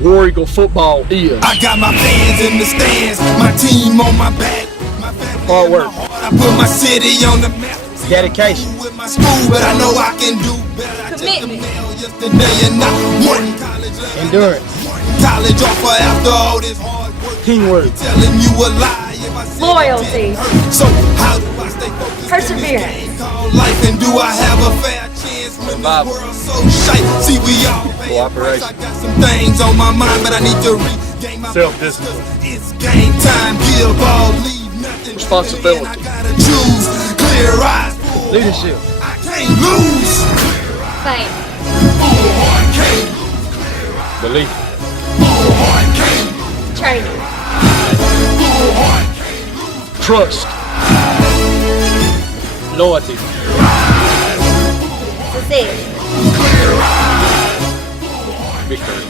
War Eagle football is. I got my fans in the stands, my team on my back. Hard work. I put my city on the map. Dedication. With my school, but I know I can do better. Commitment. Yesterday and not one college. Endurance. College offer after all this hard work. Teamwork. Telling you a lie if I say Loyalty. so. How do I stay focused? Perseverance. Life, and do I have a fair chance when the world's so shite? See, we all pay a price. I got some things on my mind, but I need to regain my self-discipline. It's game time. Give all, leave nothing. Responsibility. I gotta choose. Clear eyes. Leadership. I can't lose. Fame. Belief. Training. Trust. Loyalty. Success. Victory.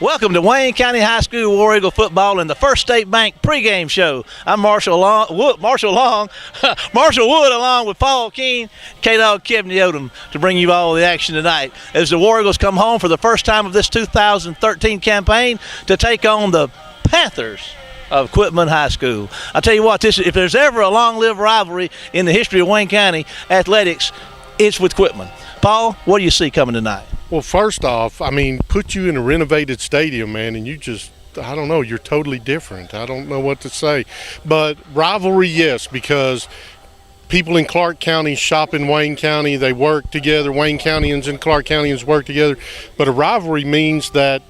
Welcome to Wayne County High School War Eagle football and the First State Bank pregame show. I'm Marshall Wood along with Paul Keene, K-Dog Kevin Odom to bring you all the action tonight as the War Eagles come home for the first time of this 2013 campaign to take on the Panthers of Quitman High School. I tell you what, if there's ever a long-lived rivalry in the history of Wayne County athletics, it's with Quitman. Paul, what do you see coming tonight? Well, first off, I mean, put you in a renovated stadium, man, and you just, I don't know, you're totally different. I don't know what to say. But rivalry, yes, because people in Clark County shop in Wayne County. They work together. Wayne Countyans and Clark Countyans work together. But a rivalry means that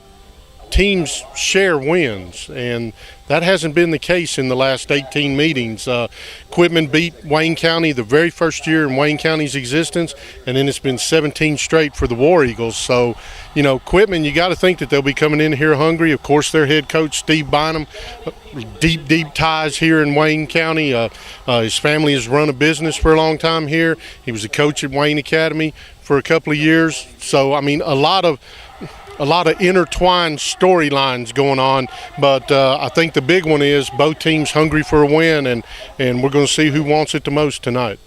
teams share wins, and that hasn't been the case in the last 18 meetings. Quitman beat Wayne County the very first year in Wayne County's existence, and then it's been 17 straight for the War Eagles. So, you know, Quitman, you got to think that they'll be coming in here hungry. Of course, their head coach, Steve Bynum, deep ties here in Wayne County. His family has run a business for a long time here. He was a coach at Wayne Academy for a couple of years. So, I mean, a lot of intertwined storylines going on, but I think the big one is both teams hungry for a win, and we're going to see who wants it the most tonight.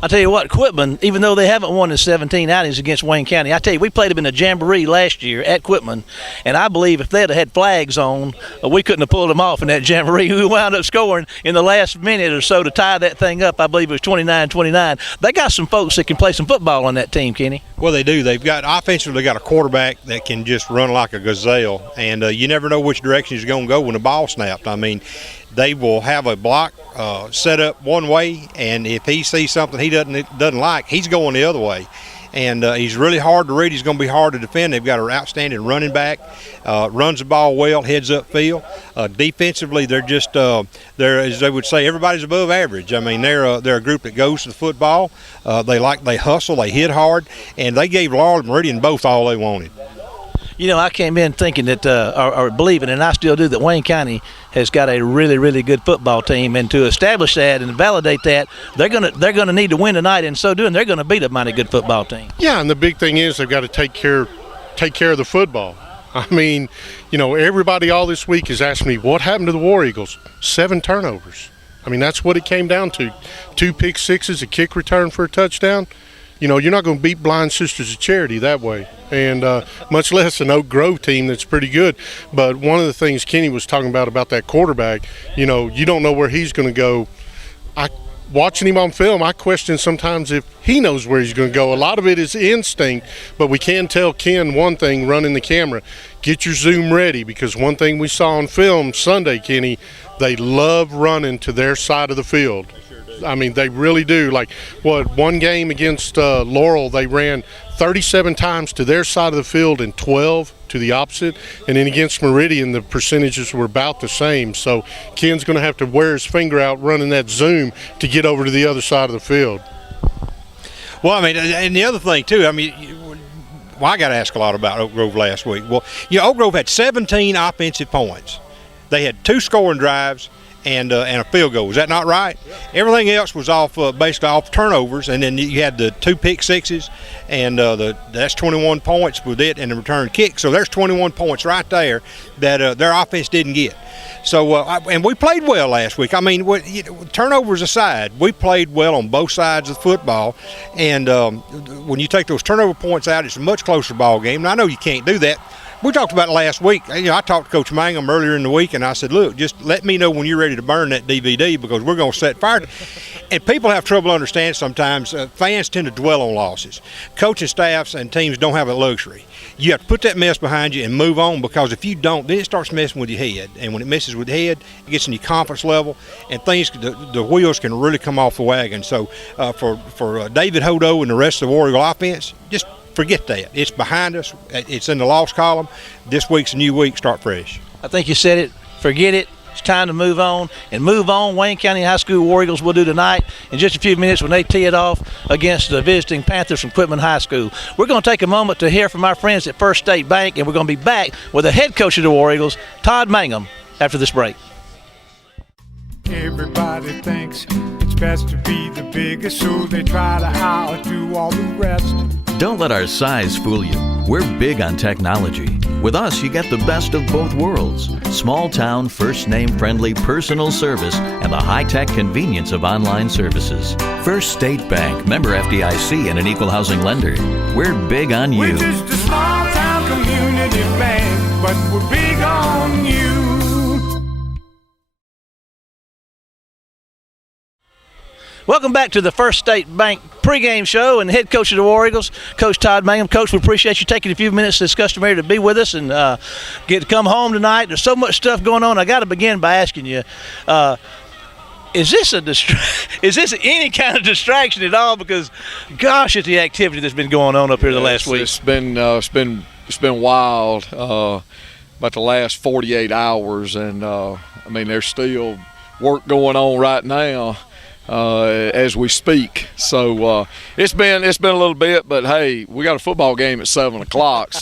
I tell you what, Quitman, even though they haven't won in 17 outings against Wayne County, I tell you, we played them in a jamboree last year at Quitman, and I believe if they'd have had flags on, we couldn't have pulled them off in that jamboree. We wound up scoring in the last minute or so to tie that thing up. I believe it was 29-29. They got some folks that can play some football on that team, Kenny. Well, they do. They've got offensively, they got a quarterback that can just run like a gazelle, and you never know which direction he's going to go when the ball snapped. I mean, they will have a block set up one way, and if he sees something he doesn't like, he's going the other way. And he's really hard to read. He's going to be hard to defend. They've got an outstanding running back, runs the ball well, heads up field. Defensively, they're just they're, as they would say, everybody's above average. I mean, they're a group that goes to the football. They hustle, they hit hard, and they gave Laurel and Meridian both all they wanted. You know, I came in thinking that, or believing, and I still do, that Wayne County has got a really, really good football team, and to establish that and validate that, they're gonna need to win tonight. And so doing, they're gonna beat a mighty good football team. Yeah, and the big thing is they've got to take care of the football. I mean, you know, everybody all this week has asked me what happened to the War Eagles. 7 turnovers. I mean, that's what it came down to. 2 pick sixes, a kick return for a touchdown. You know, you're not going to beat Blind Sisters of Charity that way, and much less an Oak Grove team that's pretty good. But one of the things Kenny was talking about that quarterback, you know, you don't know where he's going to go. Watching him on film, I question sometimes if he knows where he's going to go. A lot of it is instinct, but we can tell Ken one thing running the camera. Get your zoom ready, because one thing we saw on film Sunday, Kenny, they love running to their side of the field. I mean, they really do. Like, one game against Laurel, they ran 37 times to their side of the field and 12 to the opposite. And then against Meridian, the percentages were about the same. So Ken's going to have to wear his finger out running that zoom to get over to the other side of the field. Well, I mean, and the other thing, too, I mean, I got asked a lot about Oak Grove last week. Well, Oak Grove had 17 offensive points. They had 2 scoring drives, and a field goal. Is that not right? Everything else was off basically off turnovers, and then you had the 2 pick sixes, and that's 21 points with it and the return kick. So there's 21 points right there that their offense didn't get. So and we played well last week. I mean, turnovers aside, we played well on both sides of the football, and when you take those turnover points out, it's a much closer ball game. And I know you can't do that. We talked about it last week. I talked to Coach Mangum earlier in the week, and I said, look, just let me know when you're ready to burn that DVD, because we're going to set fire to it. And people have trouble understanding sometimes. Fans tend to dwell on losses. Coaching staffs and teams don't have a luxury. You have to put that mess behind you and move on, because if you don't, then it starts messing with your head. And when it messes with your head, it gets in your confidence level, and the wheels can really come off the wagon. So for David Hodo and the rest of the War Eagle offense, just forget that. It's behind us. It's in the loss column. This week's a new week. Start fresh. I think you said it. Forget it. It's time to move on. And move on. Wayne County High School War Eagles will do tonight in just a few minutes when they tee it off against the visiting Panthers from Quitman High School. We're going to take a moment to hear from our friends at First State Bank, and we're going to be back with the head coach of the War Eagles, Todd Mangum, after this break. Everybody thinks it's best to be the biggest, so they try to outdo all the rest. Don't let our size fool you. We're big on technology. With us, you get the best of both worlds. Small town, first name friendly personal service and the high-tech convenience of online services. First State Bank, member FDIC and an equal housing lender. We're big on you. We're just a small town community bank, but we're big on you. Welcome back to the First State Bank pregame show, and the head coach of the War Eagles, Coach Todd Mangum. Coach, we appreciate you taking a few minutes this customary to be with us and get to come home tonight. There's so much stuff going on. I got to begin by asking you, is this any kind of distraction at all? Because, gosh, it's the activity that's been going on up here the last week. It's been wild. About the last 48 hours, and I mean, there's still work going on right now. As we speak, so it's been a little bit, but hey, we got a football game at 7:00,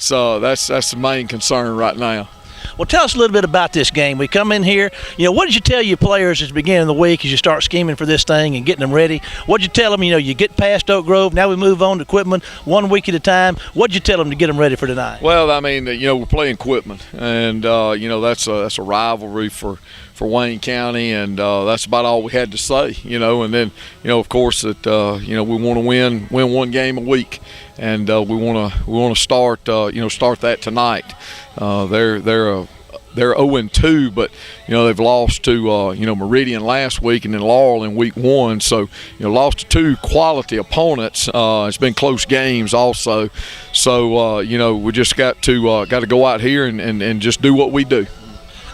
so that's the main concern right now. Well, tell us a little bit about this game. We come in here, what did you tell your players at the beginning of the week as you start scheming for this thing and getting them ready? What did you tell them, you get past Oak Grove, now we move on to Quitman 1 week at a time. What did you tell them to get them ready for tonight? Well, I mean, we're playing Quitman, and, that's a rivalry for Wayne County, and that's about all we had to say, and then, of course, that, we want to win one game a week, and we want to start that tonight. They're 0-2, but they've lost to Meridian last week and then Laurel in week 1. So lost to 2 quality opponents. It's been close games also. So we just got to go out here and just do what we do.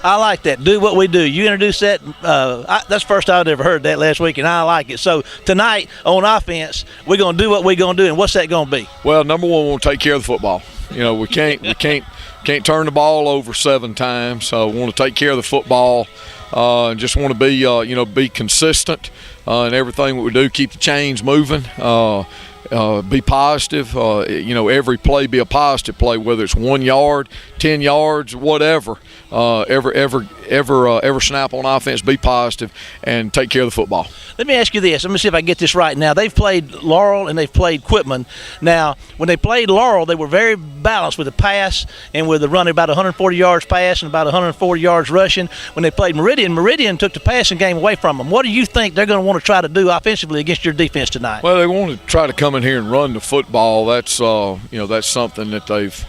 I like that. Do what we do. You introduced that. That's the first I'd ever heard that last week, and I like it. So tonight on offense, we're going to do what we're going to do, and what's that going to be? Well, number one, we want to take care of the football. We can't turn the ball over 7 times. So we want to take care of the football, and just want to be consistent in everything we do. Keep the chains moving. Be positive. Every play be a positive play, whether it's 1 yard, 10 yards, whatever. Every snap on offense, be positive and take care of the football. Let me ask you this. Let me see if I get this right. Now, they've played Laurel and they've played Quitman. Now, when they played Laurel, they were very balanced with the pass and with the running, about 140 yards pass and about 140 yards rushing. When they played Meridian took the passing game away from them. What do you think they're going to want to try to do offensively against your defense tonight? Well, they want to try to come in here and run the football. That's that's something that they've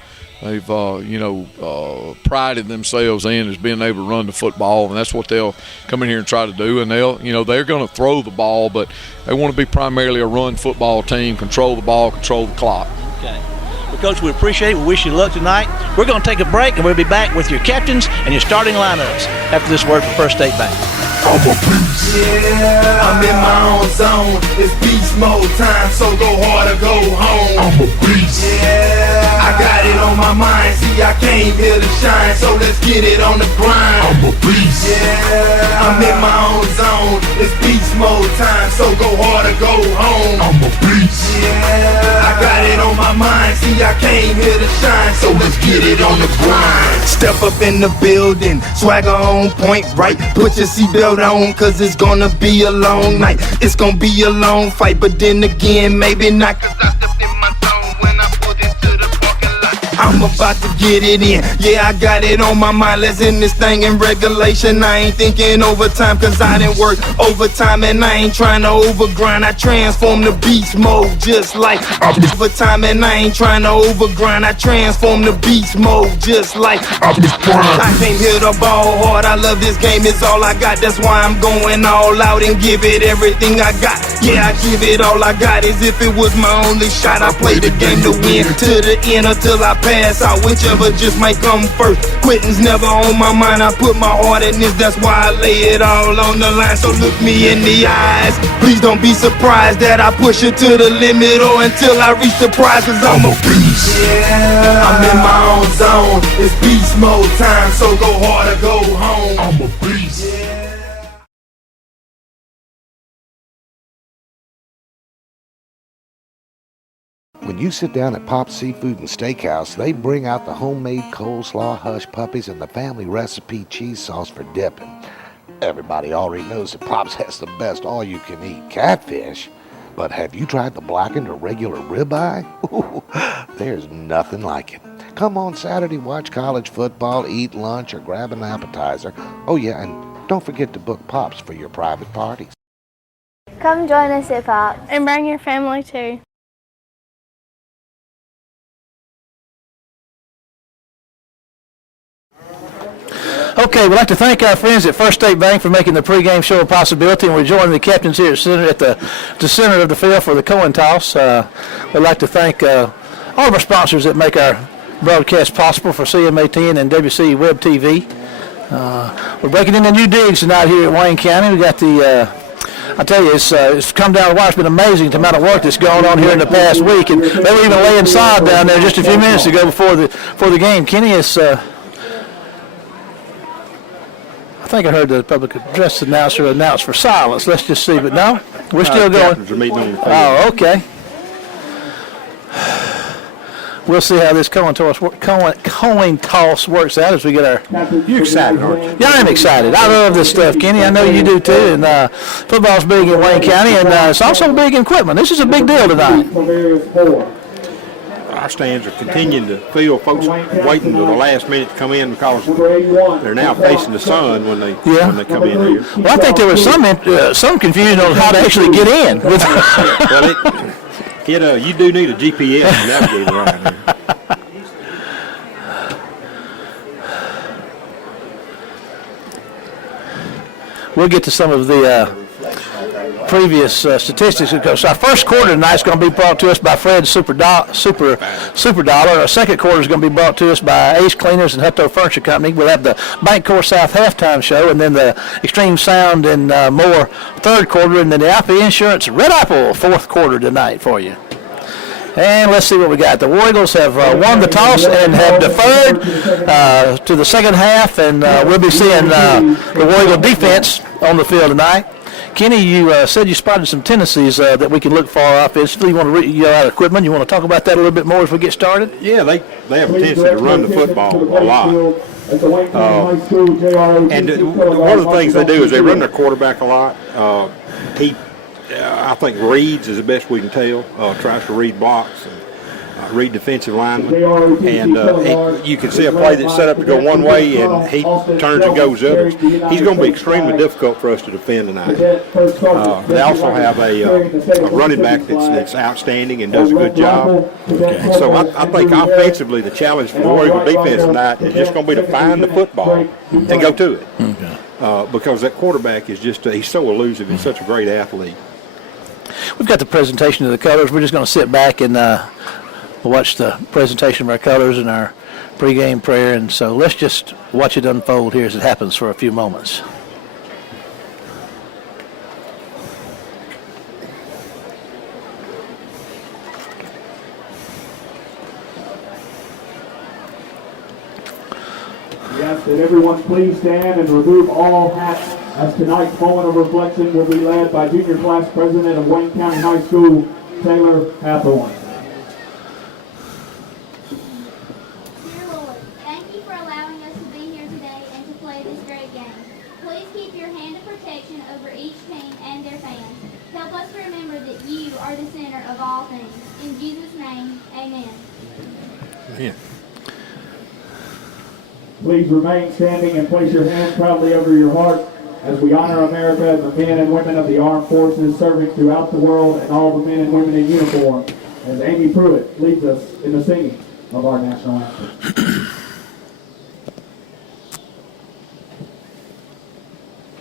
prided themselves in, is being able to run the football, and that's what they'll come in here and try to do. And they're going to throw the ball, but they want to be primarily a run football team, control the ball, control the clock. Okay. Well, Coach, we appreciate it. We wish you luck tonight. We're going to take a break, and we'll be back with your captains and your starting lineups after this word from First State Bank. I'm a beast. Yeah, I'm in my own zone. It's beast mode time, so go hard or go home. I'm a beast. Yeah, I got it on my mind. See, I came here to shine, so let's get it on the grind. I'm a beast. Yeah, I'm in my own zone. It's beast mode time, so go hard or go home. I'm a beast. Yeah, I got it on my mind. See, I came here to shine, so let's get it on the grind. Step up in the building, swagger on point, right? Put your seatbelt on, cause it's gonna be a long night. It's gonna be a long fight, but then again, maybe not, cause I stepped in my zone when I pulled into the parking lot. I'm about to get it in, yeah, I got it on my mind. Let's end this thing in regulation. I ain't thinking overtime, cause I didn't work overtime, and I ain't trying to overgrind. I transform the beast mode just like overtime, and I ain't trying to overgrind. I transform the beast mode just like I came here to ball hard. I love this game, it's all I got. That's why I'm going all out and give it everything I got. Yeah, I give it all I got, as if it was my only shot. I play the game to win, to the end until I pass out, whichever just might come first. Quitting's never on my mind. I put my heart in this, that's why I lay it all on the line. So look me in the eyes, please don't be surprised that I push it to the limit or until I reach the prize, cause I'm a beast. Yeah, I'm in my own zone, it's beast mode time, so go hard or go home. I'm a beast. When you sit down at Pop's Seafood and Steakhouse, they bring out the homemade coleslaw, hush puppies, and the family recipe cheese sauce for dipping. Everybody already knows that Pop's has the best all-you-can-eat catfish. But have you tried the blackened or regular ribeye? Ooh, there's nothing like it. Come on Saturday, watch college football, eat lunch, or grab an appetizer. Oh yeah, and don't forget to book Pop's for your private parties. Come join us at Pops. And bring your family too. Okay, we'd like to thank our friends at First State Bank for making the pregame show a possibility, and we're joining the captains here at the center of the field for the coin toss. We'd like to thank all of our sponsors that make our broadcast possible for CMA10 and WC Web TV. We're breaking into new digs tonight here at Wayne County. We got I tell you, it's come down the wire. It's been amazing the amount of work that's gone on here in the past week, and they were even laying sod down there just a few minutes ago before the game. Kenny is. I think I heard the public address announcer announce for silence. Let's just see, but no, we're still going. Oh, okay. We'll see how this coin toss works out as we get our. You're excited, aren't you? Yeah, I'm excited. I love this stuff, Kenny. I know you do too. And football's big in Wayne County, and it's also big in Quitman. This is a big deal tonight. Our stands are continuing to fill. Folks waiting to the last minute to come in because they're now facing the sun when they come in here. Well, I think there was some confusion on how to actually get in. Well, you do need a GPS to navigate around here. We'll get to some of the previous statistics. So our first quarter tonight is going to be brought to us by Fred's Super Dollar. Our second quarter is going to be brought to us by Ace Cleaners and Hutto Furniture Company. We'll have the Bank Core South halftime show, and then the Extreme Sound and more third quarter, and then the IP Insurance Red Apple fourth quarter tonight for you. And let's see what we got. The War Eagles have won the toss and have deferred to the second half, and we'll be seeing the War Eagle defense on the field tonight. Kenny, you said you spotted some tendencies that we can look for offensively. You want to out of Quitman? You want to talk about that a little bit more as we get started? Yeah, they have a tendency to run the football a lot. And one of the things they do is they run their quarterback a lot. I think reads is the best we can tell. Tries to read blocks and read defensive linemen. And you can see a play that's set up to go one way and he turns and goes the other. He's going to be extremely difficult for us to defend tonight. They also have a running back that's outstanding and does a good job. Okay. So I think offensively the challenge for the War Eagle defense tonight is just going to be to find the football and go to it. Okay. Because that quarterback is he's so elusive and such a great athlete. We've got the presentation of the colors. We're just going to sit back and watch the presentation of our colors and our pregame prayer. And so let's just watch it unfold here as it happens for a few moments. We ask that everyone please stand and remove all hats, as tonight's moment of reflection will be led by Junior Class President of Wayne County High School, Taylor Hathaway. Dear Lord, thank you for allowing In Jesus' name, amen. Yeah. Please remain standing and place your hands proudly over your heart as we honor America and the men and women of the armed forces serving throughout the world and all the men and women in uniform, as Amy Pruitt leads us in the singing of our national anthem.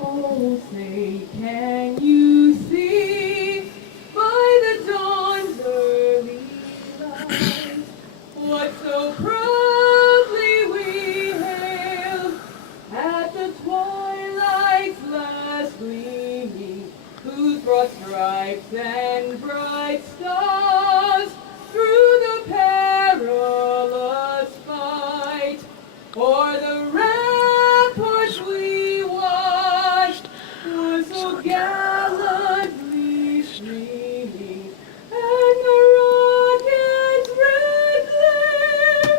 Oh, say, can you see by the dawn's early light what so proudly we hailed at the twilight's last gleaming, whose broad stripes and bright stars through the perilous fight o'er the ramparts we watched were so gallantly streaming, and the rocket's red glare,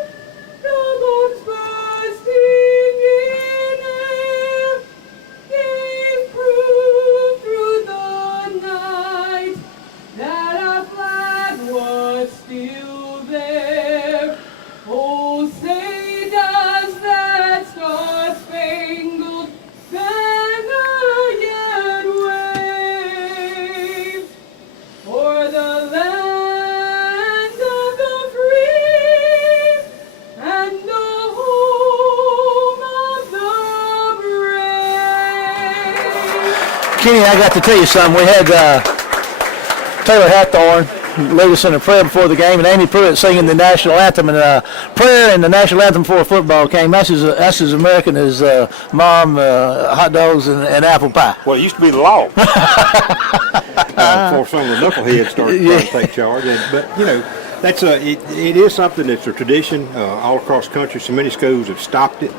the bombs bursting in air, gave proof through the night that our flag was still there. Oh, say does that star-spangled banner yet wave o'er the land of the free and the home of the brave? Kenny, I got to tell you something. We had Taylor Hathorn lead us in a prayer before the game, and Amy Pruitt singing the national anthem. And prayer and the national anthem before a football game, that's as American as mom, hot dogs, and apple pie. Well, it used to be the law before some of the knuckleheads started trying to take charge. But you know, that's it is something that's a tradition all across the country. So many schools have stopped it.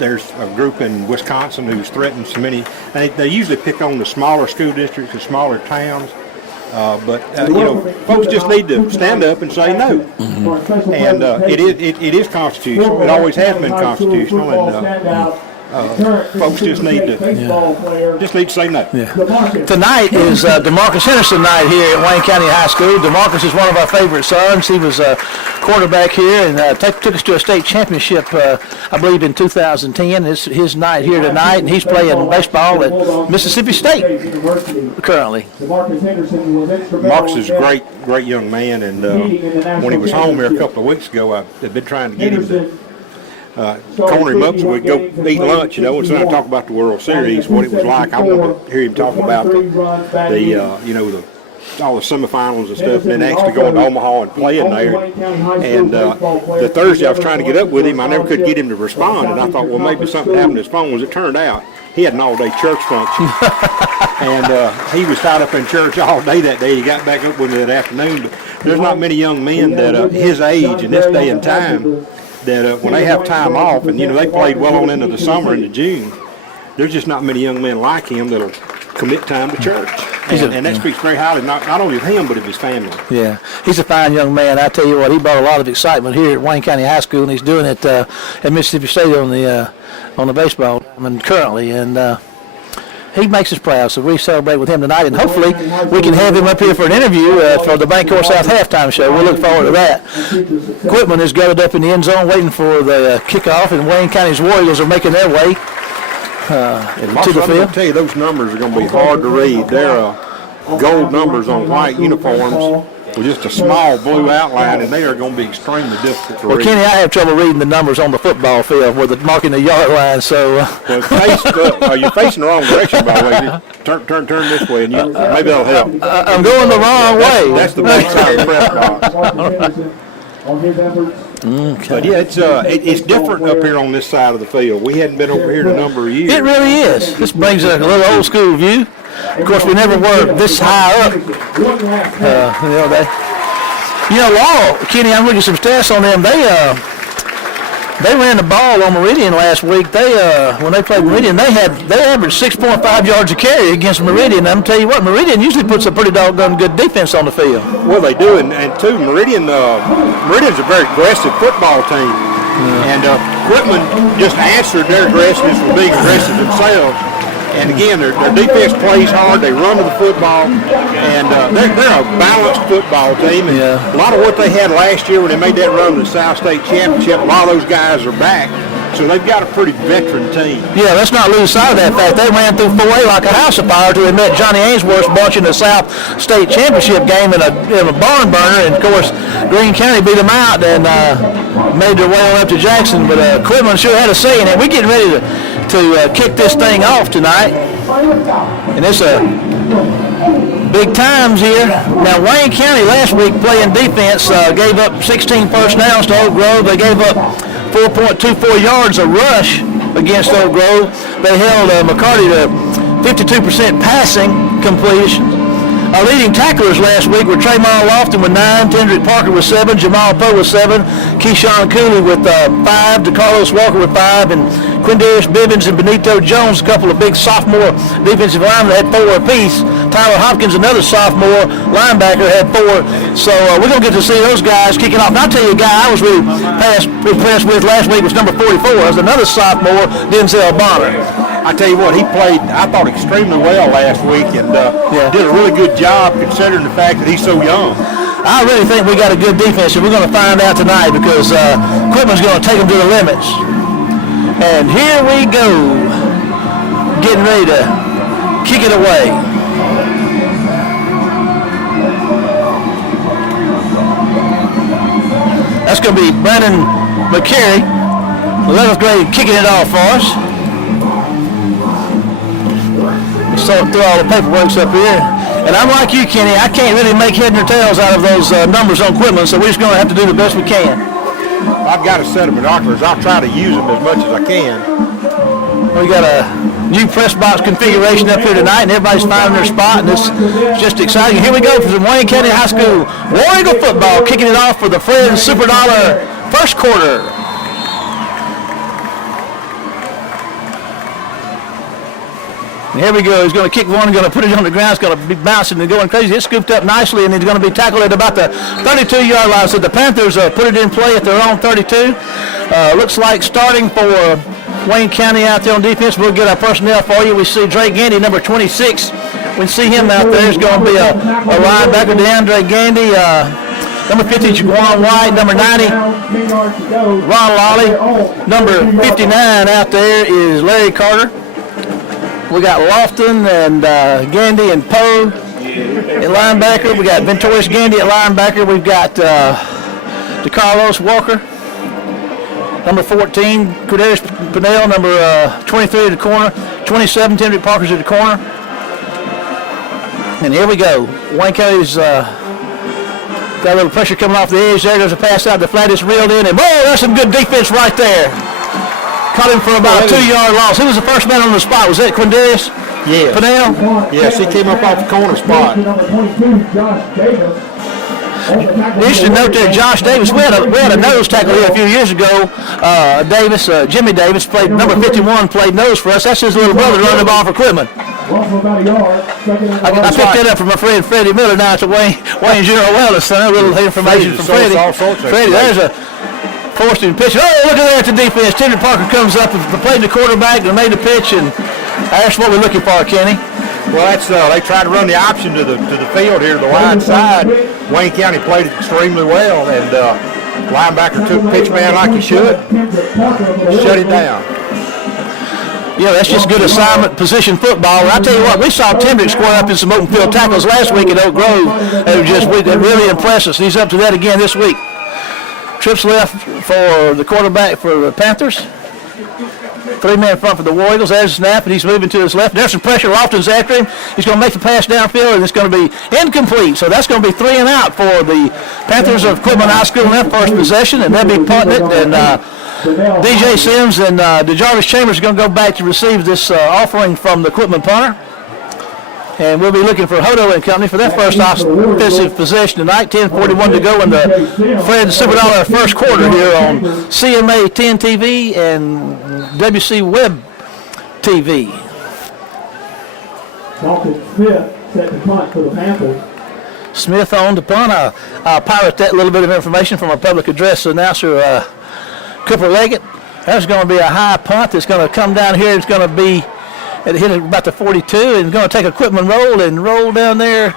There's a group in Wisconsin who's threatened so many. They usually pick on the smaller school districts and smaller towns. But you know, folks just need to stand up and say no. Mm-hmm. And it is constitutional. It always has been constitutional, and folks just need to say no. Yeah. Tonight is DeMarcus Henderson night here at Wayne County High School. DeMarcus is one of our favorite sons. He was a quarterback here and took us to a state championship, I believe, in 2010. It's his night here tonight, and he's playing baseball at Mississippi State currently. Marcus is a great young man, and when he was home here a couple of weeks ago, I've been trying to get him to corner him up so we could go eat lunch, you know, and so I talk about the World Series, what it was like. I want to hear him talk about all the semifinals and stuff, and then actually going to Omaha and playing there. And the Thursday I was trying to get up with him, I never could get him to respond, and I thought, well, maybe something happened to his phone. As it turned out, he had an all-day church function, and he was tied up in church all day that day. He got back up with me that afternoon. But there's not many young men that his age in this day and time that when they have time off, and you know they played well on into the summer into June, there's just not many young men like him that'll commit time to church, and that speaks very highly not only of him but of his family. Yeah, he's a fine young man. I tell you what, he brought a lot of excitement here at Wayne County High School, and he's doing it at Mississippi State on the baseball currently, and he makes us proud. So we celebrate with him tonight, and hopefully we can have him up here for an interview for the Bancorp South halftime show. We'll look forward to that. Quitman is gathered up in the end zone waiting for the kickoff, and Wayne County's Warriors are making their way to the field. I'll tell you, those numbers are going to be hard to read. They're gold numbers on white uniforms with just a small blue outline, and they are going to be extremely difficult to read. Well, Kenny, I have trouble reading the numbers on the football field with marking the yard line, so... You're facing the wrong direction, by the way. Turn this way, and maybe that'll help. I'm going the wrong way. That's the back side of the press box. Okay. But yeah, it's different up here on this side of the field. We hadn't been over here in a number of years. It really is. This brings a little old school view. Of course, we never were this high up. Laurel, Kenny, I'm looking at some stats on them. They ran the ball on Meridian last week. When they played Meridian, they averaged 6.5 yards a carry against Meridian. I'm tell you what, Meridian usually puts a pretty doggone good defense on the field. Well, they do, and too, Meridian's a very aggressive football team, and Quitman just answered their aggressiveness with being aggressive themselves. And again, their defense plays hard. They run to the football, and they're a balanced football team. And a lot of what they had last year when they made that run to the South State Championship, a lot of those guys are back. So they've got a pretty veteran team. Yeah, let's not lose sight of that fact. They ran through 4A like a house of fire until they met Johnny Ainsworth's bunch in the South State Championship game in a barn burner. And, of course, Greene County beat them out and made their way on up to Jackson. But Quitman sure had a say in it. We're getting ready to kick this thing off tonight. And it's big times here. Now, Wayne County last week playing defense gave up 16 first downs to Oak Grove. They gave up 4.24 yards a rush against Oak Grove. They held McCarty to 52% passing completion. Our leading tacklers last week were Tremont Lofton with 9, Tendrick Parker with 7, Jamal Poe with 7, Keyshawn Cooley with 5, DeCarlos Walker with 5, and Quindarius Bivens and Benito Jones, a couple of big sophomore defensive linemen, had 4 apiece. Tyler Hopkins, another sophomore linebacker, had 4. So we're going to get to see those guys kicking off. And I'll tell you a guy I was really impressed with last week was number 44. It was another sophomore, Denzel Bonner. I tell you what, he played, I thought, extremely well last week and did a really good job considering the fact that he's so young. I really think we got a good defense, and we're going to find out tonight because Quitman's going to take them to the limits. And here we go, getting ready to kick it away. That's going to be Brandon McCary, 11th grade, kicking it off for us. We sort through all the paperwork up here. And I'm like you, Kenny, I can't really make head or tails out of those numbers on Quitman, so we're just going to have to do the best we can. I've got a set of binoculars. I'll try to use them as much as I can. We got a new press box configuration up here tonight, and everybody's finding their spot, and it's just exciting. Here we go from Wayne County High School. War Eagle football kicking it off for the Friends Super Dollar first quarter. And here we go. He's going to kick one, going to put it on the ground. It's going to be bouncing and going crazy. It's scooped up nicely, and he's going to be tackled at about the 32-yard line. So the Panthers put it in play at their own 32. Looks like starting for Wayne County out there on defense. We'll get our personnel for you. We see Drake Gandy, number 26. We see him out there. There's going to be a linebacker, DeAndre Gandy. Number 50, Jaquan White. Number 90, Ron Lawley. Number 59 out there is Larry Carter. We got Lofton and Gandy and Poe at linebacker. We got Ventorius Gandy at linebacker. We've got DeCarlos Walker. Number 14, Quindarius Pennell. Number 23 at the corner. 27, Tendrick Parker's at the corner. And here we go. Wayne County's got a little pressure coming off the edge there. There's a pass out. The flat is reeled in. And, whoa, that's some good defense right there. Caught him for about a 2-yard loss. Who was the first man on the spot? Was that Quindarius? Yes. Pennell? Yes, he came up off the corner spot. Interesting note there, Josh Davis. We had a nose tackle here a few years ago. Jimmy Davis, played number 51, played nose for us. That's his little brother running the ball for Quitman. I picked that up from my friend Freddie Miller down at the Wayne General Wellness Center. A little information from Freddie. Freddie, there's a forced in pitch. Oh, look at that at the defense. Tendrick Parker comes up and played the quarterback and made the pitch, and that's what we're looking for, Kenny. Well, that's they tried to run the option to the field here to the wide side. Wayne County played it extremely well, and linebacker took pitch man like he should. Shut it down. Yeah, that's just good assignment position football. And I tell you what, we saw Tendrick square up in some open field tackles last week at Oak Grove. They really impressed us. He's up to that again this week. Trips left for the quarterback for the Panthers. 3-man front for the War Eagles. There's a snap, and he's moving to his left. There's some pressure. Lofton's after him. He's going to make the pass downfield, and it's going to be incomplete. So that's going to be 3 and out for the Panthers of Quitman High School in their first possession, and they'll be punting it. And DJ Sims and DeJarvis Chambers are going to go back to receive this offering from the Quitman punter. And we'll be looking for Hodo and company for their first offensive possession tonight. 10:41 to go in the Fred Super Dollar first quarter here on CMA 10 TV and WC Web TV. Dalton Smith set the punt for the Panthers. Smith on the punt. I'll pirate that little bit of information from our public address announcer, Cooper Leggett. There's going to be a high punt that's going to come down here. It's going to be It hit about the 42 and going to take a Quitman roll and roll down there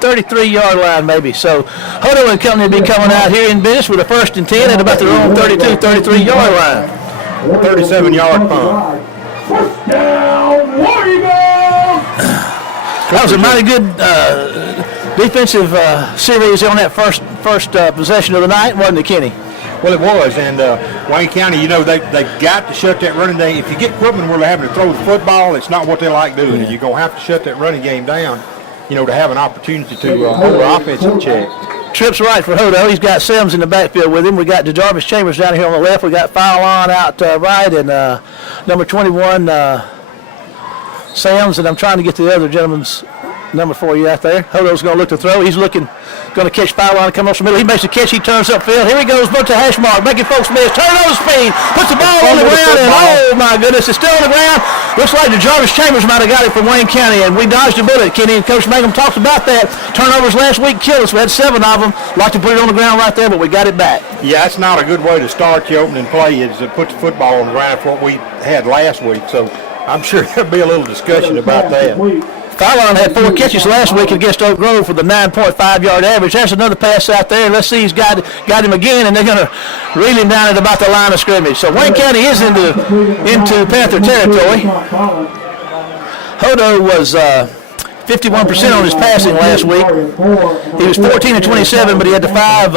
33-yard line maybe. So Hodo and company will be coming out here in business with a 1st and 10 at about their own 32, 33-yard line. 37-yard punt. First down, War Eagles! That was a mighty good defensive series on that first possession of the night, wasn't it, Kenny? Well, it was, and Wayne County, they've got to shut that running game. If you get Quitman where they're having to throw the football, it's not what they like doing. You're going to have to shut that running game down, to have an opportunity to hold the offense in check. Trips right for Hodo. He's got Sims in the backfield with him. We got DeJarvis Chambers down here on the left. We got Fowlon out right, and number 21, Sims, and I'm trying to get the other gentleman's number for you out there. Hodo's going to look to throw. He's going to catch Fowlon and come off the middle. He makes the catch. He turns upfield. Here he goes, but to hash mark, making folks miss. Turnover speed. Puts the ball on the ground, and oh my goodness, it's still on the ground. Looks like DeJarvis Chambers might have got it from Wayne County, and we dodged a bullet. Kenny and Coach Mangum talked about that. Turnovers last week killed us. We had 7 of them. Like to put it on the ground right there, but we got it back. Yeah, that's not a good way to start your opening play, is to put the football on the ground for what we had last week. So I'm sure there'll be a little discussion about that. Fowlon had 4 catches last week against Oak Grove for the 9.5-yard average. There's another pass out there. Let's see, he's got him again, and they're going to reel him down at about the line of scrimmage. So Wayne County is into Panther territory. Hodo was 51% on his passing last week. He was 14 of 27, but he had the 5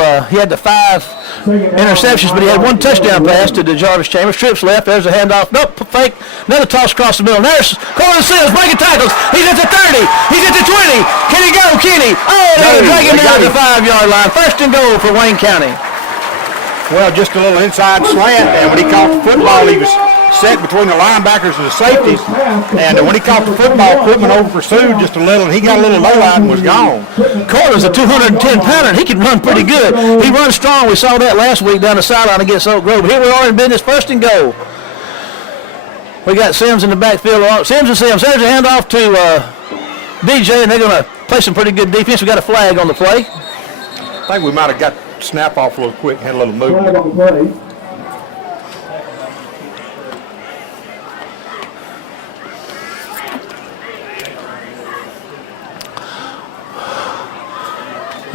interceptions, but he had 1 touchdown pass to DeJarvis Chambers. Trips left. There's a handoff. Nope, fake. Another toss across the middle. And there's Colin Sims breaking tackles. He's at the 30. He's at the 20. Can he go, Kenny? Oh, they're dragging down the 5-yard line. 1st and goal for Wayne County. Well, just a little inside slant, and when he caught the football, he was set between the linebackers and the safeties, and when he caught the football, Quitman over pursued just a little, and he got a little low out and was gone. Carter's a 210-pounder, and he can run pretty good. He runs strong. We saw that last week down the sideline against Oak Grove. Here we are in business, 1st and goal. We got Sims in the backfield. Sims and Sims. There's a handoff to DJ, and they're going to play some pretty good defense. We got a flag on the play. I think we might have got snap off a little quick, had a little movement. Flag on the play.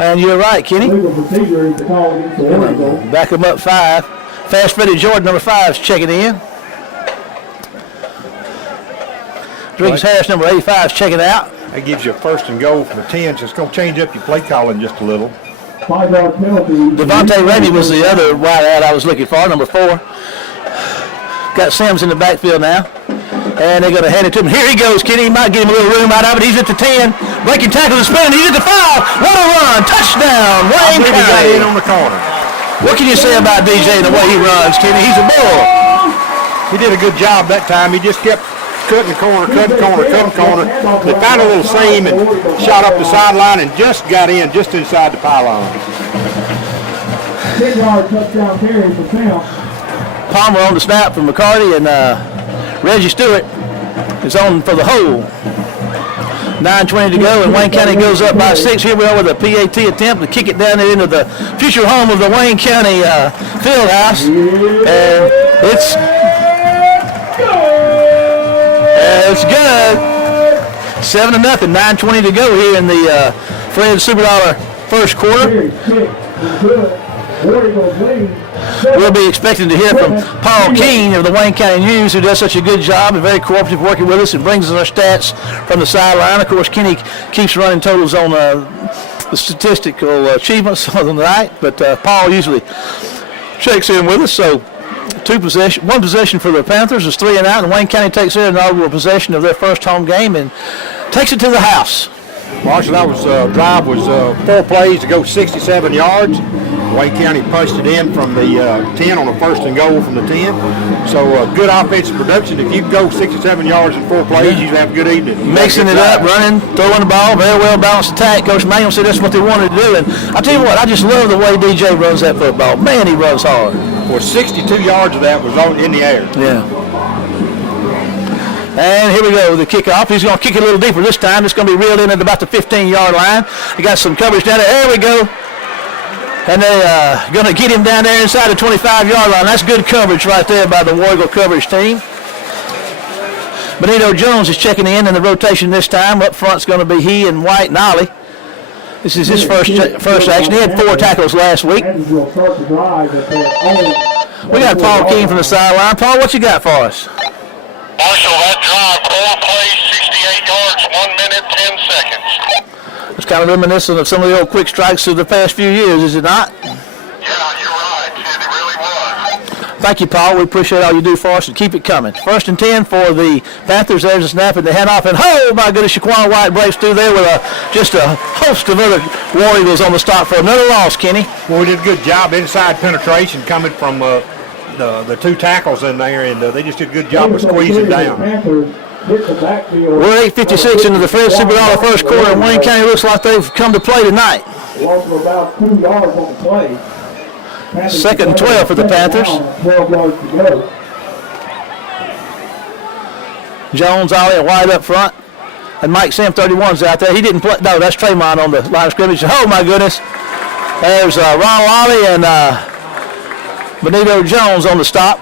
And you're right, Kenny. Legal procedure is to call against the War Eagles. Back him up 5. Fast Freddie Jordan, number 5, is checking in. Driggs Harris, number 85, is checking out. That gives you a 1st and goal from the 10, so it's going to change up your play calling just a little. 5-yard penalty. Devontae Raby was the other wide out I was looking for, number 4. Got Sims in the backfield now. And they're going to hand it to him. Here he goes, Kenny. He might get him a little room out of it. He's at the 10. Breaking tackle and spin. He's at the 5. What a run. Touchdown. Wayne County. He got in on the corner. What can you say about DJ and the way he runs, Kenny? He's a bull. He did a good job that time. He just kept cutting the corner, cutting corner, cutting corner. They found a little seam and shot up the sideline and just got in just inside the pylon. 10-yard touchdown carry for Sam. Palmer on the snap from McCarty, and Reggie Stewart is on for the hold. 9:20 to go, and Wayne County goes up by 6. Here we are with a PAT attempt to kick it down into the future home of the Wayne County field house. And it's good. 7-0, 9:20 to go here in the Fred Superdollar first quarter. We'll be expecting to hear from Paul Keene of the Wayne County News, who does such a good job and very cooperative working with us and brings us our stats from the sideline. Of course, Kenny keeps running totals on the statistical achievements of the night, but Paul usually checks in with us. So one possession for the Panthers is 3 and out, and Wayne County takes their inaugural possession of their first home game and takes it to the house. Marshall, that was drive was 4 plays to go 67 yards. Wayne County punched it in from the 10 on a 1st and goal from the 10. So good offensive production. If you go 67 yards in 4 plays, you have a good evening. Mixing it up, running, throwing the ball, very well balanced attack. Coach Mangum said that's what they wanted to do. And I tell you what, I just love the way DJ runs that football. Man, he runs hard. Well, 62 yards of that was in the air. Yeah. And here we go, the kickoff. He's going to kick it a little deeper this time. It's going to be reeled in at about the 15-yard line. He got some coverage down there. There we go. And they're going to get him down there inside the 25-yard line. That's good coverage right there by the War Eagle coverage team. Benito Jones is checking in the rotation this time. Up front's going to be he and White and Ollie. This is his first action. He had 4 tackles last week. We got Paul King from the sideline. Paul, what you got for us? Marshall, that drive, 4 plays, 68 yards, 1 minute, 10 seconds. It's kind of reminiscent of some of the old quick strikes of the past few years, is it not? Yeah, you're right. It really was. Thank you, Paul. We appreciate all you do for us, and keep it coming. 1st and 10 for the Panthers. There's a snap and the handoff, and oh my goodness, Shaquan White breaks through there with just a host of other War Eagles on the stop for another loss, Kenny. Well, we did a good job inside penetration coming from the 2 tackles in there, and they just did a good job of squeezing down. We're 8:56 into the Fred Superdollar first quarter, and Wayne County looks like they've come to play tonight. Lost about 2 yards on the play. 2nd and 12 for the Panthers. 12 yards to go. Jones, Ollie, and White up front. And Mike Sam, 31's out there. He didn't play. No, that's Tremont on the line of scrimmage. Oh, my goodness. There's Ron Ollie and Benito Jones on the stop.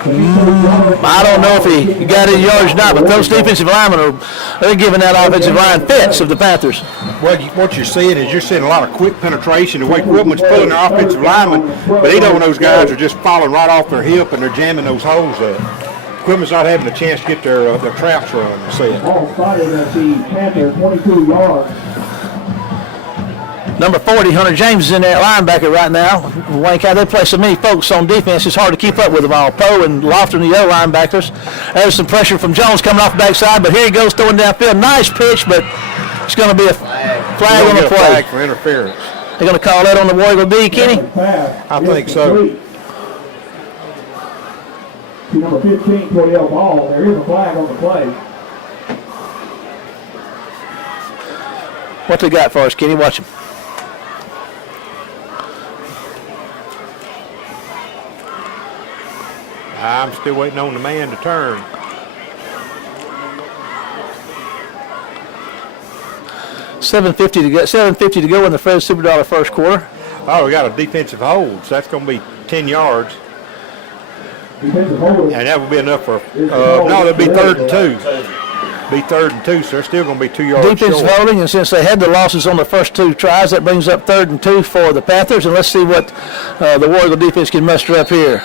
I don't know if he got any yards or not, but those defensive linemen they're giving that offensive line fits of the Panthers. Well, what you're seeing is you're seeing a lot of quick penetration. The way Quitman's pulling their offensive linemen, but he knows those guys are just falling right off their hip and they're jamming those holes up. Quitman's not having a chance to get their traps run. All started at the Panthers, 22 yards. Number 40, Hunter James is in there at linebacker right now. Wayne County, they play so many folks on defense, it's hard to keep up with them all. Poe and Lofton, the other linebackers. There's some pressure from Jones coming off the backside, but here he goes throwing downfield. Nice pitch, but it's going to be a flag on the play. Flag for interference. They're going to call that on the War Eagle D, Kenny? I think so. Number 15, Cordell Ball. There is a flag on the play. What they got for us, Kenny? Watch them. I'm still waiting on the man to turn. $7.50 to go in the Fred Superdollar first quarter. Oh, we got a defensive hold, so that's going to be 10 yards. And that will be enough for, no, it'll be 3rd and 2. Be 3rd and 2, so they're still going to be 2 yards defensive short. holding, and since they had the losses on the first 2 tries, that brings up 3rd and 2 for the Panthers, and let's see what the War Eagle defense can muster up here.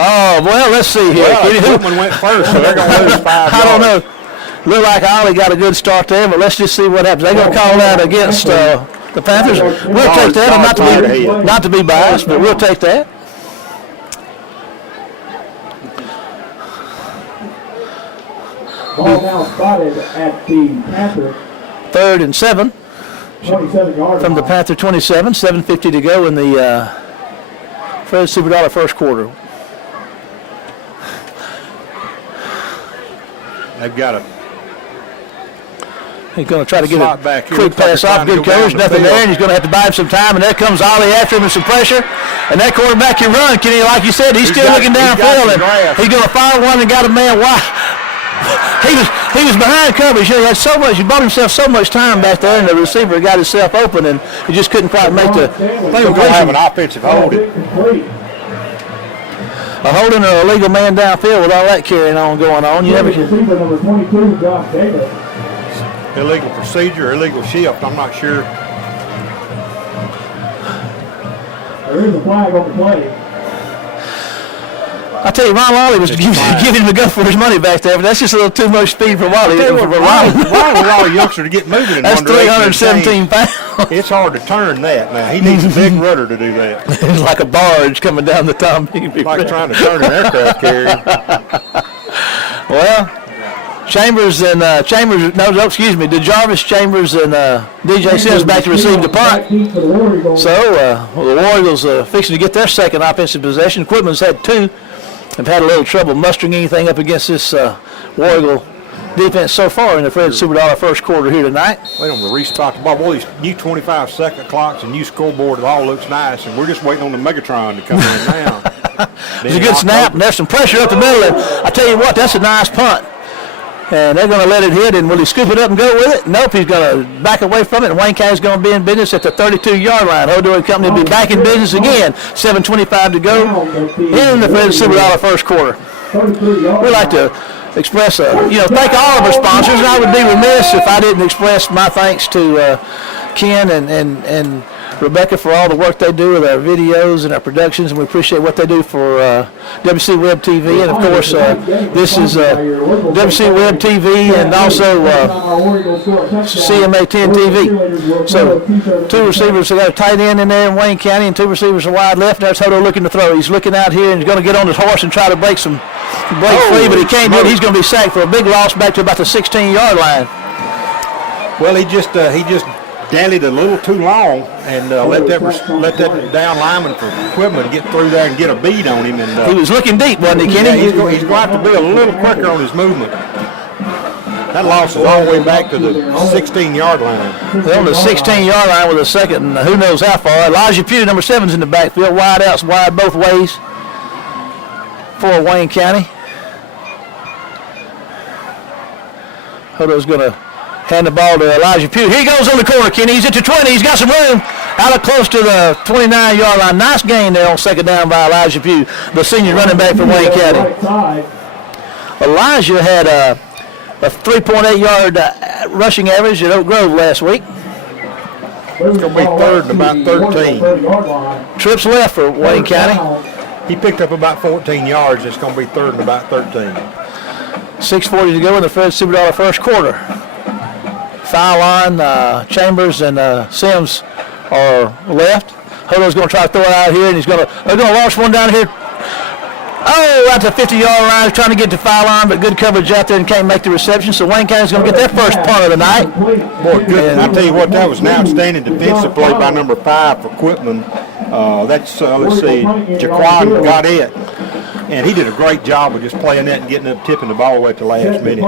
Oh, well, let's see here. Well, Quitman went first, so they're going to lose 5 yards. I don't know. Look like Ollie got a good start there, but let's just see what happens. They're going to call that against the Panthers. We'll take that, and not to be biased, but we'll take that. Ball now spotted at the Panthers. 3rd and 7. 27 yards from the Panther 27. 7:50 to go in the Fred Superdollar first quarter. They've got a. He's going to try to get a quick pass off. Good coverage, nothing there, and he's going to have to buy him some time. And there comes Ollie after him with some pressure. And that quarterback can run, Kenny. Like you said, he's still looking downfield. And he's going to fire one and got a man wide. He was behind coverage. He had so much. He bought himself so much time back there, and the receiver got himself open, and he just couldn't quite make the. I think we're going to have an offensive holding. A holding or a legal man downfield with all that carrying on going on. You never. Number 22, Josh Davis. Illegal procedure, illegal shift. I'm not sure. There is a flag on the play. I tell you, Ron Lawley was giving him a go for his money back there, but that's just a little too much speed for Wally. Ron allow a youngster to get moving in that's one direction. 317 pounds. It's hard to turn that now. He needs a big rudder to do that. It's like a barge coming down the Tom Higby. Like trying to turn an aircraft carrier. Well, DeJarvis, Chambers, and DJ Sims back to receive the punt. So the War Eagles fixing to get their second offensive possession. Quitman's had 2. Have had a little trouble mustering anything up against this War Eagle defense so far in the Fred Superdollar first quarter here tonight. Wait on the restock the ball. Boy, these new 25-second clocks and new scoreboard, it all looks nice, and we're just waiting on the Megatron to come in now. It's a good snap, and there's some pressure up the middle, and I tell you what, that's a nice punt. And they're going to let it hit, and will he scoop it up and go with it? Nope, he's going to back away from it, and Wayne County's going to be in business at the 32-yard line. Hodo and Company will be back in business again. 7:25 to go in the Fred $2 first quarter. We'd like to express, thank all of our sponsors, and I would be remiss if I didn't express my thanks to Ken and Rebecca for all the work they do with our videos and our productions, and we appreciate what they do for WC Web TV, and of course this is WC Web TV and also CMA 10 TV. So 2 receivers, they got a tight end in there in Wayne County, and 2 receivers are wide left. There's Hodo looking to throw. He's looking out here and he's going to get on his horse and try to break free, but he can't do it. He's going to be sacked for a big loss back to about the 16-yard line. Well, he just dallied a little too long and let that down lineman for Quitman get through there and get a bead on him. And he was looking deep, wasn't he, Kenny? Yeah, he's going to have to be a little quicker on his movement. That loss is all the way back to the 16-yard line. They're on the 16-yard line with a second, and who knows how far. Elijah Pugh, number 7's in the backfield, wide outs, wide both ways for Wayne County. Hodo's going to hand the ball to Elijah Pugh. Here he goes on the corner, Kenny. He's at the 20. He's got some room out of close to the 29-yard line. Nice gain there on second down by Elijah Pugh, the senior running back from Wayne County. Elijah had a 3.8-yard rushing average at Oak Grove last week. It's going to be third and about 13. Trips left for Wayne County. He picked up about 14 yards. It's going to be third and about 13. 6:40 to go in the Fred $2 first quarter. Foul line, Chambers and Sims are left. Hodo's going to try to throw it out here, and they're going to launch one down here. Oh, out to the 50-yard line. He's trying to get to foul line, but good coverage out there and can't make the reception. So Wayne County's going to get their first punt of the night. Boy, good. I'll tell you what, that was an outstanding defensive play by number 5 for Quitman. Let's see, Jaquan got it. And he did a great job of just playing that and getting up, tipping the ball away at the last minute.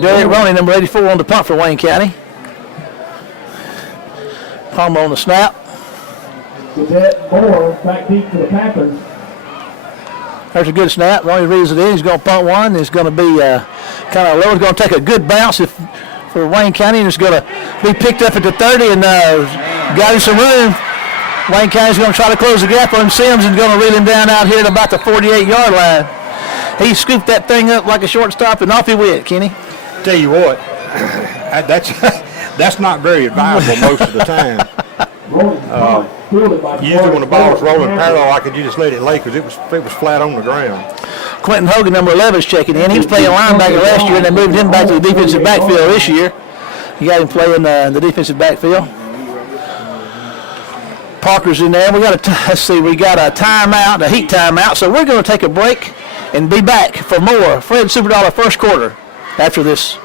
Derek Roney, number 84, on the punt for Wayne County. Palmer on the snap. Back deep to the Panthers. There's a good snap. Roney reads it in. He's going to punt one. It's going to be kind of low. It's going to take a good bounce for Wayne County, and it's going to be picked up at the 30 and got him some room. Wayne County's going to try to close the gap on Sims and going to reel him down out here at about the 48-yard line. He scooped that thing up like a shortstop, and off he went, Kenny. Tell you what, that's not very advisable most of the time. Usually when the ball's rolling parallel, I could just let it lay because it was flat on the ground. Quentin Hogan, number 11, is checking in. He was playing linebacker last year, and they moved him back to the defensive backfield this year. You got him playing in the defensive backfield. Parker's in there. We got a timeout, a heat timeout. So we're going to take a break and be back for more Fred $2 first quarter after this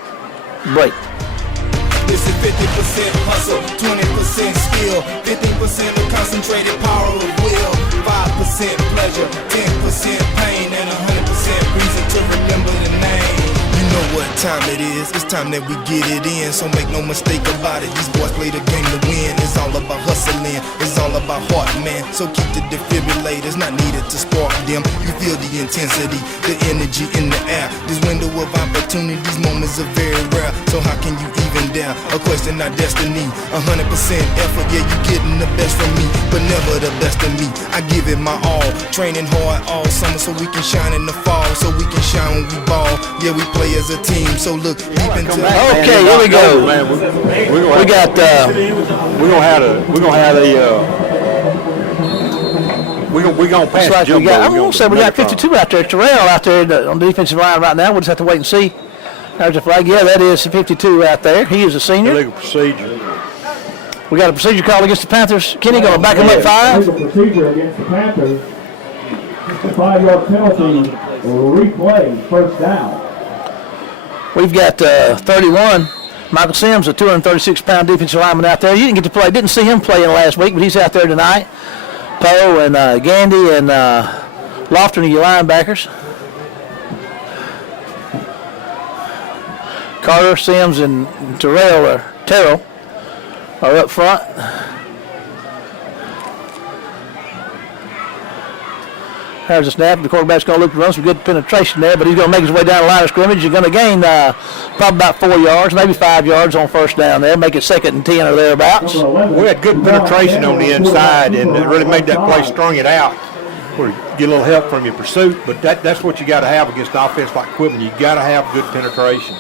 break. This is 50% hustle, 20% skill, 15% of concentrated power of will, 5% pleasure, 10% pain, and 100% reason to remember the name. You know what time it is, it's time that we get it in, so make no mistake about it, these boys play the game to win. It's all about hustling, it's all about heart, man, so keep the defibrillators not needed to spark them. You feel the intensity, the energy in the air, this window of opportunity, these moments are very rare, so how can you even dare a question our destiny? 100% effort, yeah, you getting the best from me, but never the best of me. I give it my all, training hard all summer so we can shine in the fall, so we can shine when we ball. Yeah, we play as a team, so look deep into the okay, here we go. We got we're gonna pass the jump ball. I'm gonna say we got 52 out there. Terrell out there on the defensive line right now. We'll just have to wait and see. There's a flag. Yeah, that is 52 out there. He is a senior. Illegal procedure. We got a procedure call against the Panthers. Kenny going to back him up 5. Illegal procedure against the Panthers. Just a 5-yard penalty. Replay. First down. We've got 31. Michael Sims, a 236-pound defensive lineman out there. You didn't get to play. Didn't see him playing last week, but he's out there tonight. Poe and Gandy and Lofton are your linebackers. Carter, Sims, and Terrell are up front. There's a snap. The quarterback's going to look to run some good penetration there, but he's going to make his way down the line of scrimmage. You're going to gain probably about 4 yards, maybe 5 yards on first down there, make it 2nd and 10 or thereabouts. We had good penetration on the inside, and it really made that play strung it out. Where you get a little help from your pursuit, but that's what you got to have against an offense like Quitman. You got to have good penetration.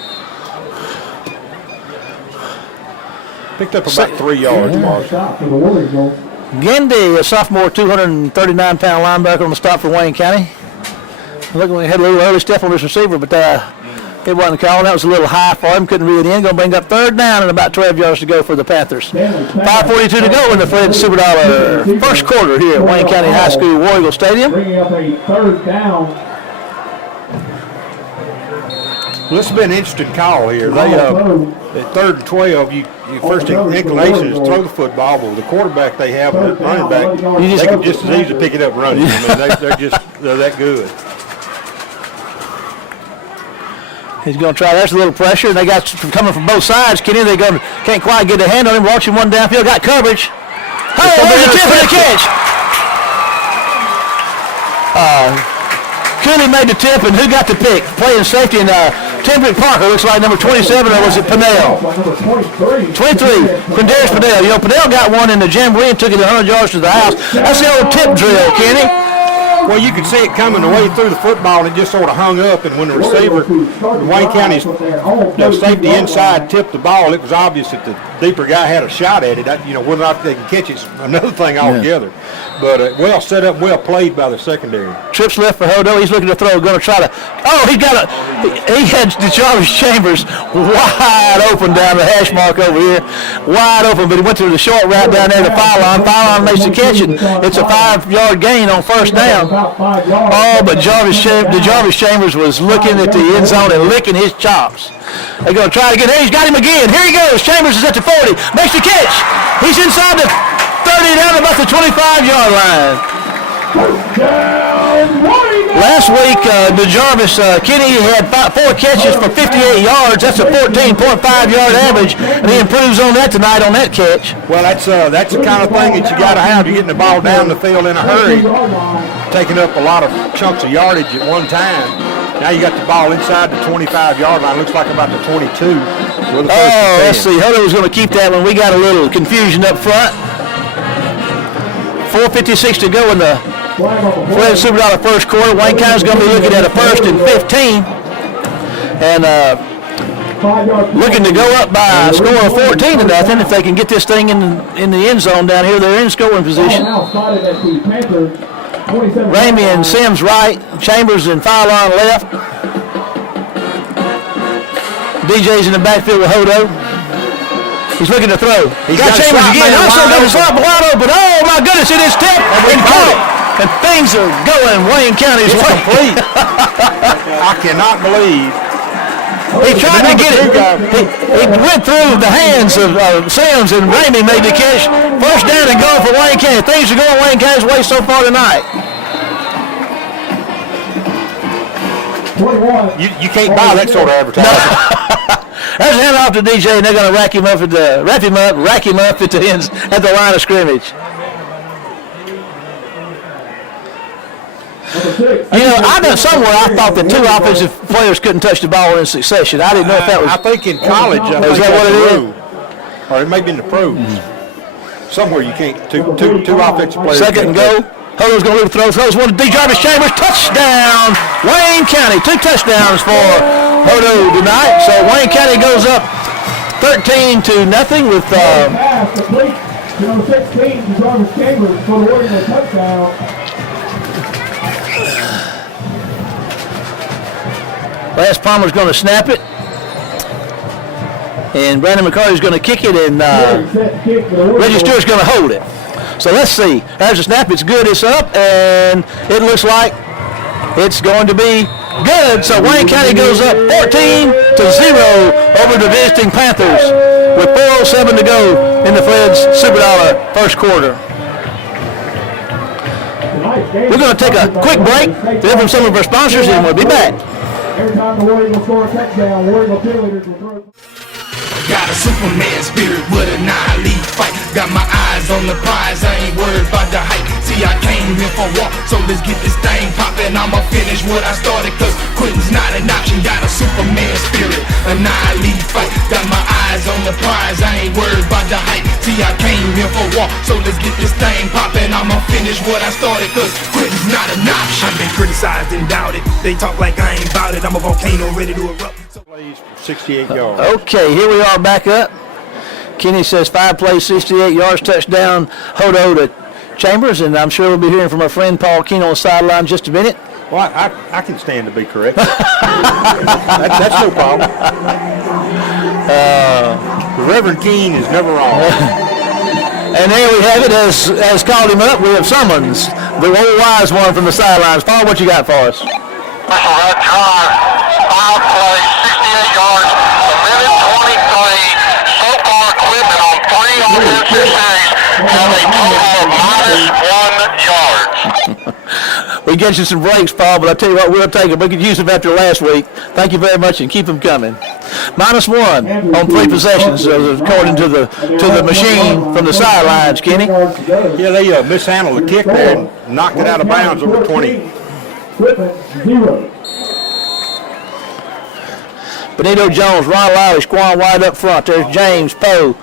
Picked up about 3 yards, Marshall. Gindy, a sophomore, 239-pound linebacker on the stop for Wayne County. Looking like he had a little early step on this receiver, but it wasn't called. That was a little high for him. Couldn't read it in. Going to bring up 3rd down and about 12 yards to go for the Panthers. 5:42 to go in the Fred Super Dollar first quarter here at Wayne County High School War Eagle Stadium. Bringing up a 3rd down. Well, this has been an interesting call here. They at 3rd and 12, your first inclination is throw the football, but with the quarterback they have, the running back, they can just as easily pick it up running. I mean, they're that good. He's going to try. There's a little pressure, and they got coming from both sides. Kenny, they can't quite get a hand on him. Launching one downfield, got coverage. Oh, there's a tip and a catch. Cooley made the tip, and who got the pick? Playing safety, and Timbrick Parker looks like number 27, or was it Pinnell? 23, Quindarius Pinnell. You know, Pinnell got one in the jamboree and took it 100 yards to the house. That's the old tip drill, Kenny. Well, you could see it coming the way through the football, and it just sort of hung up. And when the receiver, Wayne County's safety inside, tipped the ball, it was obvious that the deeper guy had a shot at it. Whether or not they can catch it's another thing altogether. Yeah. But well set up, well played by the secondary. Trips left for Hodo. He's looking to throw. Going to try to. Oh, he had Jarvis Chambers wide open down the hash mark over here, wide open. But he went to the short route down there to Fylon. Fylon makes the catch, and it's a 5-yard gain on first down. Oh, but Jarvis Chambers was looking at the end zone and licking his chops. They're going to try to get him. He's got him again. Here he goes. Chambers is at the 40. Makes the catch. He's inside the 30 down about the 25-yard line. Last week, DeJarvis Kenny had 4 catches for 58 yards. That's a 14.5-yard average, and he improves on that tonight on that catch. Well, that's the kind of thing that you got to have. You're getting the ball down the field in a hurry, taking up a lot of chunks of yardage at one time. Now you got the ball inside the 25-yard line. Looks like about the 22. Let's see. Hodo was going to keep that when we got a little confusion up front. 4:56 to go in the Fred Super Dollar first quarter. Wayne County's going to be looking at a 1st and 15. And looking to go up by a score of 14-0 if they can get this thing in the end zone down here. They're in scoring position. Ramey and Sims right, Chambers and Fylon left. DJ's in the backfield with Hodo. He's looking to throw. He's got Chambers again. Also got his slot wide open. Oh my goodness, it is tipped and caught. And things are going Wayne County's way. Complete. I cannot believe. He tried to get it. He went through the hands of Sims, and Ramey made the catch. First down and goal for Wayne County. Things are going Wayne County's way so far tonight. You can't buy that sort of advertising. There's a handoff to DJ, and they're going to rack him up at the line of scrimmage. Somewhere I thought the 2 offensive players couldn't touch the ball in succession. I didn't know if that was. I think in college, is that what it is? Or it may be in the pros. Somewhere you can't two offensive players. 2nd and goal. Hodo's going to throw. Throws one to D. Jarvis Chambers. Touchdown, Wayne County. 2 touchdowns for Hodo tonight. So Wayne County goes up 13-0 with. Number 16, Jarvis Chambers for the Warriors touchdown. Lance Palmer's going to snap it. And Brandon McCarty's going to kick it, and Reggie Stewart's going to hold it. So let's see. There's a snap. It's good. It's up, and it looks like it's going to be good. So Wayne County goes up 14-0 over the visiting Panthers with 4:07 to go in the Fred's Super Dollar first quarter. We're going to take a quick break to hear from some of our sponsors, and we'll be back. Every time the War Eagles score a touchdown, War Eagle cheerleaders will throw. Got a Superman spirit with a 9-leaf fight. Got my eyes on the prize, I ain't worried about the hype. See, I came here for war, so let's get this thing poppin'. I'ma finish what I started, cause quitting's not an option. Got a Superman spirit, a 9-leaf fight. Got my eyes on the prize, I ain't worried about the hype. See, I came here for war, so let's get this thing poppin'. I'ma finish what I started, cause quitting's not an option. I've been criticized and doubted, they talk like I ain't bout it. I'm a volcano ready to erupt. Plays for 68 yards. Okay, here we are back up. Kenny says 5 plays, 68 yards, touchdown, Hodo to Chambers, and I'm sure we'll be hearing from our friend Paul Keene on the sideline in just a minute. Well, I can stand to be correct. That's no problem. The Reverend Keene is never wrong. And there we have it, as called him up, we have summons the old wise one from the sidelines. Paul, what you got for us? That drive, 5 plays, 68 yards, a minute 23. So far, Quitman on 3 offensive series have a total of -1 yards. We get you some breaks, Paul, but I tell you what, we'll take them. We could use them after last week. Thank you very much, and keep them coming. -1 on 3 possessions, according to the machine from the sidelines, Kenny. Yeah, they mishandled the kick there and knocked it out of bounds over 20. Benito Jones, Ron Lowry, Squan wide up front. There's James, Poe,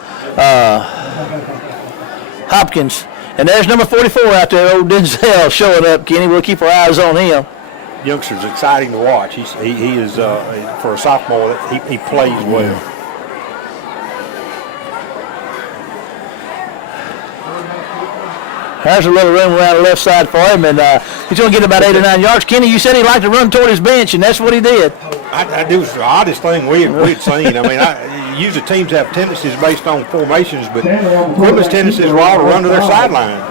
Hopkins. And there's number 44 out there, old Denzel, showing up, Kenny. We'll keep our eyes on him. Youngster's exciting to watch. He is, for a sophomore, he plays well. There's a little room around the left side for him, and he's going to get about 8 or 9 yards. Kenny, you said he liked to run toward his bench, and that's what he did. It was the oddest thing we'd seen. I mean, usually teams have tendencies based on formations, but Quitman's tendencies were all to run to their sideline.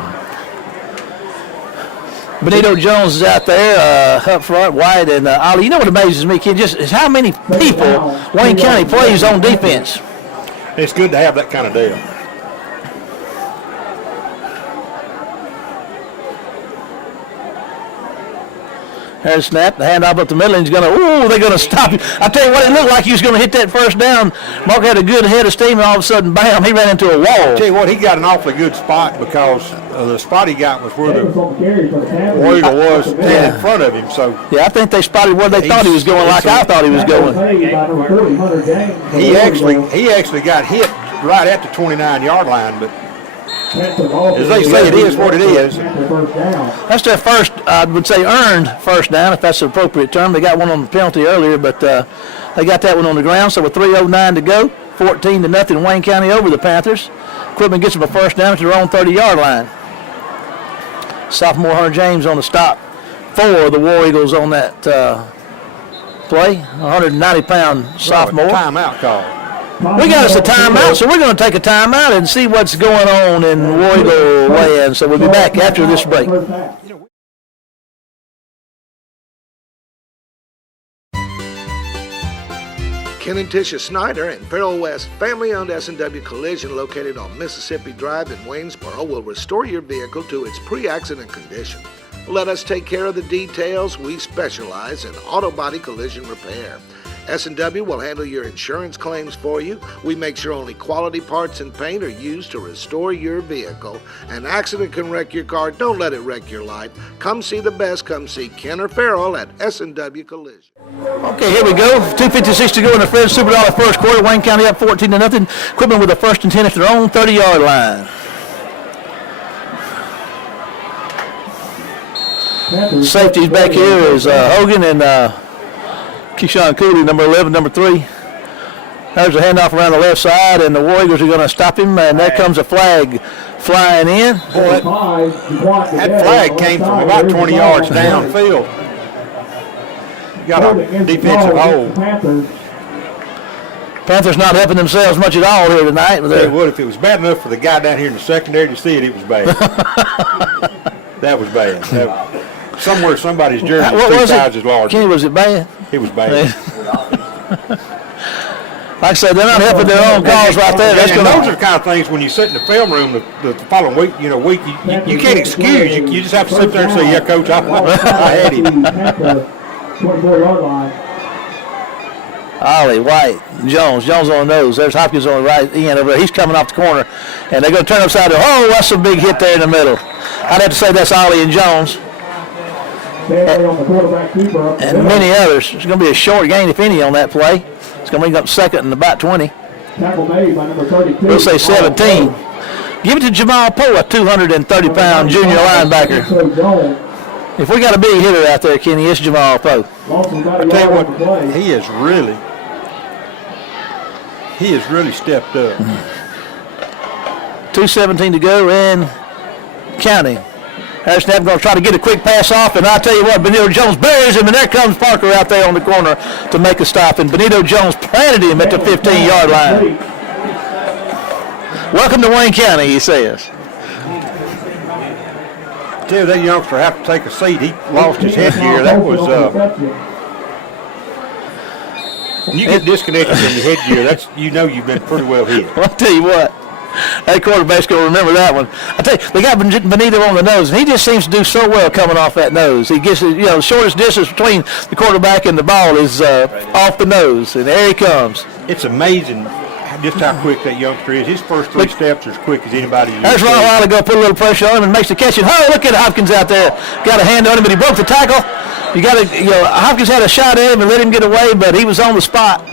Benito Jones is out there up front, White, and Ollie. You know what amazes me, Ken, just is how many people Wayne County plays on defense. It's good to have that kind of deal. There's a snap, the handoff up the middle, and he's they're going to stop him. I tell you what, it looked like he was going to hit that first down. Mark had a good head of steam, and all of a sudden, bam, he ran into a wall. I tell you what, he got an awfully good spot because the spot he got was where the Warrior was in front of him. So yeah, I think they spotted where they thought he was going, like I thought he was going. He actually got hit right at the 29-yard line, but as they say, it is what it is. That's their first, I would say, earned first down, if that's the appropriate term. They got one on the penalty earlier, but they got that one on the ground. So with 3:09 to go, 14-0, Wayne County over the Panthers. Quitman gets them a first down at their own 30-yard line. Sophomore Hunter James on the stop for the War Eagles on that play. 190-pound sophomore. Timeout call. We got us a timeout, so we're going to take a timeout and see what's going on in War Eagle land. So we'll be back after this break. Ken and Tisha Snyder and Farrell West family-owned S&W Collision located on Mississippi Drive in Waynesboro will restore your vehicle to its pre-accident condition. Let us take care of the details. We specialize in auto body collision repair. S&W will handle your insurance claims for you. We make sure only quality parts and paint are used to restore your vehicle. An accident can wreck your car. Don't let it wreck your life. Come see the best. Come see Ken or Farrell at S&W Collision. Okay, here we go. 2:56 to go in the Fred Super Dollar first quarter. Wayne County up 14-0. Quitman with a 1st and 10 at their own 30-yard line. Safeties back here is Hogan and Keyshawn Cooley, number 11, number 3. There's a handoff around the left side, and the War Eagles are going to stop him, and there comes a flag flying in. Boy, that flag came from about 20 yards downfield. Got a defensive hold. Panthers not helping themselves much at all here tonight. They would if it was bad enough for the guy down here in the secondary to see it. It was bad. That was bad. Somewhere somebody's jersey was 2 times as large. Kenny, was it bad? It was bad. Like I said, they're not helping their own calls right there. Those are the kind of things when you sit in the film room the following week, you can't excuse. You just have to sit there and say, yeah, Coach, I had him. 24-yard line. Ollie, White, Jones on the nose. There's Hopkins on the right end over there. He's coming off the corner, and they're going to turn upside down. Oh, that's a big hit there in the middle. I'd have to say that's Ollie and Jones. And many others. It's going to be a short gain, if any, on that play. It's going to bring up second and about 20. We'll say 17. Give it to Jamal Poe, a 230-pound junior linebacker. If we got a big hitter out there, Kenny, it's Jamal Poe. I tell you what, he has really stepped up. 2:17 to go in County. Harris Knapp going to try to get a quick pass off, and I'll tell you what, Benito Jones buries him, and there comes Parker out there on the corner to make a stop, and Benito Jones planted him at the 15-yard line. Welcome to Wayne County, he says. Tell you, that youngster have to take a seat. He lost his headgear. That was when you get disconnected from your headgear, that's you've been pretty well hit. Well, I'll tell you what. That quarterback's going to remember that one. I tell you, they got Benito on the nose, and he just seems to do so well coming off that nose. He gets, the shortest distance between the quarterback and the ball is off the nose, and there he comes. It's amazing just how quick that youngster is. His first three steps are as quick as anybody. There's Ron Wiley go put a little pressure on him and makes the catch. And look at Hopkins out there. Got a hand on him, but he broke the tackle. Hopkins had a shot at him and let him get away, but he was on the spot.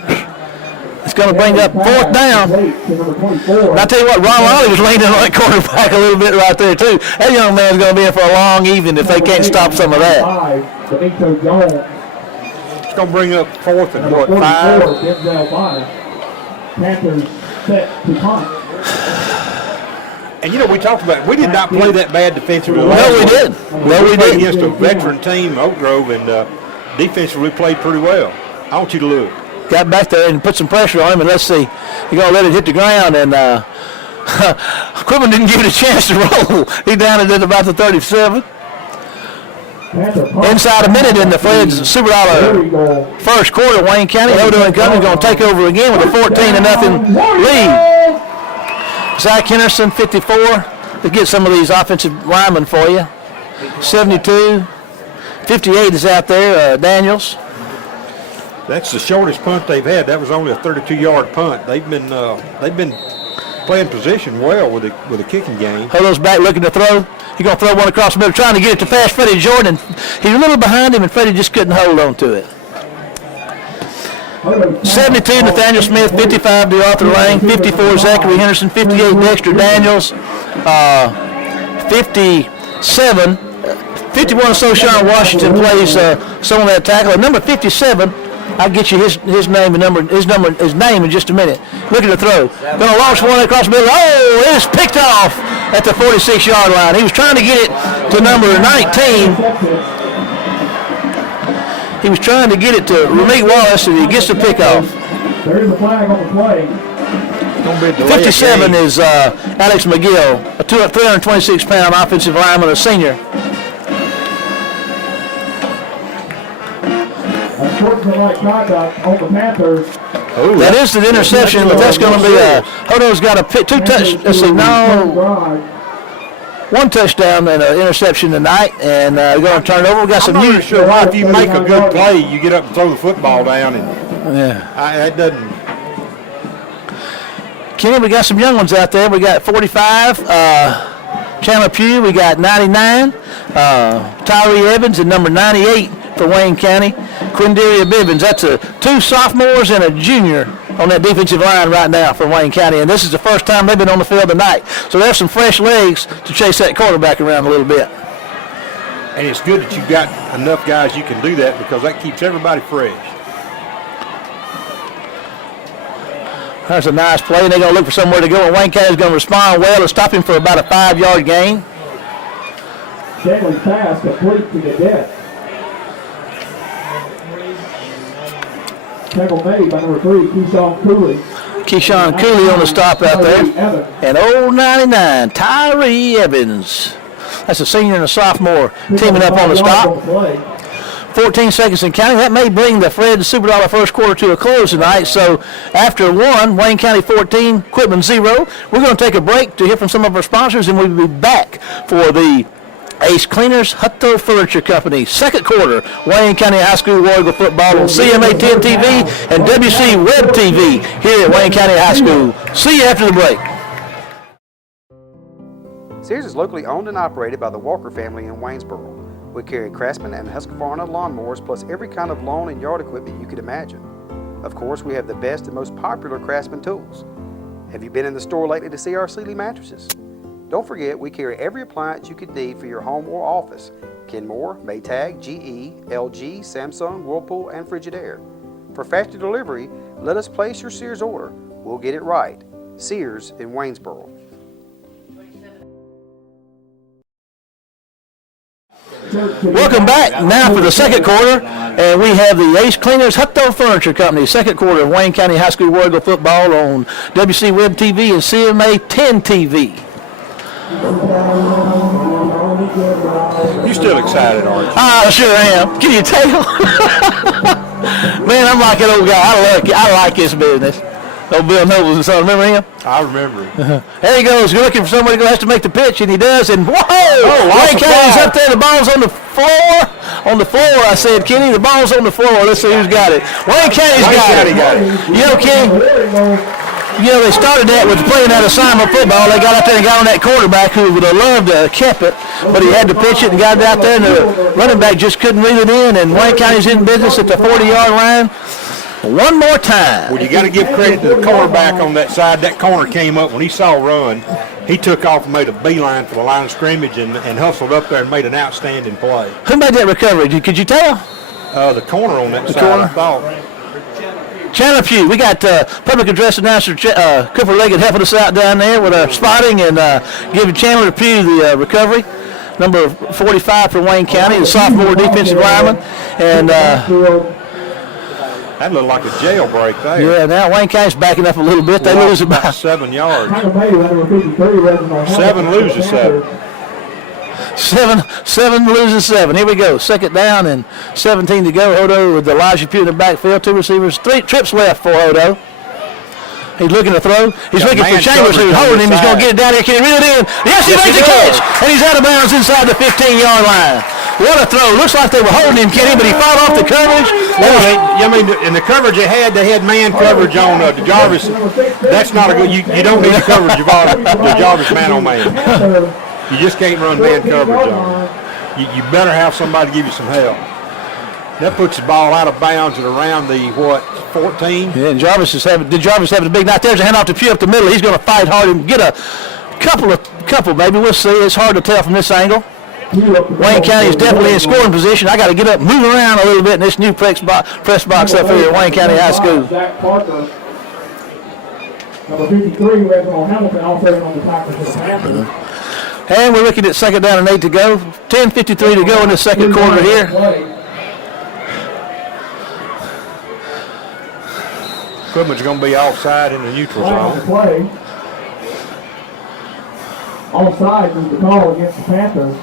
It's going to bring up fourth down. And I tell you what, Ron Wiley was leaning on that quarterback a little bit right there, too. That young man's going to be in for a long evening if they can't stop some of that. It's going to bring up fourth and 5. Panthers set to punt. And we talked about we did not play that bad defensively. No, we did. We played against a veteran team, Oak Grove, and defensively played pretty well. I want you to look. Got back there and put some pressure on him, and let's see. You're going to let it hit the ground, and Quitman didn't give it a chance to roll. He down it at about the 37. Inside a minute in the Fred's Super Dollar first quarter, Wayne County, Odo and Company going to take over again with a 14-0 lead. Zach Henderson, 54. To get some of these offensive linemen for you. 72. 58 is out there, Daniels. That's the shortest punt they've had. That was only a 32-yard punt. They've been playing position well with the kicking game. Odo's back looking to throw. He's going to throw one across the middle, trying to get it to pass Freddie Jordan. He's a little behind him, and Freddie just couldn't hold on to it. 72, Nathaniel Smith. 55, DeArthur Lang. 54, Zachary Henderson. 58, Dexter Daniels. 57, 51, Soshawn Washington plays some of that tackle. And number 57, I'll get you his name and his name in just a minute. Look at the throw. Going to launch one across the middle. Oh, it's picked off at the 46-yard line. He was trying to get it to number 19. He was trying to get it to Ramik Wallace, and he gets the pickoff. There is a flag on the play. 57 is Alex McGill, a 326-pound offensive lineman, a senior. Unsportsmanlike conduct on the Panthers. That is the interception, but that's going to be Hodo's got a two touch. Let's see, one touchdown and an interception tonight, and we're going to turn it over. We got some I'm not sure why if you make a good play, you get up and throw the football down, and that doesn't. Kenny, we got some young ones out there. We got 45, Chandler Pugh. We got 99, Tyree Evans, and number 98 for Wayne County, Quinderia Bibbins. That's two sophomores and a junior on that defensive line right now for Wayne County, and this is the first time they've been on the field tonight. So there's some fresh legs to chase that quarterback around a little bit. And it's good that you've got enough guys you can do that, because that keeps everybody fresh. That's a nice play, and they're going to look for somewhere to go, and Wayne County's going to respond well to stop him for about a 5-yard gain. Shanley's pass complete to the death. Tackle made by number 3, Keyshawn Cooley. Keyshawn Cooley on the stop out there. And old 99, Tyree Evans. That's a senior and a sophomore teaming up on the stop. 14 seconds in counting. That may bring the Fred Super Dollar first quarter to a close tonight. So after 1, Wayne County 14, Quitman 0. We're going to take a break to hear from some of our sponsors, and we'll be back for the Ace Cleaners, Hutto Furniture Company. Second quarter, Wayne County High School War Eagle football on CMA 10 TV and WC Web TV here at Wayne County High School. See you after the break. Sears is locally owned and operated by the Walker family in Waynesboro. We carry Craftsman and Husqvarna lawnmowers plus every kind of lawn and yard equipment you could imagine. Of course, we have the best and most popular Craftsman tools. Have you been in the store lately to see our Sealy mattresses? Don't forget, we carry every appliance you could need for your home or office. Kenmore, Maytag, GE, LG, Samsung, Whirlpool, and Frigidaire. For faster delivery, let us place your Sears order. We'll get it right. Sears in Waynesboro. Welcome back now for the second quarter, and we have the Ace Cleaners Hutto Furniture Company, second quarter of Wayne County High School War Eagle football on WC Web TV and CMA 10 TV. You still excited, aren't you? I sure am. Can you tell? Man, I'm like an old guy. I like this business. Old Bill Nobles and son. Remember him? I remember him. There he goes. You're looking for somebody who has to make the pitch, and he does. And whoa! Wayne County's up there. The ball's on the floor. On the floor, I said, Kenny, the ball's on the floor. Let's see who's got it. Wayne County's got it. You know, Kenny, they started that with playing that assignment football. They got out there and got on that quarterback who would have loved to have kept it, but he had to pitch it and got it out there, and the running back just couldn't reel it in, and Wayne County's in business at the 40-yard line. One more time. Well, you got to give credit to the quarterback on that side. That corner came up when he saw a run. He took off and made a beeline for the line of scrimmage and hustled up there and made an outstanding play. Who made that recovery? Could you tell? The corner on that side, corner? I thought. Chandler Pugh, we got public address announcer Cooper Leggett helping us out down there with our spotting and giving Chandler Pugh the recovery. Number 45 for Wayne County, the sophomore defensive lineman. And that looked like a jailbreak there. yeah, now Wayne County's backing up a little bit. They lose about 7 yards. 7 loses 7. 7 loses 7. Here we go. Second down and 17 to go. Odo with Elijah Pugh in the backfield. 2 receivers. 3 trips left for Odo. He's looking to throw. He's looking for Chambers who's holding him. He's going to get it down there. Can he reel it in? Yes, he makes the catch. And he's out of bounds inside the 15-yard line. What a throw. Looks like they were holding him, Kenny, but he fought off the coverage. I mean, in the coverage they had man coverage on DeJarvis. That's not a good, you don't need the coverage of DeJarvis man on man. You just can't run man coverage on him. You better have somebody give you some help. That puts the ball out of bounds at around the, 14? Yeah, and Jarvis having a big night. There's a handoff to Pugh up the middle. He's going to fight hard and get a couple, maybe. We'll see. It's hard to tell from this angle. Wayne County is definitely in scoring position. I got to get up, move around a little bit in this new press box up here at Wayne County High School. Zach Parker, number 53, Reginald Hamilton, also on the tackle for the Panthers. And we're looking at second down and 8 to go. 10:53 to go in the second quarter here. Quitman's going to be offside in the neutral zone. Offside is the call against the Panthers.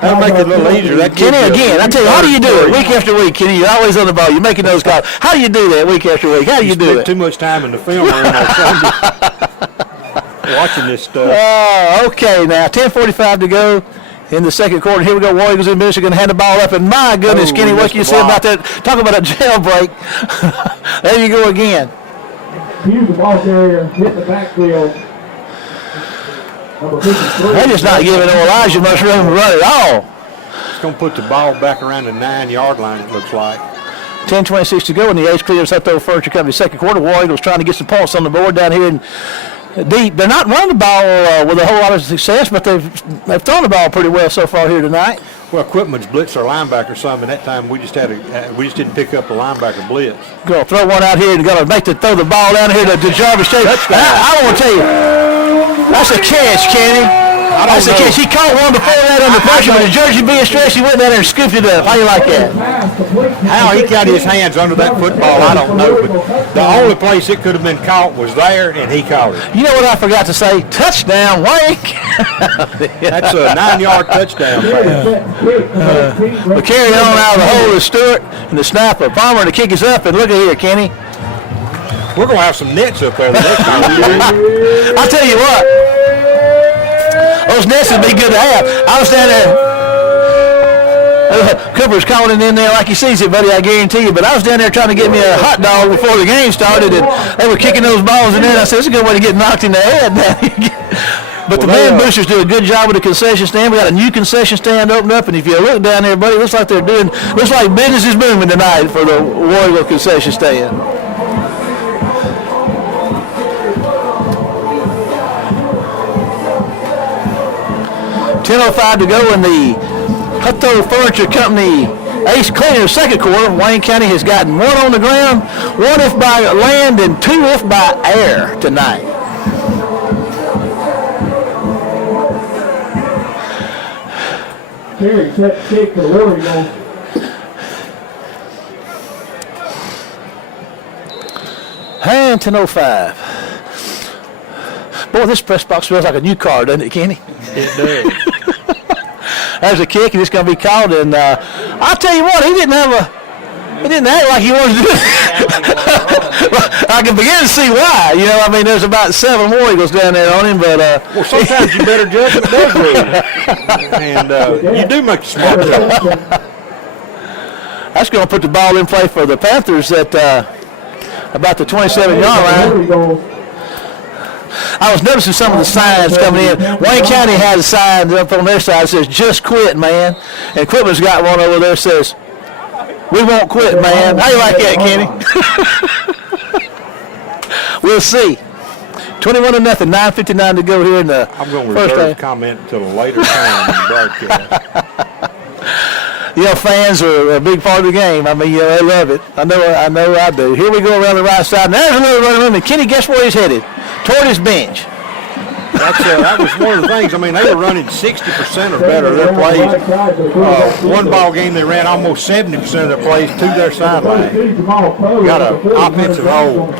That'll make it a little easier. Kenny, again, I tell you, how do you do it week after week, Kenny? You're always on the ball. You're making those calls. How do you do that week after week? How do you do it? Too much time in the film room on Sunday watching this stuff. Okay, now 10:45 to go in the second quarter. Here we go. War Eagles in Michigan hand the ball up, and my goodness, Kenny, what can you say about that? Talk about a jailbreak. There you go again. Hughes, the ball carrier, hit the backfield. They're just not giving Elijah much room to run at all. It's going to put the ball back around the 9-yard line, it looks like. 10:26 to go in the Ace Cleaners Hutto Furniture Company second quarter. War Eagles trying to get some points on the board down here in deep. They're not running the ball with a whole lot of success, but they've thrown the ball pretty well so far here tonight. Well, Quitman's blitzed our linebacker some, and that time we just didn't pick up the linebacker blitz. Going to throw one out here and going to throw the ball down here to Jarvis Chase. I want to tell you, that's a catch, Kenny. That's a catch. He caught one before that under pressure, but the jersey being stretched, he went down there and scooped it up. How do you like that? How he got his hands under that football, I don't know. But the only place it could have been caught was there, and he caught it. You know what I forgot to say? Touchdown, Wayne. That's a 9-yard touchdown pass. But carrying on out of the hole is Stewart, and the snapper. Palmer, and the kick is up, and look at here, Kenny. We're going to have some nets up there the next time we do. I'll tell you what. Those nets would be good to have. I was standing there. Cooper's calling in there like he sees it, buddy, I guarantee you. But I was down there trying to get me a hot dog before the game started, and they were kicking those balls in there, and I said, it's a good way to get knocked in the head. But the band boosters do a good job with the concession stand. We got a new concession stand opened up, and if you look down there, buddy, looks like business is booming tonight for the War Eagle concession stand. $10:05 to go in the Hutto Furniture Company Ace Cleaner second quarter. Wayne County has gotten 1 on the ground, 1 if by land, and 2 if by air tonight. Carry, set, kick for the War Eagles. And 10:05. Boy, this press box smells like a new car, doesn't it, Kenny? It does. There's a kick, and it's going to be called. And I'll tell you what, he didn't act like he wanted to do it. I can begin to see why. You know, I mean, there's about 7 War Eagles down there on him, but well, sometimes you better judge it does lose. And you do make a smart choice. That's going to put the ball in play for the Panthers at about the 27-yard line. I was noticing some of the signs coming in. Wayne County has a sign up on their side that says, just quit, man. And Quitman's got one over there that says, we won't quit, man. How you like that, Kenny? We'll see. 21-0, 9:59 to go here in the I'm going to first reserve half. comment until a later time in the broadcast. You know, fans are a big part of the game. I mean, you know, they love it. I know I do. Here we go around the right side. And there's another running room. And Kenny, guess where he's headed? Toward his bench. That was one of the things. I mean, they were running 60% or better of their plays. One ball game, they ran almost 70% of their plays to their sideline. Got an offensive hole.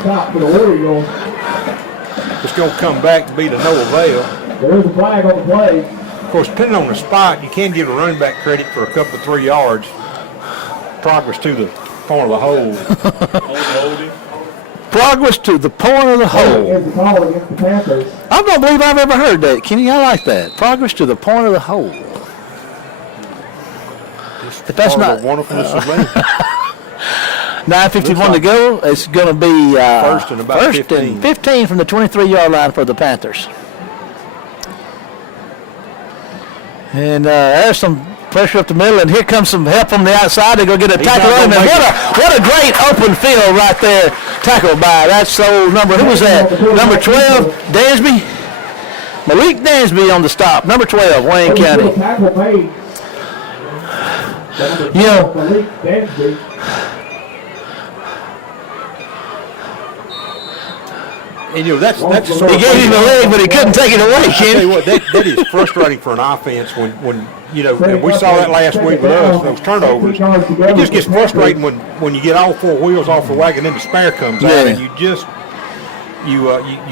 It's going to come back to be to no avail. There is a flag on the play. Of course, depending on the spot, you can give a running back credit for a couple of 3 yards. Progress to the point of the hole. Progress to the point of the hole. I don't believe I've ever heard that, Kenny. I like that. Progress to the point of the hole. If that's not wonderfulness of living. 9:51 to go. It's going to be first and about 15 from the 23-yard line for the Panthers. And there's some pressure up the middle, and here comes some help from the outside. They're going to get a tackle on him. What a great open field right there. Tackle by that's who was that? Number 12, Dansby. Malik Dansby on the stop. Number 12, Wayne County. You know, Malik Dansby. And you know that's the sort he of gave him a leg, but he couldn't take it away, I tell Kenny. you what, that is frustrating for an offense when you know, and we saw that last week with us, those turnovers. It just gets frustrating when you get all 4 wheels off the wagon and the spare comes out, and you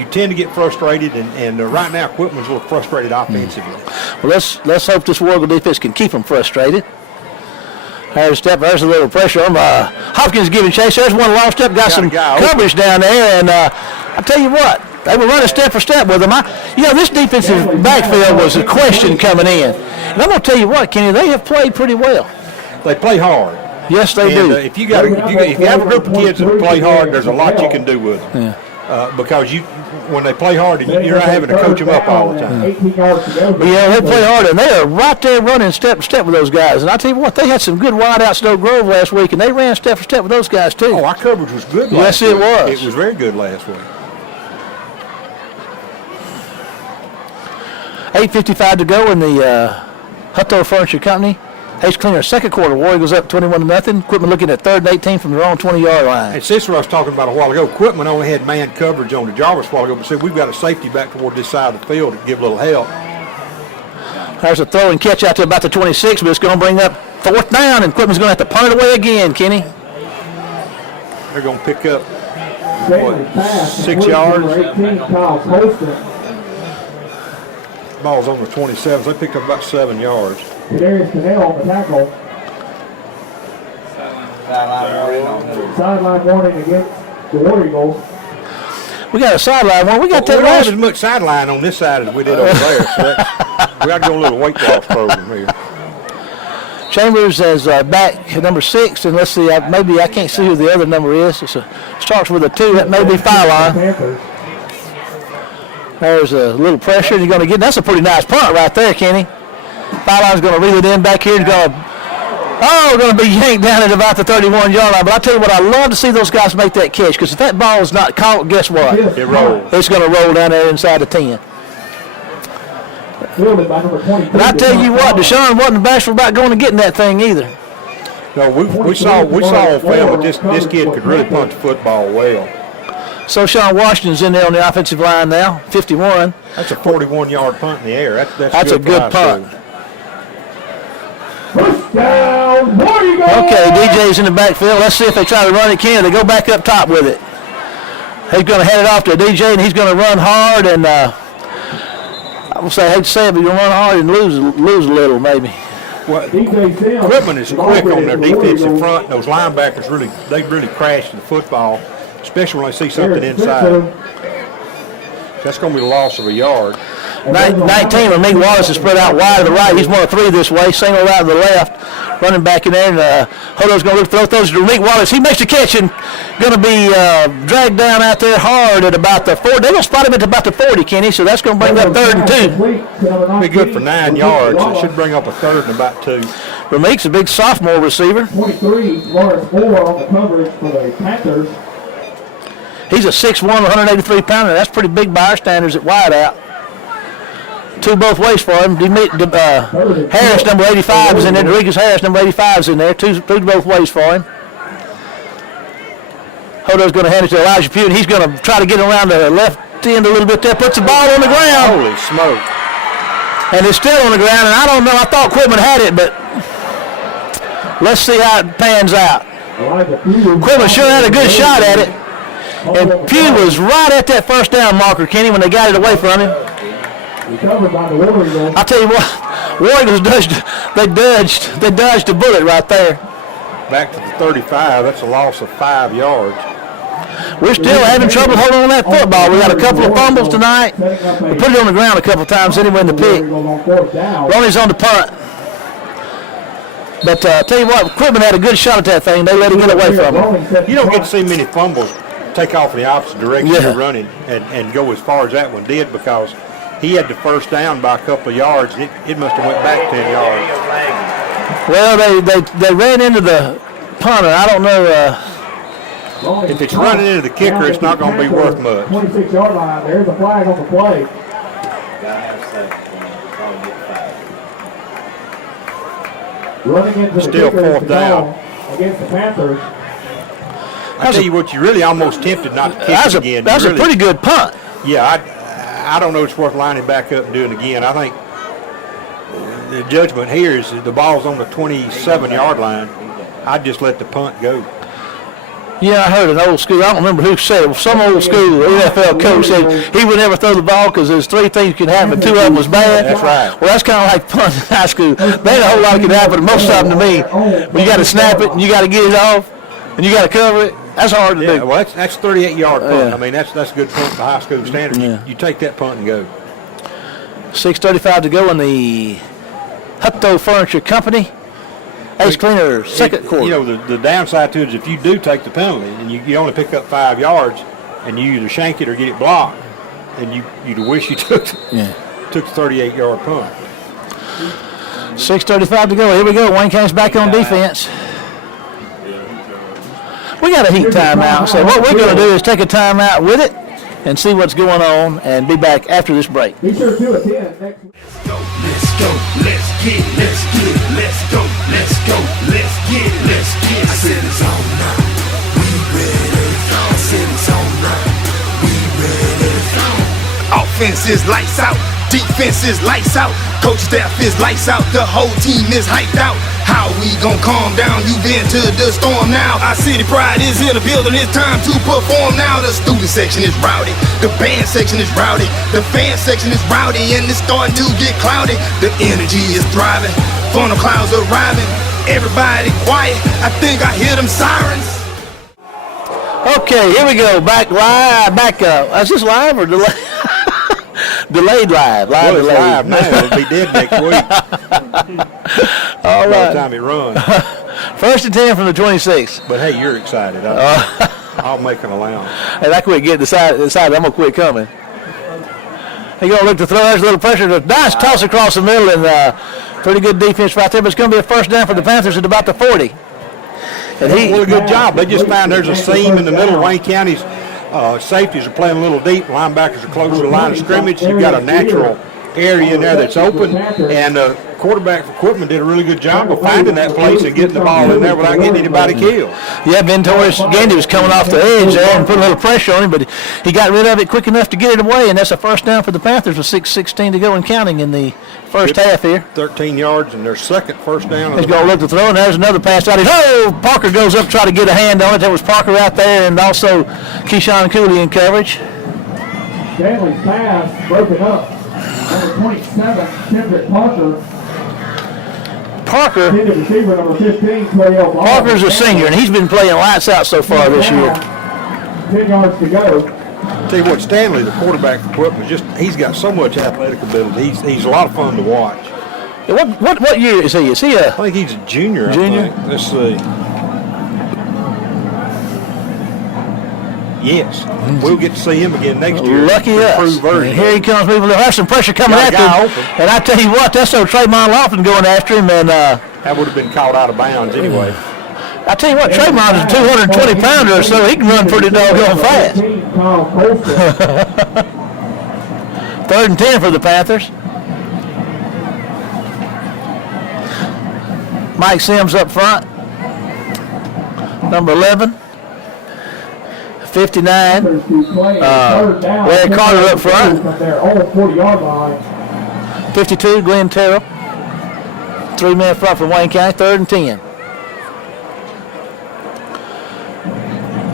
tend to get frustrated, and right now Quitman's a little frustrated offensively. Well, let's hope this War Eagle defense can keep them frustrated. There's a step. There's a little pressure on Hopkins giving chase. There's one long step. Got some coverage down there, and I tell you what, they were running step for step with them. This defensive backfield was a question coming in, and I'm going to tell you what, Kenny, they have played pretty well. They play hard. Yes, they do. If you have a group of kids that play hard, there's a lot you can do with them. Yeah. Because when they play hard, you're not having to coach them up all the time. Yeah, they play hard, and they are right there running step for step with those guys. And I tell you what, they had some good wide out Snow Grove last week, and they ran step for step with those guys too. Oh, our coverage was good last week. Yes, it was. It was very good last week. 8:55 to go in the Hutto Furniture Company. Ace Cleaner, second quarter. War Eagles up 21-0. Quitman looking at 3rd and 18 from their own 20-yard line. And this is what I was talking about a while ago. Quitman only had man coverage on the Jarvis a while ago, but see, we've got a safety back toward this side of the field to give a little help. There's a throw and catch out to about the 26, but it's going to bring up 4th down, and Quitman's going to have to punt it away again, Kenny. They're going to pick up, 6 yards? Ball's on the 27, so they picked up about 7 yards. Darius Cannell on the tackle. Sideline warning against the War Eagles. We got a sideline one. We got We that don't have last. as much sideline on this side as we did over there, so we got to go a little weight loss program here. Chambers is back at number 6, and let's see, maybe I can't see who the other number is. It starts with a 2. That may be Phylon. There's a little pressure, and you're going to get. That's a pretty nice punt right there, Kenny. Phylon's going to reel it in back here. He's going to be yanked down at about the 31-yard line. But I tell you what, I love to see those guys make that catch, because if that ball is not caught, guess what? It rolls. It's going to roll down there inside the 10. And I tell you what, Deshaun wasn't bashful about going and getting that thing either. No, we saw on film that this kid could really punt the football well. So Sean Washington's in there on the offensive line now, 51. That's a 41-yard punt in the air. That's a good punt. First down, Okay, DJ's in the backfield. Let's see if they try to run it. Can they go back up top with it? He's going to hand it off to DJ, and he's going to run hard. And I will say, I hate to say it, but he's going to run hard and lose a little maybe. Well, Quitman is quick on their defensive front. Those linebackers they really crash the football, especially when they see something inside. That's going to be the loss of a yard. 19, Ramik Wallace is spread out wide to the right. He's 1 of 3 this way, single out to the left, running back in there. And Hodo's going to throw those to Ramik Wallace. He makes the catch and going to be dragged down out there hard at about the 40. They're going to spot him at about the 40, Kenny, so that's going to bring up 3rd and 2. Be good for 9 yards. It should bring up a 3rd and about 2. Ramik's a big sophomore receiver. 23, Lawrence Moore on the coverage for the Panthers. He's a 6'1", 183-pounder. That's pretty big by our standards at wide out. 2 both ways for him. Harris, number 85, is in there. Rodriguez Harris, number 85, is in there. Two both ways for him. Hodo's going to hand it to Elijah Pugh, and he's going to try to get around the left end a little bit there. Puts the ball on the ground. Holy smoke. And it's still on the ground, and I don't know. I thought Quitman had it, but let's see how it pans out. Quitman sure had a good shot at it. And Pugh was right at that first down marker, Kenny, when they got it away from him. I'll tell you what, War Eagles dodged a bullet right there. Back to the 35, that's a loss of 5 yards. We're still having trouble holding on that football. We got a couple of fumbles tonight. We put it on the ground a couple of times anyway in the pick. Ronnie's on the punt. But tell you what, Quitman had a good shot at that thing. They let him get away from him. You don't get to see many fumbles take off in the opposite direction you're running and go as far as that one did, because he had the first down by a couple of yards. It must have went back 10 yards. Well, they ran into the punter. I don't know. If it's running into the kicker, it's not going to be worth much. 26-yard line. There's a flag on the play. Running into Still the 4th down against the Panthers. I tell you what, you're really almost tempted not to kick it again. That's a pretty good punt. Yeah, I don't know if it's worth lining back up and doing it again. I think the judgment here is the ball's on the 27-yard line. I'd just let the punt go. Yeah, I heard an old school. I don't remember who said it. Some old school NFL coach said he would never throw the ball because there's 3 things can happen. 2 of them was bad. That's right. Well, that's kind of like punting in high school. There ain't a whole lot can happen. Most of them to me, when you got to snap it and you got to get it off and you got to cover it, that's hard to do. Well, that's 38-yard punt. I mean, that's a good punt by high school standards. Yeah. You take that punt and go. 6:35 to go in the Hutto Furniture Company. Ace Cleaner, second quarter. You know, the downside to it is if you do take the penalty and you only pick up 5 yards and you either shank it or get it blocked, and you'd wish you took the 38-yard punt. 6:35 to go. Here we go. Wayne County's back on defense. We got a heat timeout, so what we're going to do is take a timeout with it and see what's going on and be back after this break. Be sure to attend next week. Let's go, let's get it, let's get it, let's go, let's go, let's get it, let's get it. I said it's on now, we ready. I said it's on now, we ready. Offense is lights out, defense is lights out, coach staff is lights out, the whole team is hyped out. How we gon' calm down? You been to the storm now. Our city pride is in the building. It's time to perform now. The student section is rowdy. The band section is rowdy. The fan section is rowdy, and it's starting to get cloudy. The energy is thriving. Funnel clouds arriving. Everybody quiet. I think I hear them sirens. Okay, here we go. Back up. Is this live or delayed? Delayed live. Well, it's Delayed. live now. It'll be dead next week. All By right. the time it runs. 1st and 10 from the 26. But hey, you're excited. I'll make an allowance. And I quit getting decided. I'm going to quit coming. He's going to look to throw. There's a little pressure. Nice toss across the middle, and pretty good defense right there. But it's going to be a first down for the Panthers at about the 40. And he did a good job. They just found there's a seam in the middle. Wayne County's safeties are playing a little deep. Linebackers are close to the line of scrimmage. You've got a natural area in there that's open. And quarterback for Quitman did a really good job of finding that place and getting the ball in there without getting anybody killed. Yeah, Ventorius Gandy was coming off the edge there and put a little pressure on him, but he got rid of it quick enough to get it away, and that's a first down for the Panthers with 6:16 to go and counting in the first half here. 13 yards and their second first down. He's going to look to throw, and there's another pass out. Parker goes up to try to get a hand on it. There was Parker out there, and also Keyshawn Cooley in coverage. Stanley's pass broken up. Number 27, Kendrick Parker. Number 15, Parker's a senior, and he's been playing lights out so far this year. 10 yards to go. Tell you what, Stanley, the quarterback for Quitman, he's got so much athletic ability. He's a lot of fun to watch. What year is he? I think he's a junior. Junior? Let's see. Yes, we'll get to see him again next year. Lucky us. And here he comes. People have some pressure coming at him. And I tell you what, that's so Trayvon Lofton going after him. And that would have been called out of bounds anyway. I tell you what, Trayvon is a 220-pounder or so. He can run pretty doggone fast. 3rd and 10 for the Panthers. Mike Sims up front. Number 11. 59. Larry Carter up front. 52, Glenn Terrell. 3-man front from Wayne County, 3rd and 10.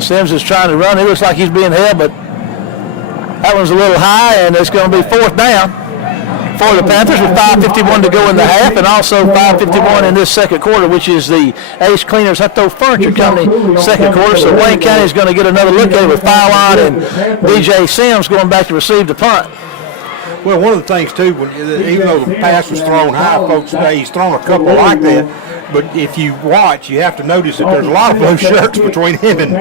Sims is trying to run. He looks like he's being held, but that one's a little high, and it's going to be 4th down for the Panthers with 5:51 to go in the half, and also 5:51 in this second quarter, which is the Ace Cleaners Hutto Furniture Company second quarter. So Wayne County is going to get another look at it with Fallon and DJ Sims going back to receive the punt. Well, one of the things, too, even though the pass was thrown high, folks say he's thrown a couple like that. But if you watch, you have to notice that there's a lot of blue shirts between him and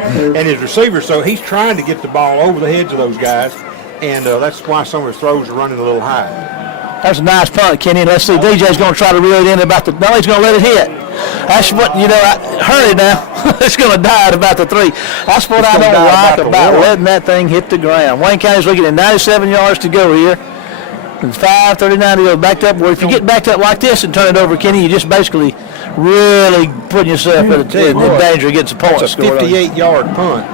his receiver. So he's trying to get the ball over the heads of those guys, and that's why some of his throws are running a little high. That's a nice punt, Kenny. Let's see. DJ's going to try to reel it in about the. No, he's going to let it hit. That's what, hurry now. It's going to die at about the 3. That's what I don't like about letting that thing hit the ground. Wayne County's looking at 97 yards to go here. And 5:39 to go. Backed up. Well, if you get backed up like this and turn it over, Kenny, you just basically really putting yourself in danger against a point. It's a 58-yard punt.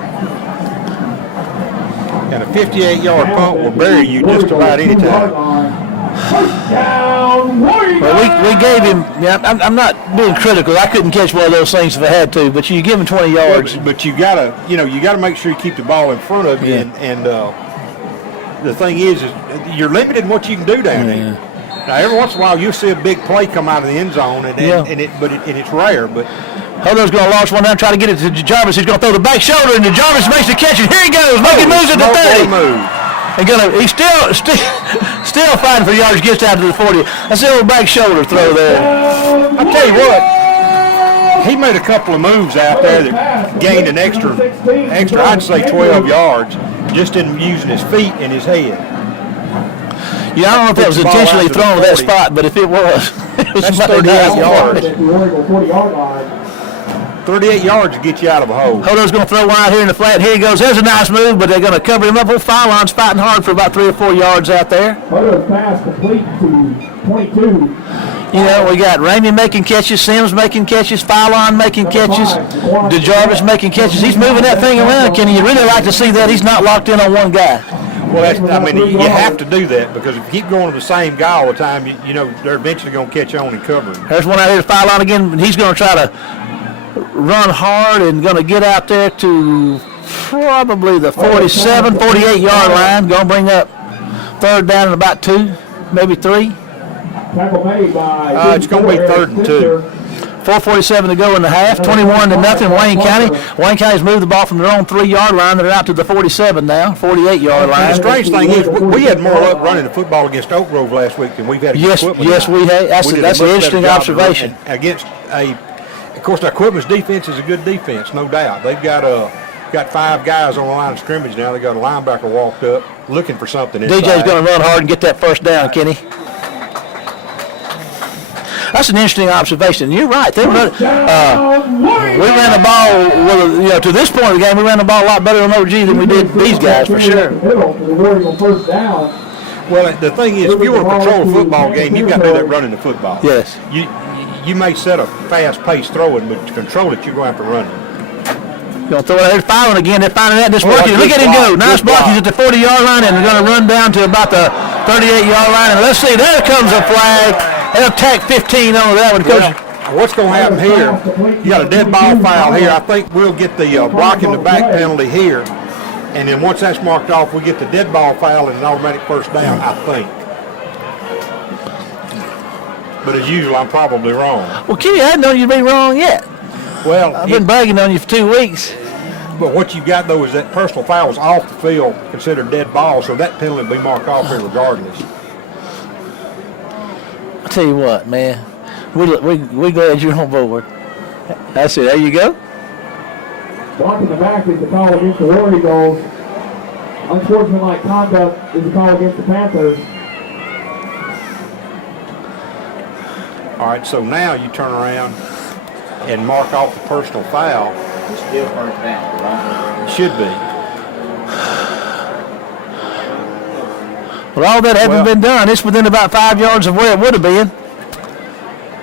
And a 58-yard punt will bury you just about any time. Well, we gave him. Yeah, I'm not being critical. I couldn't catch one of those things if I had to. But you give him 20 yards. But you gotta make sure you keep the ball in front of you. Yeah. And the thing is you're limited in what you can do down there. Now, every once in a while, you'll see a big play come out of the end zone, and it's rare. But Holdo's going to launch one down, try to get it to Jarvis. He's going to throw the back shoulder, and Jarvis makes the catch. And here he goes, making moves at the 30. He's still fighting for yards, gets out to the 40. That's the old back shoulder throw there. I'll tell you what, he made a couple of moves out there that gained an extra, I'd say 12 yards, just in using his feet and his head. Yeah, I don't know if that was intentionally thrown to that spot, but if it was, that's 38 yards. 38 yards to get you out of a hole. Holdo's going to throw one out here in the flat. Here he goes. There's a nice move, but they're going to cover him up. Fallon's fighting hard for about 3 or 4 yards out there. Holdo's pass complete to 22. We got Ramey making catches, Sims making catches, Fallon making catches, DeJarvis making catches. He's moving that thing around, Kenny. You really like to see that. He's not locked in on one guy. Well, you have to do that because if you keep going to the same guy all the time, they're eventually going to catch on and cover him. There's one out here to Fallon again. He's going to try to run hard and going to get out there to probably the 47, 48-yard line. Going to bring up 3rd down and about 2, maybe 3. Tackle made by it's going to be 3rd and 2. 4:47 to go in the half, 21-0 Wayne County. Wayne County's moved the ball from their own 3-yard line. They're out to the 47 now, 48-yard line. The strange thing is, we had more luck running the football against Oak Grove last week than we've had against Quitman. Yes, we have. That's an interesting observation. Against of course, now Quitman's defense is a good defense, no doubt. They've got 5 guys on the line of scrimmage now. They got a linebacker walked up looking for something inside. DJ's going to run hard and get that first down, Kenny. That's an interesting observation. You're right. They run, we ran the ball, to this point of the game, we ran the ball a lot better on OG than we did these guys, for sure. Well, the thing is, if you want to control a football game, you've got to do that running the football. Yes. You may set a fast-paced throwing, but to control it, you're going to have to run it. Going to throw it. They're firing again. They're finding that. Look at him go. Nice block. He's at the 40-yard line, and they're going to run down to about the 38-yard line. And let's see. There comes a flag. They'll tack 15 on that one. Well, what's going to happen here, you got a dead ball foul here. I think we'll get the blocking the back penalty here. And then once that's marked off, we get the dead ball foul and an automatic first down, I think. But as usual, I'm probably wrong. Well, Kenny, I didn't know you'd be wrong yet. Well, I've been bragging on you for 2 weeks. But what you got, though, is that personal foul was off the field, considered dead ball, so that penalty will be marked off here regardless. I'll tell you what, man. We're glad you're on board. That's it. There you go. Blocking the back is the call against the War Eagles. Unsportsmanlike conduct is the call against the Panthers. All right, so now you turn around and mark off the personal foul. It's still first down. It should be. Well, all that hasn't been done. It's within about 5 yards of where it would have been.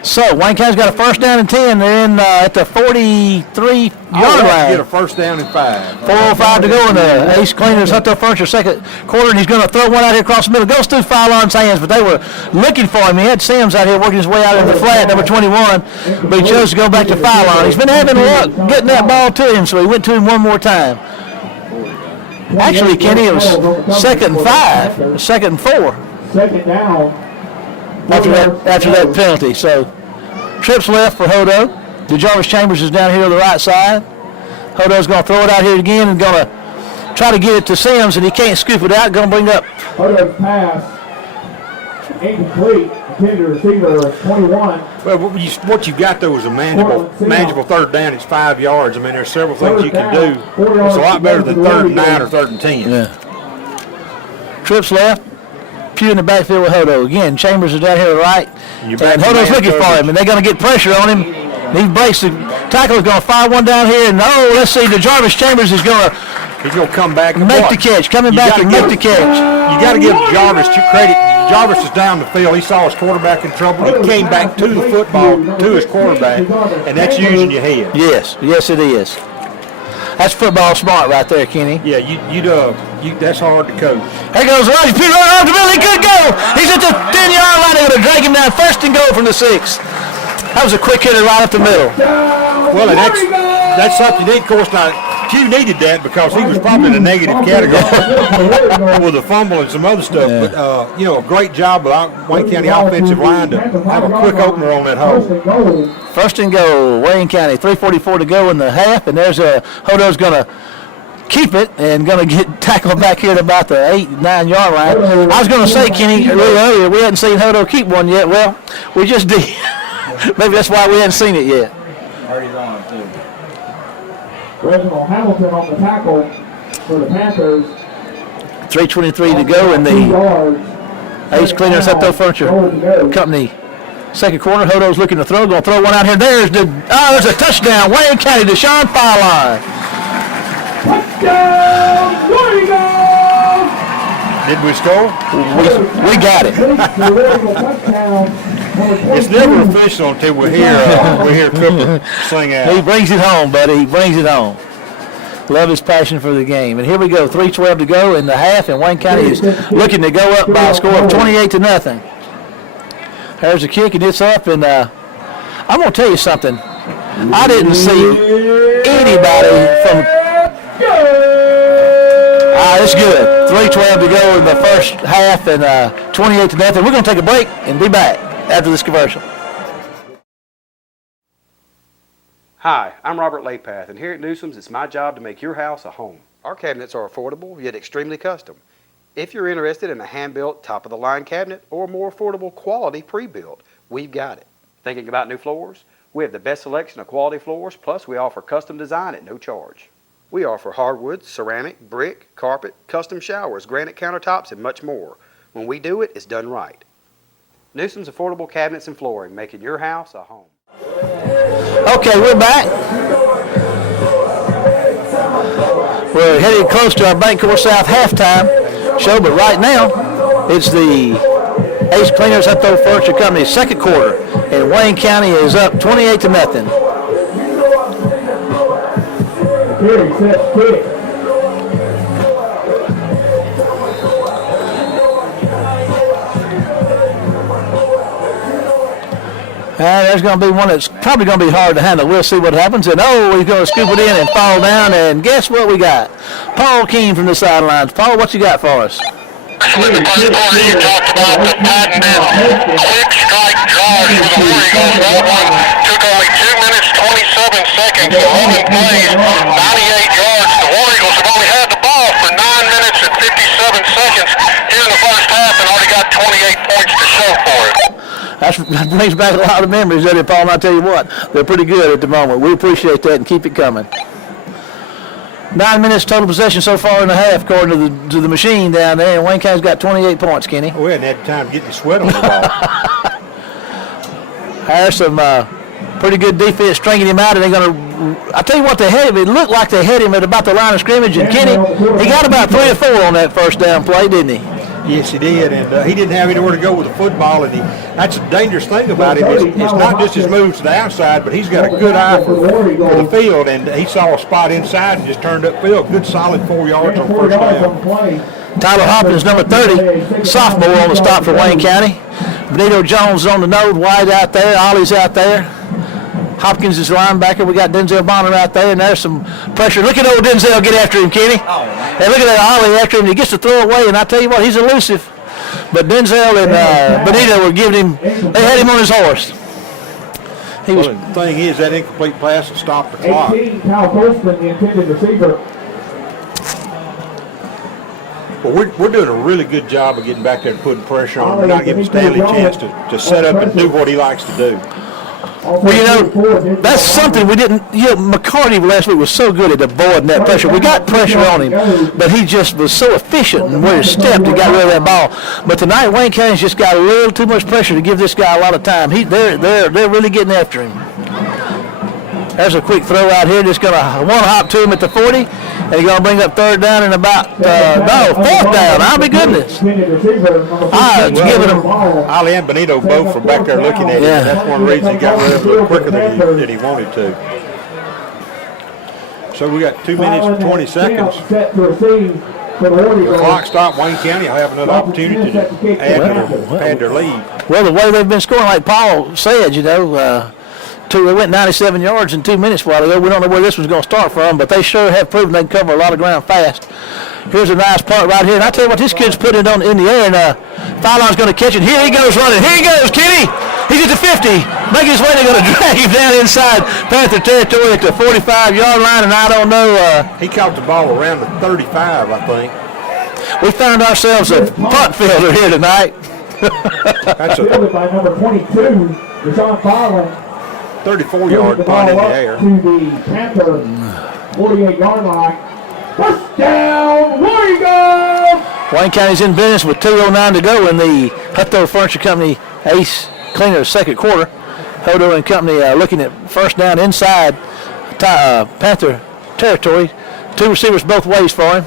So, Wayne County's got a first down and 10. They're in at the 43-yard line. Get a first down and 5. 4:05 to go in the Ace Cleaners Hutto Furniture second quarter, and he's going to throw one out here across the middle. Goes through Fylon's hands, but they were looking for him. He had Sims out here working his way out in the flat, number 21, but he chose to go back to Fylon. He's been having luck getting that ball to him, so he went to him one more time. Actually, Kenny, it was 2nd and 5, 2nd and 4. Second down. After that penalty. So, trips left for Hodo. DeJarvis Chambers is down here on the right side. Hodo's going to throw it out here again and going to try to get it to Sims, and he can't scoop it out. Going to bring up. Hodo's pass. Incomplete. Intended receiver 21. Well, what you've got, though, is a manageable third down. It's 5 yards. I mean, there's several things you can do. It's a lot better than 3rd and 9 or 3rd and 10. Yeah. Trips left. Pugh in the backfield with Hodo. Again, Chambers is down here to the right. And Hodo's looking for him, and they're going to get pressure on him. He breaks the tackle. Is going to fire one down here. And let's see. DeJarvis Chambers is going to. He's going to come back and make the catch. Coming back and make the catch. You got to give Jarvis credit. Jarvis is down the field. He saw his quarterback in trouble. He came back to the football, to his quarterback, and that's using your head. Yes, it is. That's football smart right there, Kenny. Yeah, that's hard to coach. Here goes Roger Pugh right off the middle. He could go. He's at the 10-yard line. They're going to drag him down. 1st and goal from the 6. That was a quick hitter right up the middle. Well, and that's something neat. Of course, now, Q needed that because he was probably in the negative category with a fumble and some other stuff. Yeah. But, a great job by Wayne County offensive line to have a quick opener on that hole. 1st and goal, Wayne County. 3:44 to go in the half, and there's Hodo's going to keep it and going to get tackled back here at about the 8-9-yard line. I was going to say, Kenny, earlier, we hadn't seen Hodo keep one yet. Well, we just did. Maybe that's why we hadn't seen it yet. Already on it, too. Reginald Hamilton on the tackle for the Panthers. 3:23 to go in the Ace Cleaners Hutto Furniture Company second quarter. Hodo's looking to throw. Going to throw one out here. There's a touchdown. Wayne County, Deshaun Fylon. Touchdown, Warriors! Did we score? We got it. It's never official until we hear Cooper sing out. He brings it home, buddy. He brings it home. Love his passion for the game. And here we go. 3:12 to go in the half, and Wayne County is looking to go up by a score of 28-0. There's a kick, and it's up. And I'm going to tell you something. I didn't see anybody from. It's good. 3:12 to go in the first half, and 28-0. We're going to take a break and be back after this commercial. Hi, I'm Robert Lapath, and here at Newsome's, it's my job to make your house a home. Our cabinets are affordable, yet extremely custom. If you're interested in a hand-built, top-of-the-line cabinet or more affordable quality pre-built, we've got it. Thinking about new floors? We have the best selection of quality floors, plus we offer custom design at no charge. We offer hardwood, ceramic, brick, carpet, custom showers, granite countertops, and much more. When we do it, it's done right. Newsome's Affordable Cabinets and Flooring, making your house a home. Okay, we're back. We're headed close to our Bancorp South halftime show, but right now it's the Ace Cleaners Hutto Furniture Company's second quarter, and Wayne County is up 28-0. Carry, set, kick. There's going to be one that's probably going to be hard to handle. We'll see what happens. And, oh, he's going to scoop it in and fall down. And guess what we got? Paul Keene from the sidelines. Paul, what you got for us? With the first quarter, you talked about the patented quick strike drive for the War Eagles. That one took only 2 minutes, 27 seconds, 11 plays, 98 yards. The War Eagles have only had the ball for 9 minutes and 57 seconds here in the first half and already got 28 points to show for it. That brings back a lot of memories, doesn't it, Paul? And I'll tell you what, they're pretty good at the moment. We appreciate that and keep it coming. 9 minutes total possession so far in the half, according to the machine down there, and Wayne County's got 28 points, Kenny. We hadn't had time to get the sweat on the ball. There's some pretty good defense stringing him out, and they're going to, I tell you what, they had him. It looked like they had him at about the line of scrimmage, and Kenny, he got about 3 or 4 on that first down play, didn't he? Yes, he did, and he didn't have anywhere to go with the football, and that's a dangerous thing about him. It's not just his moves to the outside, but he's got a good eye for the field, and he saw a spot inside and just turned upfield. Good, solid 4 yards on first down. Tyler Hopkins, number 30, sophomore on the stop for Wayne County. Benito Jones on the nose, White out there, Ollie's out there. Hopkins is linebacker. We got Denzel Bonner out there, and there's some pressure. Look at old Denzel get after him, Kenny. And look at that Ollie after him. He gets to throw away, and I tell you what, he's elusive. But Denzel and Benito were giving him, they had him on his horse. The thing is, that incomplete pass will stop the clock. 18, Kyle Postman, the intended receiver. Well, we're doing a really good job of getting back there and putting pressure on him. We're not giving Stanley a chance to set up and do what he likes to do. Well, you know, that's something we didn't, McCarty last week was so good at avoiding that pressure. We got pressure on him, but he just was so efficient and where he stepped, he got rid of that ball. But tonight, Wayne County's just got a little too much pressure to give this guy a lot of time. They're really getting after him. There's a quick throw out here, just going to one-hop to him at the 40, and he's going to bring up third down and about, fourth down. I'll be goodness. Giving him. Ali and Benito both were back there looking at him, and that's one reason he got rid of it a little quicker than he wanted to. So we got 2 minutes and 20 seconds. The clock stopped. Wayne County will have another opportunity to add their lead. Well, the way they've been scoring, like Paul said, they went 97 yards in 2 minutes a while ago. We don't know where this one's going to start from, but they sure have proven they can cover a lot of ground fast. Here's a nice punt right here, and I tell you what, this kid's putting it in the air, and Fallon's going to catch it. Here he goes running. Here he goes, Kenny. He's at the 50. Making his way, they're going to drag him down inside Panther territory at the 45-yard line, and I don't know. He caught the ball around the 35, I think. We found ourselves a punt fielder here tonight. That's fielded by number 22, Deshaun Fallon. 34-yard punt in the air. To the Panther 48-yard line. First down, War Eagles! Wayne County's in business with 2:09 to go in the Hutto Furniture Company Ace Cleaners second quarter. Hodo and Company looking at first down inside Panther territory. 2 receivers both ways for him.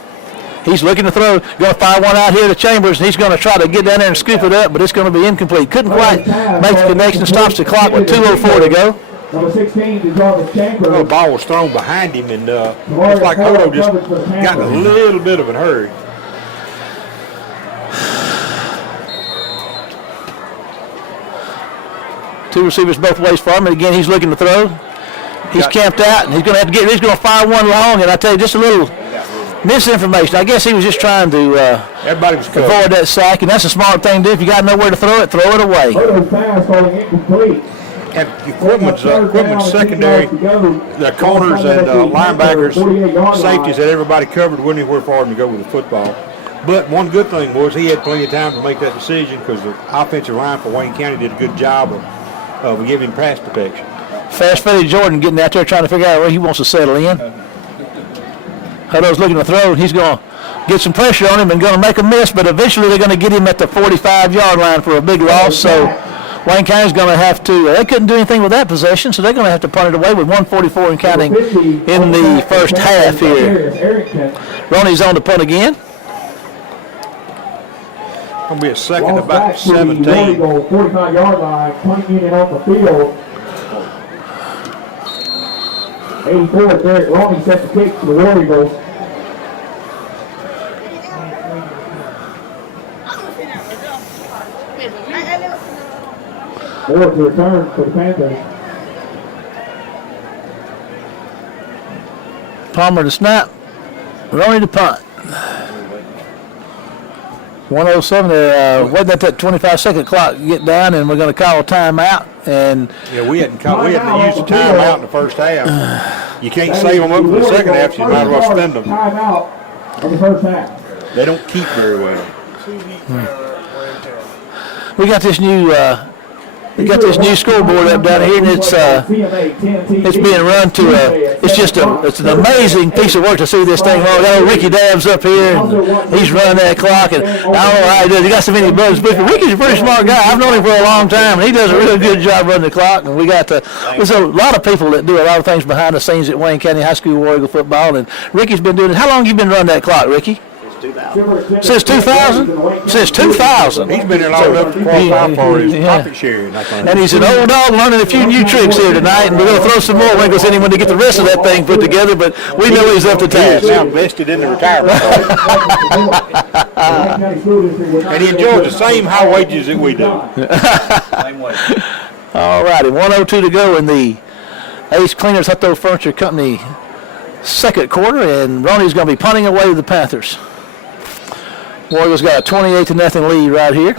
He's looking to throw. Going to fire one out here to Chambers, and he's going to try to get down there and scoop it up, but it's going to be incomplete. Couldn't quite make the connection. Stops the clock with 2:04 to go. Number 16 is Jarvis Chambers. The ball was thrown behind him, and looks like Hodo just got in a little bit of a hurry. Two receivers both ways for him, and again he's looking to throw. He's camped out, and he's going to have to get. He's going to fire one long, and I tell you, just a little misinformation. I guess he was just trying to avoid that sack, and that's a smart thing to do. If you got nowhere to throw it away. Hodo's pass falling incomplete. at Quitman's secondary, the corners and linebackers, safeties had everybody covered, wasn't anywhere for him to go with the football. But one good thing was he had plenty of time to make that decision because the offensive line for Wayne County did a good job of giving pass protection. Fast-footed Jordan getting out there trying to figure out where he wants to settle in. Hutto's looking to throw, and he's going to get some pressure on him and going to make a miss, but eventually they're going to get him at the 45-yard line for a big loss. So Wayne County's going to have to, they couldn't do anything with that possession, so they're going to have to punt it away with 1:44 and counting in the first half here. Ronnie's on to punt again. Going to be a second about 17. 45-yard line, punting unit on the field. 84, Derek Ronnie sets the kick for the War Eagles. Moore to return for the Panthers. Palmer to snap. Ronnie to punt. 1:07 there. Wasn't that 25-second clock get down, and we're going to call a timeout. And yeah, we hadn't used the timeout in the first half. You can't save them up for the second half, so you might as well spend them. Timeout of the first half. They don't keep very well. We got this new scoreboard up down here, and it's being run to it's an amazing piece of work to see this thing run. Got Ricky Dabbs up here, and he's running that clock, and I don't know how he does. He got so many buttons, but Ricky's a pretty smart guy. I've known him for a long time, and he does a really good job running the clock. And there's a lot of people that do a lot of things behind the scenes at Wayne County High School War Eagle football, and Ricky's been doing it. How long have you been running that clock, Ricky? Since 2000? Since 2000. He's been here long enough to qualify for his profit sharing, I think. And he's an old dog learning a few new tricks here tonight, and we're going to throw some more winkles in him when to get the rest of that thing put together, but we know he's up to task. He is now invested in the retirement fund. And he enjoys the same high wages that we do. All righty, 1:02 to go in the Ace Cleaners Hutto Furniture Company second quarter, and Ronnie's going to be punting away to the Panthers. Warriors got a 28-0 lead right here.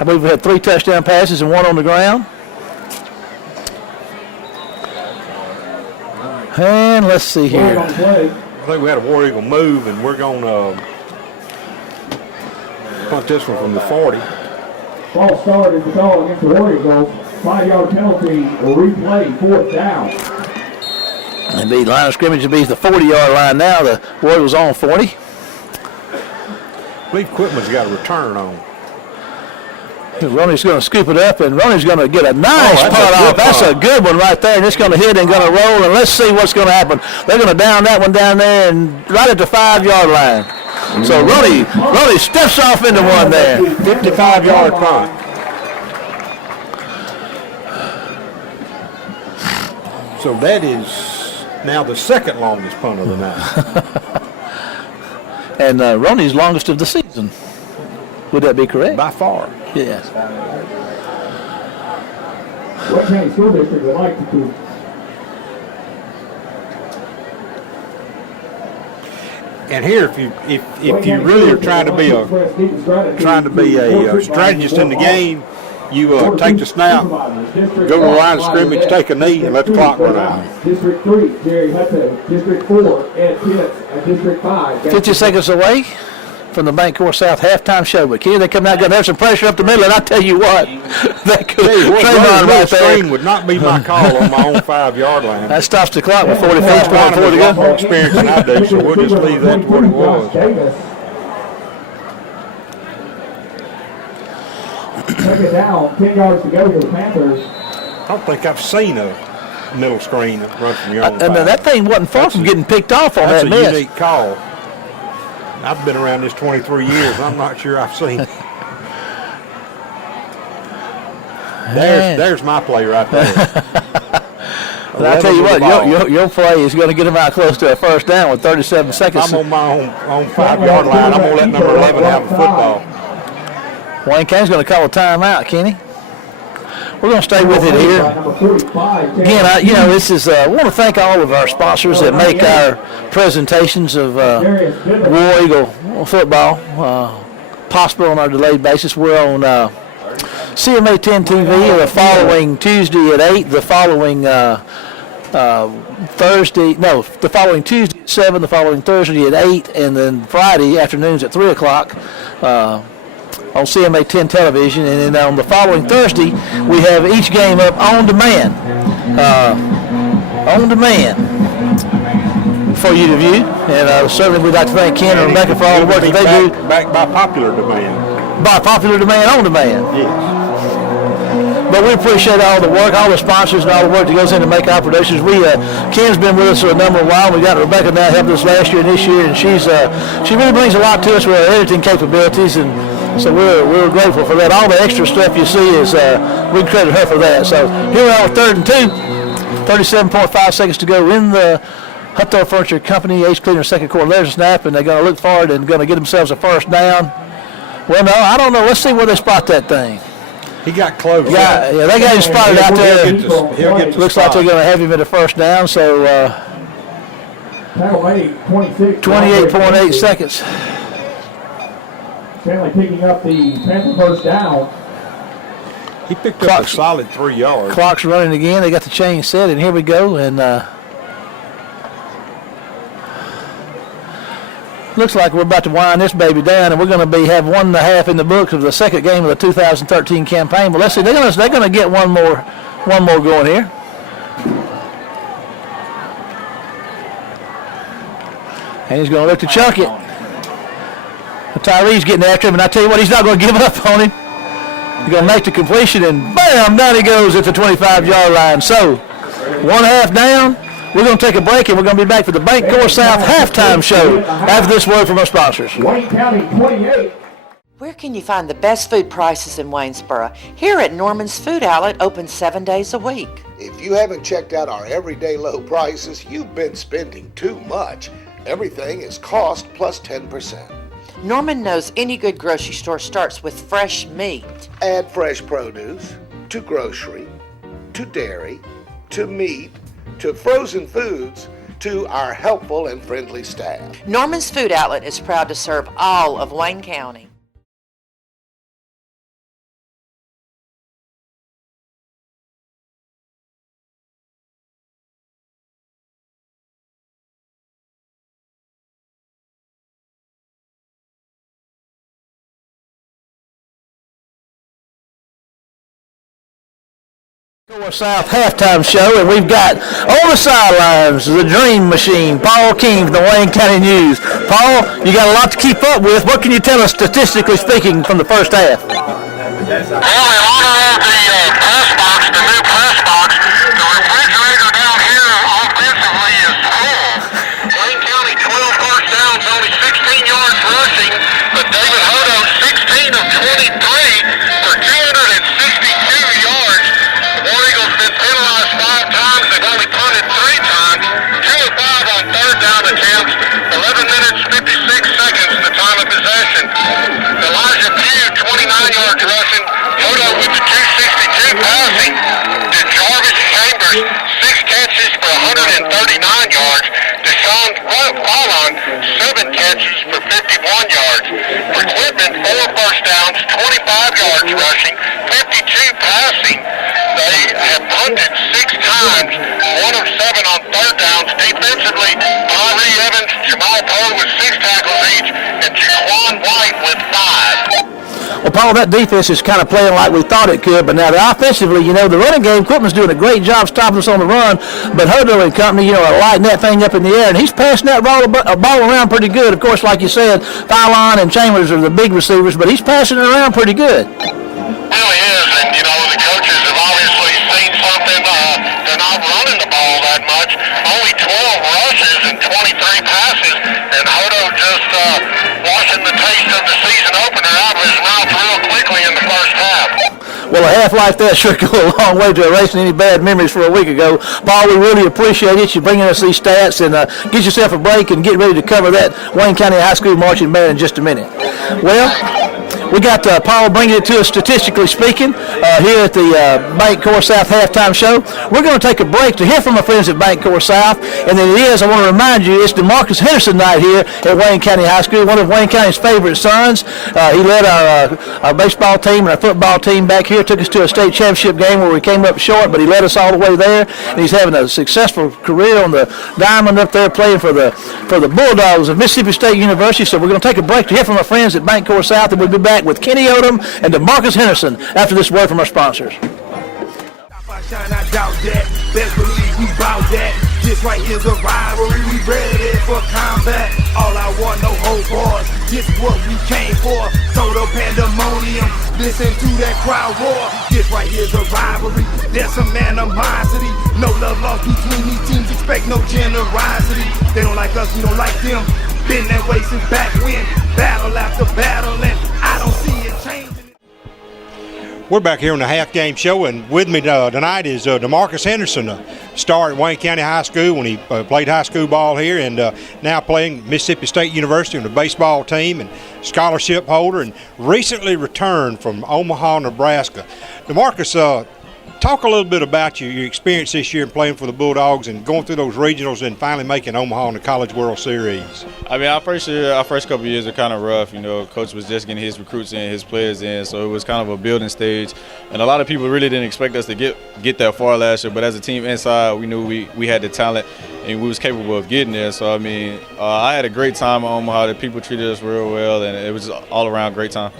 I believe we had 3 touchdown passes and 1 on the ground. And let's see here. I think we had a War Eagle move, and we're going to punt this one from the 40. False start is the call against the War Eagles. 5-yard penalty, replay, 4th down. And the line of scrimmage will be the 40-yard line now. The Warriors on 40. I believe Quitman's got a return on. Ronnie's going to scoop it up, and Ronnie's going to get a nice punt off. That's a good one right there, and it's going to hit and going to roll, and let's see what's going to happen. They're going to down that one down there and right at the 5-yard line. So Ronnie steps off into one there. 55-yard punt. So that is now the second longest punt of the night. And Ronnie's longest of the season. Would that be correct? By far. Yes. Wayne County School District would like to keep. And here, if you really are trying to be a strategist in the game, you take the snap, go to the line of scrimmage, take a knee, and let the clock run out. District 3, Jerry Hutto. District 4, Ed Pitts. And District 5. 50 seconds away from the Bank Core South halftime show. But Kenny, they come out, going to have some pressure up the middle, and I tell you what, that could Trayvon right there would not be my call on my own 5-yard line. That stops the clock with 45.4 to go. More experience than I do, so we'll just leave that to what it was. Second down, 10 yards to go for the Panthers. I don't think I've seen a middle screen run from your own And that thing wasn't far from getting picked off on that miss. That's a unique call. I've been around this 23 years. I'm not sure I've seen it. There's my play right there. But I tell you what, your play is going to get them out close to a first down with 37 seconds. I'm on my own 5-yard line. I'm going to let number 11 have the football. Wayne County's going to call a timeout, Kenny. We're going to stay with it here. Again, I want to thank all of our sponsors that make our presentations of War Eagle football possible on our delayed basis. We're on CMA 10 TV the following Tuesday at 8, the following the following Tuesday at 7, the following Thursday at 8, and then Friday afternoons at 3 o'clock on CMA 10 television. And then on the following Thursday, we have each game up on demand. For you to view, and certainly we'd like to thank Ken and Rebecca for all the work that they do. Backed by popular demand. By popular demand, on demand. Yes. But we appreciate all the work, all the sponsors, and all the work that goes in to make our productions. Ken's been with us for a number of while. We got Rebecca now helped us last year and this year, and she really brings a lot to us with her editing capabilities, and so we're grateful for that. All the extra stuff you see is we credit her for that. So here we are, 3rd and 2, 37.5 seconds to go in the Hutto Furniture Company, Ace Cleaner second quarter. There's a snap, and they're going to look forward and going to get themselves a first down. Well, no, I don't know. Let's see where they spot that thing. He got close. Yeah, they got him spotted out there. Looks like they're going to have him at a first down, so 28.8 seconds. Stanley picking up the Panther first down. He picked up a solid 3 yards. Clock's running again. They got the chain set, and here we go. And looks like we're about to wind this baby down, and we're going to have 1.5 in the books of the second game of the 2013 campaign. But let's see, they're going to get one more going here. And he's going to look to chunk it. Tyree's getting after him, and I tell you what, he's not going to give up on him. He's going to make the completion, and bam, down he goes at the 25-yard line. So 1.5 down. We're going to take a break, and we're going to be back for the Bancorp South halftime show after this word from our sponsors. Wayne County 28. Where can you find the best food prices in Waynesboro? Here at Norman's Food Outlet, open 7 days a week. If you haven't checked out our everyday low prices, you've been spending too much. Everything is cost plus 10%. Norman knows any good grocery store starts with fresh meat. Add fresh produce to grocery, to dairy, to meat, to frozen foods, to our helpful and friendly staff. Norman's Food Outlet is proud to serve all of Wayne County. South halftime show, and we've got on the sidelines the Dream Machine, Paul King from the Wayne County News. Paul, you got a lot to keep up with. What can you tell us statistically speaking from the first half? Well, in honor of the press box, the new press box, the refrigerator down here offensively is full. Wayne County 12 first downs, only 16 yards rushing, but David Hodo 16 of 23 for 262 yards. The War Eagles been penalized 5 times. They've only punted 3 times. 2 of 5 on third down attempts. 11 minutes, 56 seconds the time of possession. Elijah Pugh, 29 yards rushing. Hodo with the 262 passing. To Jarvis Chambers, 6 catches for 139 yards. Deshaun Fallon, 7 catches for 51 yards. For Quitman, 4 first downs, 25 yards rushing, 52 passing. They have punted 6 times, 1 of 7 on third downs. Defensively, Tyree Evans, Jamal Poe with 6 tackles each, and Jaquan White with 5. Well, Paul, that defense is kind of playing like we thought it could, but now offensively, the running game, Quitman's doing a great job stopping us on the run, but Hodo and company, are lighting that thing up in the air, and he's passing that ball around pretty good. Of course, like you said, Fallon and Chambers are the big receivers, but he's passing it around pretty good. Really is, and the coaches have obviously seen something. They're not running the ball that much. Only 12 rushes and 23 passes, and Hodo just washing the taste of the season opener out of his mouth real quickly in the first half. Well, a half like that sure go a long way to erasing any bad memories for a week ago. Paul, we really appreciate it. You bringing us these stats, and get yourself a break and get ready to cover that Wayne County High School marching band in just a minute. Well, We got Paul bringing it to us, statistically speaking, here at the Bank Core South halftime show. We're going to take a break to hear from our friends at Bank Core South, and then I want to remind you, it's DeMarcus Henderson night here at Wayne County High School, one of Wayne County's favorite sons. He led our baseball team and our football team back here, took us to a state championship game where we came up short, but he led us all the way there, and he's having a successful career on the diamond up there playing for the Bulldogs of Mississippi State University. So we're going to take a break to hear from our friends at Bank Core South, and we'll be back with Kenny Odom and DeMarcus Henderson after this word from our sponsors. I doubt that, best believe we bout that. This right here's a rivalry, we ready for combat. All I want, no hope bars, this what we came for. Total pandemonium, listen to that crowd roar. This right here's a rivalry, there's some animosity. No love lost between these teams, expect no generosity. They don't like us, we don't like them. Been that way since back when, battle after battle, and I don't see it changing. We're back here on the Half Game Show, and with me tonight is DeMarcus Henderson, a star at Wayne County High School when he played high school ball here, and now playing Mississippi State University on the baseball team and scholarship holder, and recently returned from Omaha, Nebraska. DeMarcus, talk a little bit about your experience this year in playing for the Bulldogs and going through those regionals and finally making Omaha in the College World Series. I mean, our first couple of years were kind of rough. You know, Coach was just getting his recruits in, his players in, so it was kind of a building stage. And a lot of people really didn't expect us to get that far last year. But as a team inside, we knew we had the talent and we was capable of getting there. So, I mean, I had a great time in Omaha. The people treated us real well, and it was all around great time.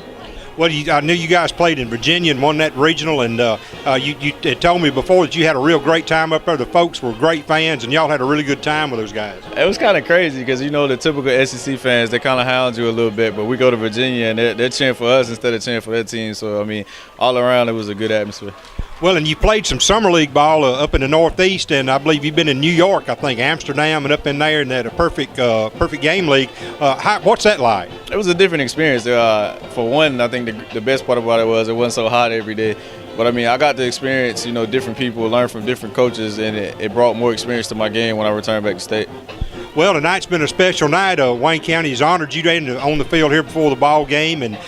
Well, I knew you guys played in Virginia and won that regional, and you had told me before that you had a real great time up there. The folks were great fans, and y'all had a really good time with those guys. It was kind of crazy because, you know, the typical SEC fans, they kind of hound you a little bit, but we go to Virginia, and they're cheering for us instead of cheering for their team. So, I mean, all around it was a good atmosphere. Well, and you played some summer league ball up in the Northeast, and I believe you've been in New York, I think, Amsterdam, and up in there in that perfect game league. What's that like? It was a different experience. For one, I think the best part about it was it wasn't so hot every day. But, I mean, I got to experience, you know, different people, learn from different coaches, and it brought more experience to my game when I returned back to state. Well, tonight's been a special night. Wayne County has honored you on the field here before the ball game and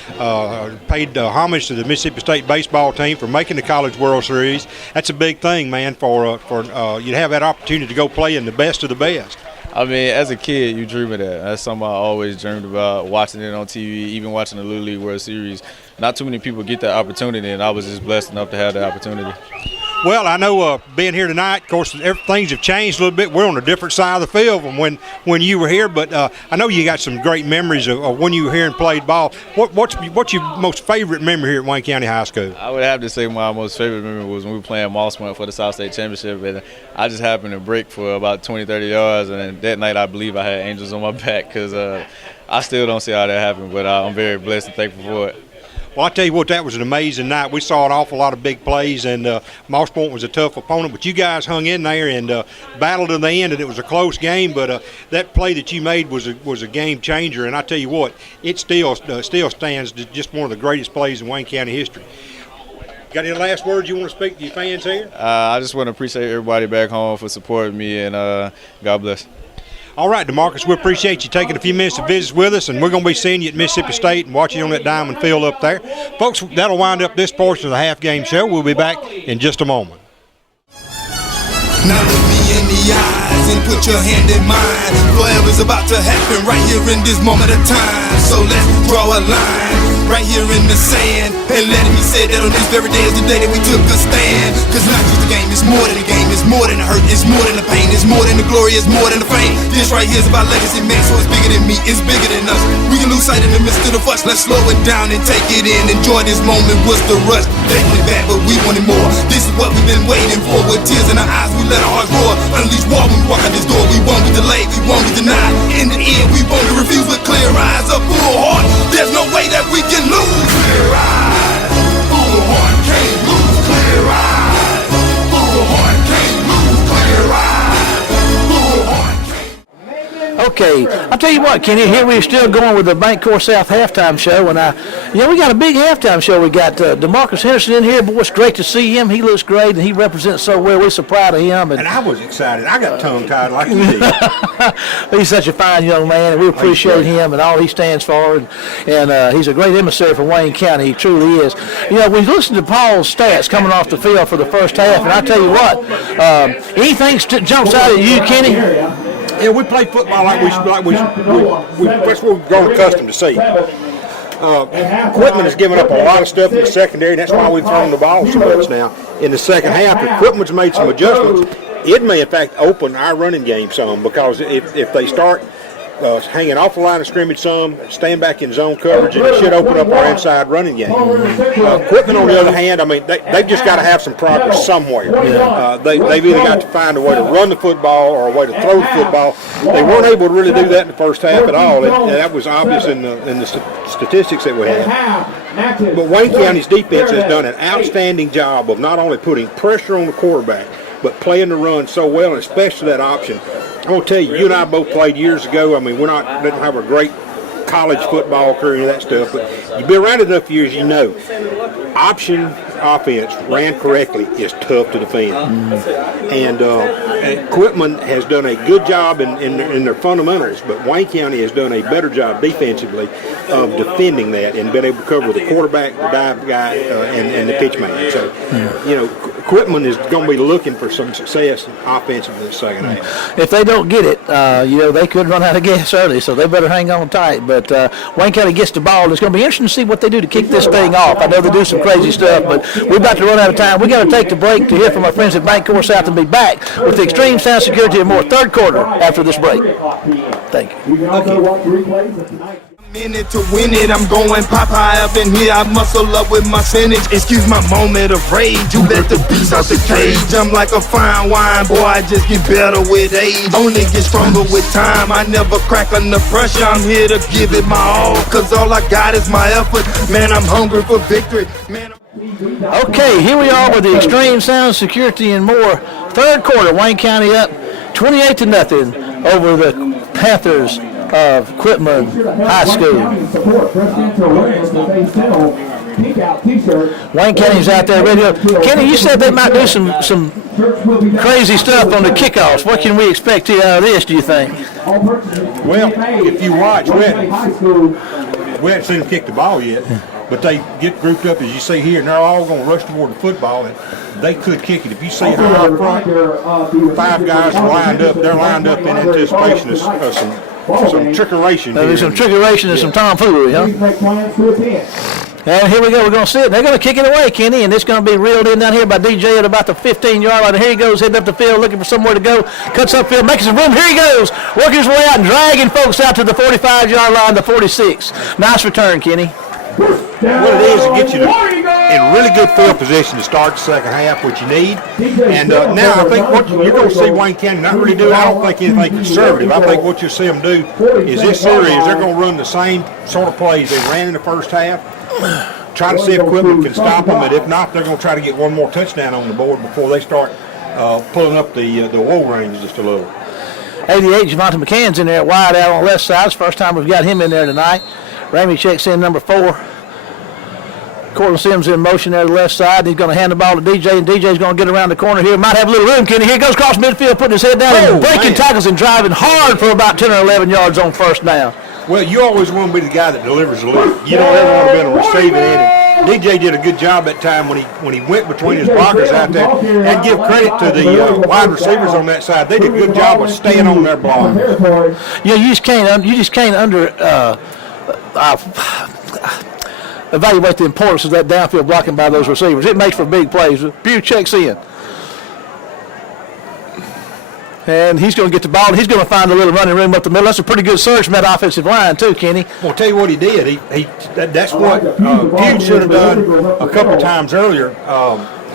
paid homage to the Mississippi State baseball team for making the College World Series. That's a big thing, man, for you to have that opportunity to go play in the best of the best. I mean, as a kid, you dream of that. That's something I always dreamed about, watching it on TV, even watching the Little League World Series. Not too many people get that opportunity, and I was just blessed enough to have that opportunity. Well, I know being here tonight, of course, things have changed a little bit. We're on a different side of the field from when you were here, but I know you got some great memories of when you were here and played ball. What's your most favorite memory here at Wayne County High School? I would have to say my most favorite memory was when we were playing Mosspoint for the South State Championship, and I just happened to break for about 20, 30 yards, and that night I believe I had angels on my back because I still don't see how that happened, but I'm very blessed and thankful for it. Well, I tell you what, that was an amazing night. We saw an awful lot of big plays, and Moss Point was a tough opponent, but you guys hung in there and battled to the end, and it was a close game. But that play that you made was a game changer, and I tell you what, it still stands just one of the greatest plays in Wayne County history. Got any last words you want to speak to your fans here? I just want to appreciate everybody back home for supporting me, and God bless. All right, DeMarcus, we appreciate you taking a few minutes to visit with us, and we're going to be seeing you at Mississippi State and watching you on that diamond field up there. Folks, that'll wind up this portion of the Half Game Show. We'll be back in just a moment. Now look me in the eyes and put your hand in mine. Forever's about to happen right here in this moment of time. So let's draw a line right here in the sand, and let it be said that on this very day is the day that we took a stand. Cause not just a game, it's more than a game, it's more than the hurt, it's more than the pain, it's more than the glory, it's more than the fame. This right here is about legacy, man, so it's bigger than me, it's bigger than us. We can lose sight in the midst of the fuss, let's slow it down and take it in. Enjoy this moment, what's the rush? They wanted back, but we wanted more. This is what we've been waiting for. With tears in our eyes, we let our hearts roar. Unleash war when we walk out this door. We won't be delayed, we won't be denied. In the end, we won't be refused with clear eyes, a full heart. There's no way that we can lose. Clear eyes, full heart, can't lose. Clear eyes, full heart, can't lose. Clear eyes, full heart, can't. Okay, I'll tell you what, Kenny, here we're still going with the Bank Core South halftime show, and we got a big halftime show. We got DeMarcus Henderson in here. Boy, it's great to see him. He looks great, and he represents so well. We're so proud of him. And I was excited. I got tongue-tied like you did. He's such a fine young man, and we appreciate him and all he stands for, and he's a great emissary for Wayne County. He truly is. We listened to Paul's stats coming off the field for the first half, and I tell you what, anything jumps out at you, Kenny? Yeah, we play football that's what we've grown accustomed to see. Quitman has given up a lot of stuff in the secondary, and that's why we've thrown the ball so much now. In the second half, if Quitman's made some adjustments, it may, in fact, open our running game some, because if they start hanging off the line of scrimmage some, staying back in zone coverage, and it should open up our inside running game. Quitman, on the other hand, they've just got to have some progress somewhere. They've either got to find a way to run the football or a way to throw the football. They weren't able to really do that in the first half at all, and that was obvious in the statistics that we had. But Wayne County's defense has done an outstanding job of not only putting pressure on the quarterback, but playing the run so well, and especially that option. I'm going to tell you, you and I both played years ago. We didn't have a great college football career and that stuff, but you've been around enough years, you know. Option offense ran correctly is tough to defend. And Quitman has done a good job in their fundamentals, but Wayne County has done a better job defensively of defending that and been able to cover the quarterback, the dive guy, and the pitch man. So, Quitman is going to be looking for some success offensively in the second half. If they don't get it, they could run out of gas early, so they better hang on tight. But Wayne County gets the ball. It's going to be interesting to see what they do to kick this thing off. I know they do some crazy stuff, but we're about to run out of time. We got to take the break to hear from our friends at Bank Core South and be back with the Extreme Sound Security and more third quarter after this break. Thank you. In it to win it, I'm going Popeye up in here. I muscle up with my spinach. Excuse my moment of rage. You let the beast out the cage. I'm like a fine wine, boy. I just get better with age. Only get stronger with time. I never crack under pressure. I'm here to give it my all, cause all I got is my effort. Man, I'm hungry for victory. Man, okay, here we are with the Extreme Sound Security and more. Third quarter, Wayne County up 28-0 over the Panthers of Quitman High School. Wayne County's out there ready. Kenny, you said they might do some crazy stuff on the kickoffs. What can we expect out of this, do you think? Well, if you watch, we haven't seen them kick the ball yet, but they get grouped up, as you see here, and they're all going to rush toward the football, and they could kick it. If you see how up front, 5 guys are lined up, they're lined up in anticipation of some trickeration. There's some trickeration and some tomfoolery, huh? And here we go. We're going to see it. They're going to kick it away, Kenny, and it's going to be reeled in down here by DJ at about the 15-yard line. Here he goes, heading up the field, looking for somewhere to go. Cuts upfield, makes some room. Here he goes, working his way out and dragging folks out to the 45-yard line, the 46. Nice return, Kenny. What it is, it gets you in really good field position to start the second half, what you need. And now I think what you're going to see Wayne County not really do, I don't think anything conservative. I think what you'll see them do is this series, they're going to run the same sort of plays they ran in the first half. Try to see if Quitman can stop them, and if not, they're going to try to get one more touchdown on the board before they start pulling up the woe range just a little. 88, Javonte McCann's in there at wide out on the left side. It's the first time we've got him in there tonight. Ramey checks in number 4. Cortland Sims in motion there to the left side. He's going to hand the ball to DJ, and DJ's going to get around the corner here. Might have a little room, Kenny. Here goes across midfield, putting his head down and breaking tackles and driving hard for about 10 or 11 yards on first down. Well, you always want to be the guy that delivers the lift. You don't ever want to be on the receiving end. And DJ did a good job that time when he went between his blockers out there. And give credit to the wide receivers on that side. They did a good job of staying on their block. Yeah, you just can't evaluate the importance of that downfield blocking by those receivers. It makes for big plays. Pugh checks in. And he's going to get the ball, and he's going to find a little running room up the middle. That's a pretty good surge from that offensive line, too, Kenny. Well, I'll tell you what he did. That's what Pugh should have done a couple times earlier.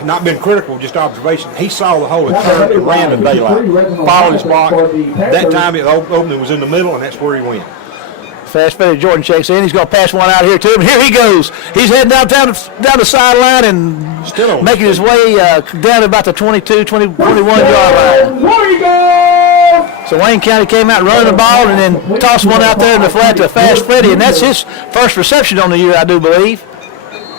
Not been critical, just observation. He saw the hole and turned and ran the daylight. Followed his block. That time the opening was in the middle, and that's where he went. Fast footed Jordan checks in. He's going to pass one out here to him. Here he goes. He's heading down the sideline and making his way down about the 22, 21-yard line. So Wayne County came out running the ball and then tossed one out there in the flat to a fast Freddie, and that's his first reception on the year, I do believe.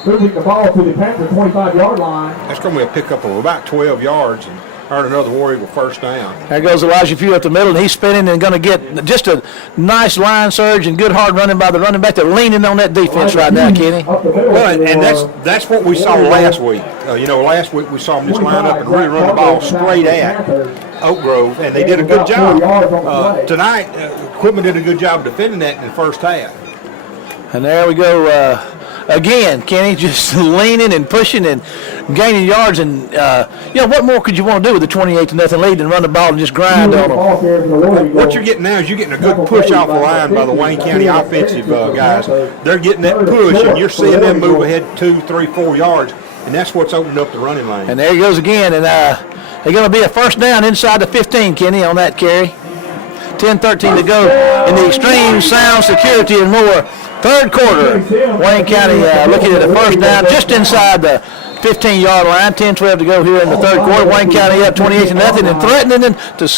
Moving the ball to the Panther 25-yard line. That's going to be a pickup of about 12 yards and earn another War Eagle first down. There goes Elijah Pugh up the middle, and he's spinning and going to get just a nice line surge and good hard running by the running back. They're leaning on that defense right now, Kenny. Well, and that's what we saw last week. Last week we saw them just line up and really run the ball straight at Oak Grove, and they did a good job. Tonight, Quitman did a good job defending that in the first half. And there we go. Again, Kenny just leaning and pushing and gaining yards. And, what more could you want to do with the 28-0 lead and run the ball and just grind on them? What you're getting now is you're getting a good push off the line by the Wayne County offensive guys. They're getting that push, and you're seeing them move ahead 2, 3, 4 yards, and that's what's opened up the running lane. And there he goes again. And they're going to be a first down inside the 15, Kenny, on that carry. 10-13 to go in the extreme sound security and more. Third quarter, Wayne County looking at a first down just inside the 15-yard line. 10-12 to go here in the third quarter. Wayne County up 28-0 and threatening to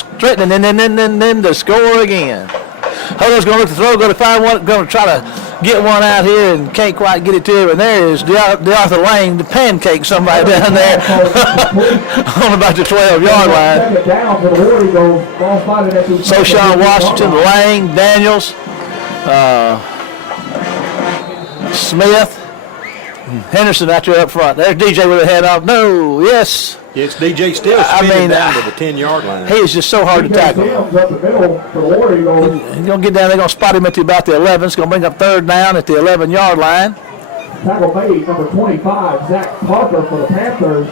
score again. Hodo's going to look to throw, going to find one, going to try to get one out here and can't quite get it to him. And there is DeArthur Lane to pancake somebody down there on about the 12-yard line. So Sean Washington, Lane, Daniels, Smith, Henderson out there up front. There's DJ with a head off. No, yes. It's DJ still spinning down to the 10-yard line. He is just so hard to tackle. He's going to get down. They're going to spot him at about the 11. It's going to bring up third down at the 11-yard line. Tackle made, number 25, Zach Parker for the Panthers.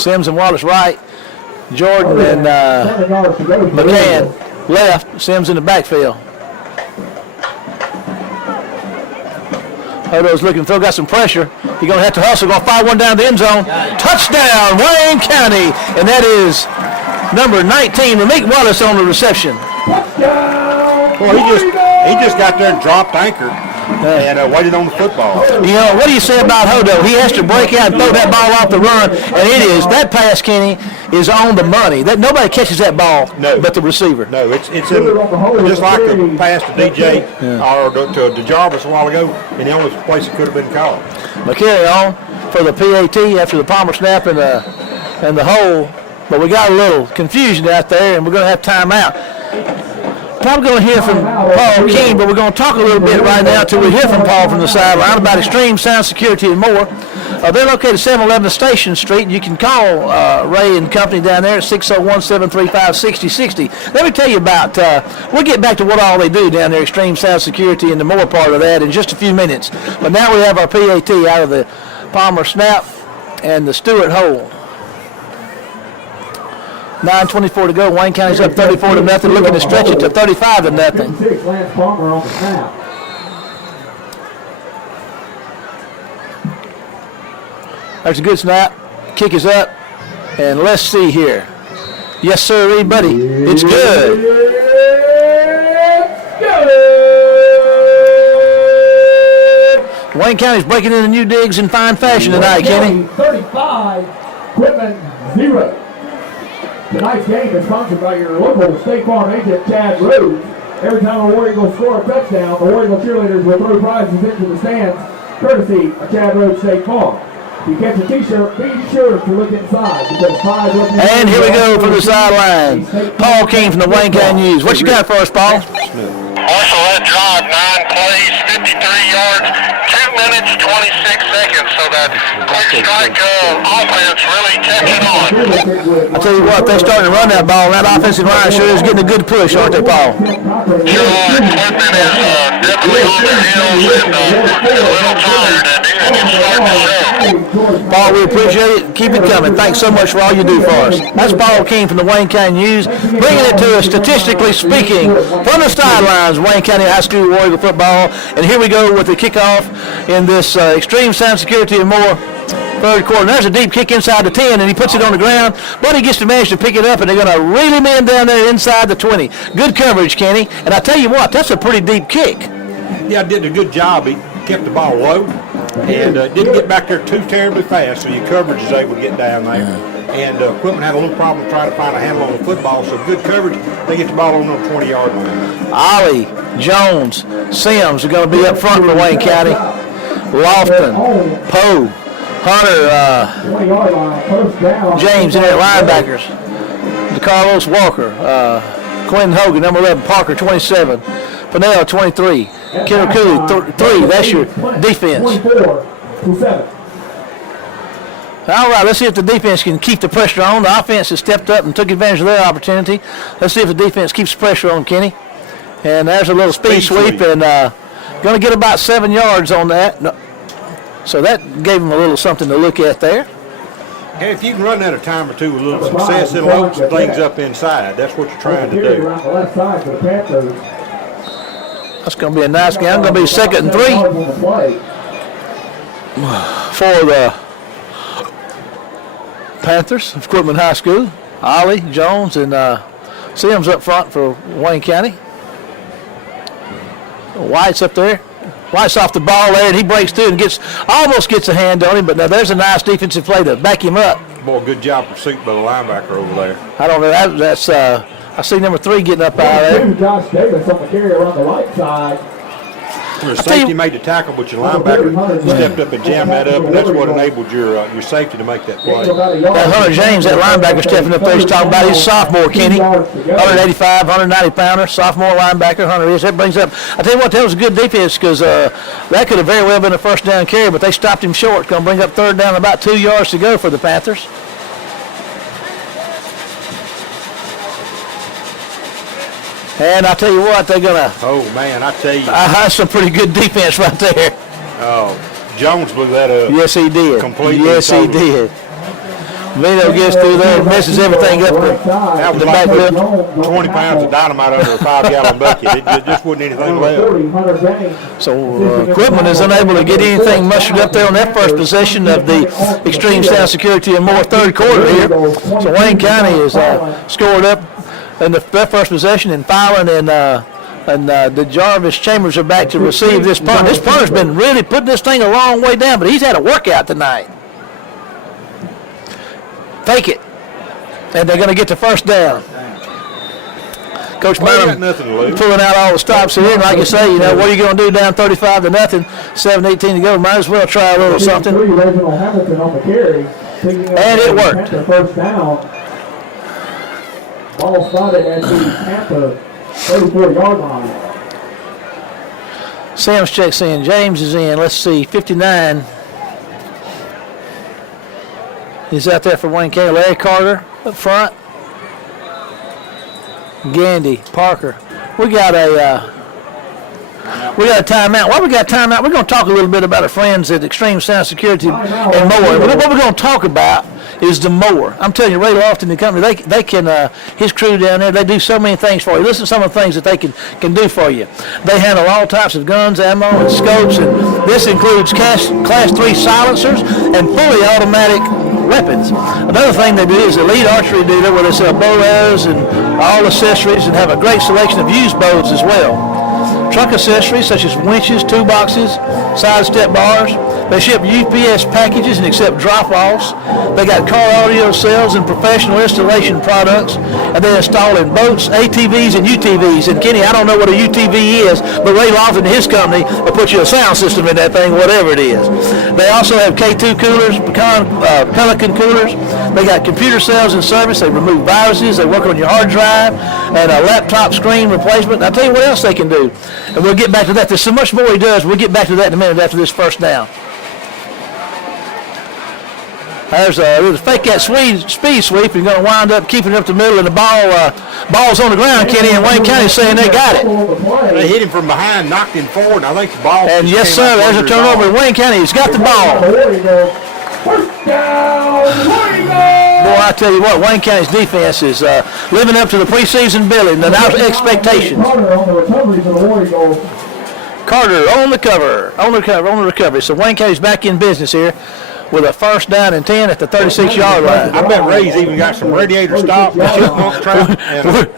Sims and Wallace right. Jordan and McCann left. Sims in the backfield. Hodo's looking to throw, got some pressure. He's going to have to hustle, going to fire one down the end zone. Touchdown, Wayne County. And that is number 19, Rameek Wallace on the reception. Well, he just got there and dropped anchor and waited on the football. What do you say about Hodo? He has to break out and throw that ball off the run, and it is. That pass, Kenny, is on the money. Nobody catches that ball but the receiver. No, it's just like the pass to DJ or to DeJarvis a while ago, and the only place it could have been caught. McCary on for the PAT after the Palmer snap and the hole, but we got a little confusion out there, and we're going to have timeout. Probably going to hear from Paul King, but we're going to talk a little bit right now until we hear from Paul from the sideline about extreme sound security and more. They're located 711 Station Street, and you can call Ray and company down there at 601-735-6060. Let me tell you about, we'll get back to what all they do down there, extreme sound security and the more part of that in just a few minutes. But now we have our PAT out of the Palmer snap and the Stewart hole. 9:24 to go. Wayne County's up 34-0, looking to stretch it to 35-0. Lance Palmer on the snap. There's a good snap. Kick is up. And let's see here. Yes, sir, buddy. It's good. Wayne County's breaking into new digs in fine fashion tonight, Kenny. 35, Quitman 0. Tonight's game is sponsored by your local State Farm agent, Chad Rhodes. Every time a War Eagle score a touchdown, the War Eagle cheerleaders will throw prizes into the stands, courtesy of Chad Rhodes State Farm. If you catch a t-shirt, be sure to look inside because and here we go from the sideline. Paul King from the Wayne County News. What you got for us, Paul? Marshall, that drive, 9 plays, 53 yards, 2 minutes, 26 seconds. So that quick strike offense really catching on. I tell you what, they're starting to run that ball. That offensive line sure is getting a good push, aren't they, Paul? Sure, Quitman is definitely on their heels and a little tired, and it's starting to show. Paul, we appreciate it. Keep it coming. Thanks so much for all you do for us. That's Paul King from the Wayne County News, bringing it to us, statistically speaking, from the sidelines, Wayne County High School War Eagle football. And here we go with the kickoff in this extreme sound security and more third quarter. And there's a deep kick inside the 10, and he puts it on the ground, but he gets to manage to pick it up, and they're going to reel him in down there inside the 20. Good coverage, Kenny. And I tell you what, that's a pretty deep kick. Yeah, did a good job. He kept the ball low and didn't get back there too terribly fast, so your coverage is able to get down there. and Quitman had a little problem trying to find a handle on the football. So good coverage. They get the ball on the 20-yard line. Ollie, Jones, Sims are going to be up front for Wayne County. Lofton, Poe, Hunter, James in there, linebackers. DeCarlos Walker, Quentin Hogan, number 11, Parker, 27, Pennell, 23, Kendall Cooley, 3. That's your defense. 24-7. All right, let's see if the defense can keep the pressure on. The offense has stepped up and took advantage of their opportunity. Let's see if the defense keeps the pressure on, Kenny. And there's a little speed sweep, and going to get about 7 yards on that. No. So that gave them a little something to look at there. Hey, if you can run that a time or two with a little success, it'll open some things up inside. That's what you're trying to do. That's going to be a nice game. Going to be 2nd and 3 for the Panthers of Quitman High School. Ollie, Jones, and Sims up front for Wayne County. White's up there. White's off the ball there, and he breaks through and almost gets a hand on him, but now there's a nice defensive play to back him up. Boy, good job pursuit by the linebacker over there. I don't know. That's I see number 3 getting up out of there. Josh Davis on the carry around the right side. Where the safety made the tackle, but your linebacker stepped up and jammed that up, and that's what enabled your safety to make that play. That Hunter James, that linebacker stepping up there, he's talking about his sophomore, Kenny. 185, 190-pounder, sophomore linebacker, Hunter is. That brings up, I tell you what, that was a good defense because that could have very well been a first down carry, but they stopped him short. It's going to bring up 3rd down, about 2 yards to go for the Panthers. And I tell you what, they're going to. Oh, man, I tell you. That's some pretty good defense right there. Oh, Jones blew that up. Yes, he did. Completely. Yes, he did. Vito gets through there and messes everything up. That was like putting 20 pounds of dynamite under a 5-gallon bucket. It just wasn't anything left. So Quitman is unable to get anything mustered up there on that first possession of the Extreme Sound Security and More 3rd quarter here. So Wayne County is scored up in their first possession, and Fowler and the Jarvis Chambers are back to receive this punt. This punter's been really putting this thing a long way down, but he's had a workout tonight. Take it. And they're going to get the first down. Coach Bynum pulling out all the stops here. And like you say, what are you going to do down 35-0? 7:18 to go. Might as well try a little something. And it worked. First down. Ball spotted at the Tampa 34-yard line. Sam's checks in. James is in. Let's see. 59. He's out there for Wayne County. Larry Carter up front. Gandy, Parker. We got a timeout. Why we got a timeout? We're going to talk a little bit about our friends at Extreme Sound Security and more. What we're going to talk about is the mower. I'm telling you, Ray Lofton and company, they can, his crew down there, they do so many things for you. Listen to some of the things that they can do for you. They handle all types of guns, ammo, and scopes, and this includes Class 3 silencers and fully automatic weapons. Another thing they do is a lead archery dealer where they sell bow arrows and all accessories and have a great selection of used bows as well. Truck accessories such as winches, toolboxes, side step bars. They ship UPS packages and accept drop-offs. They got car audio sales and professional installation products. And they install in boats, ATVs, and UTVs. And Kenny, I don't know what a UTV is, but Ray Lofton and his company will put you a sound system in that thing, whatever it is. They also have K2 coolers, Pelican coolers. They got computer sales and service. They remove viruses. They work on your hard drive and a laptop screen replacement. I'll tell you what else they can do. And we'll get back to that. There's so much more he does. We'll get back to that in a minute after this first down. There's a fake that speed sweep. You're going to wind up keeping it up the middle, and the ball's on the ground, Kenny, and Wayne County saying they got it. They hit him from behind, knocked him forward, and I think the ball. And yes, sir, there's a turnover. Wayne County has got the ball. First down, Boy, I tell you what, Wayne County's defense is living up to the preseason billing and our expectations. Carter on the recovery. So Wayne County's back in business here with a first down and 10 at the 36-yard line. I bet Ray's even got some radiator stop, a chipmunk trap,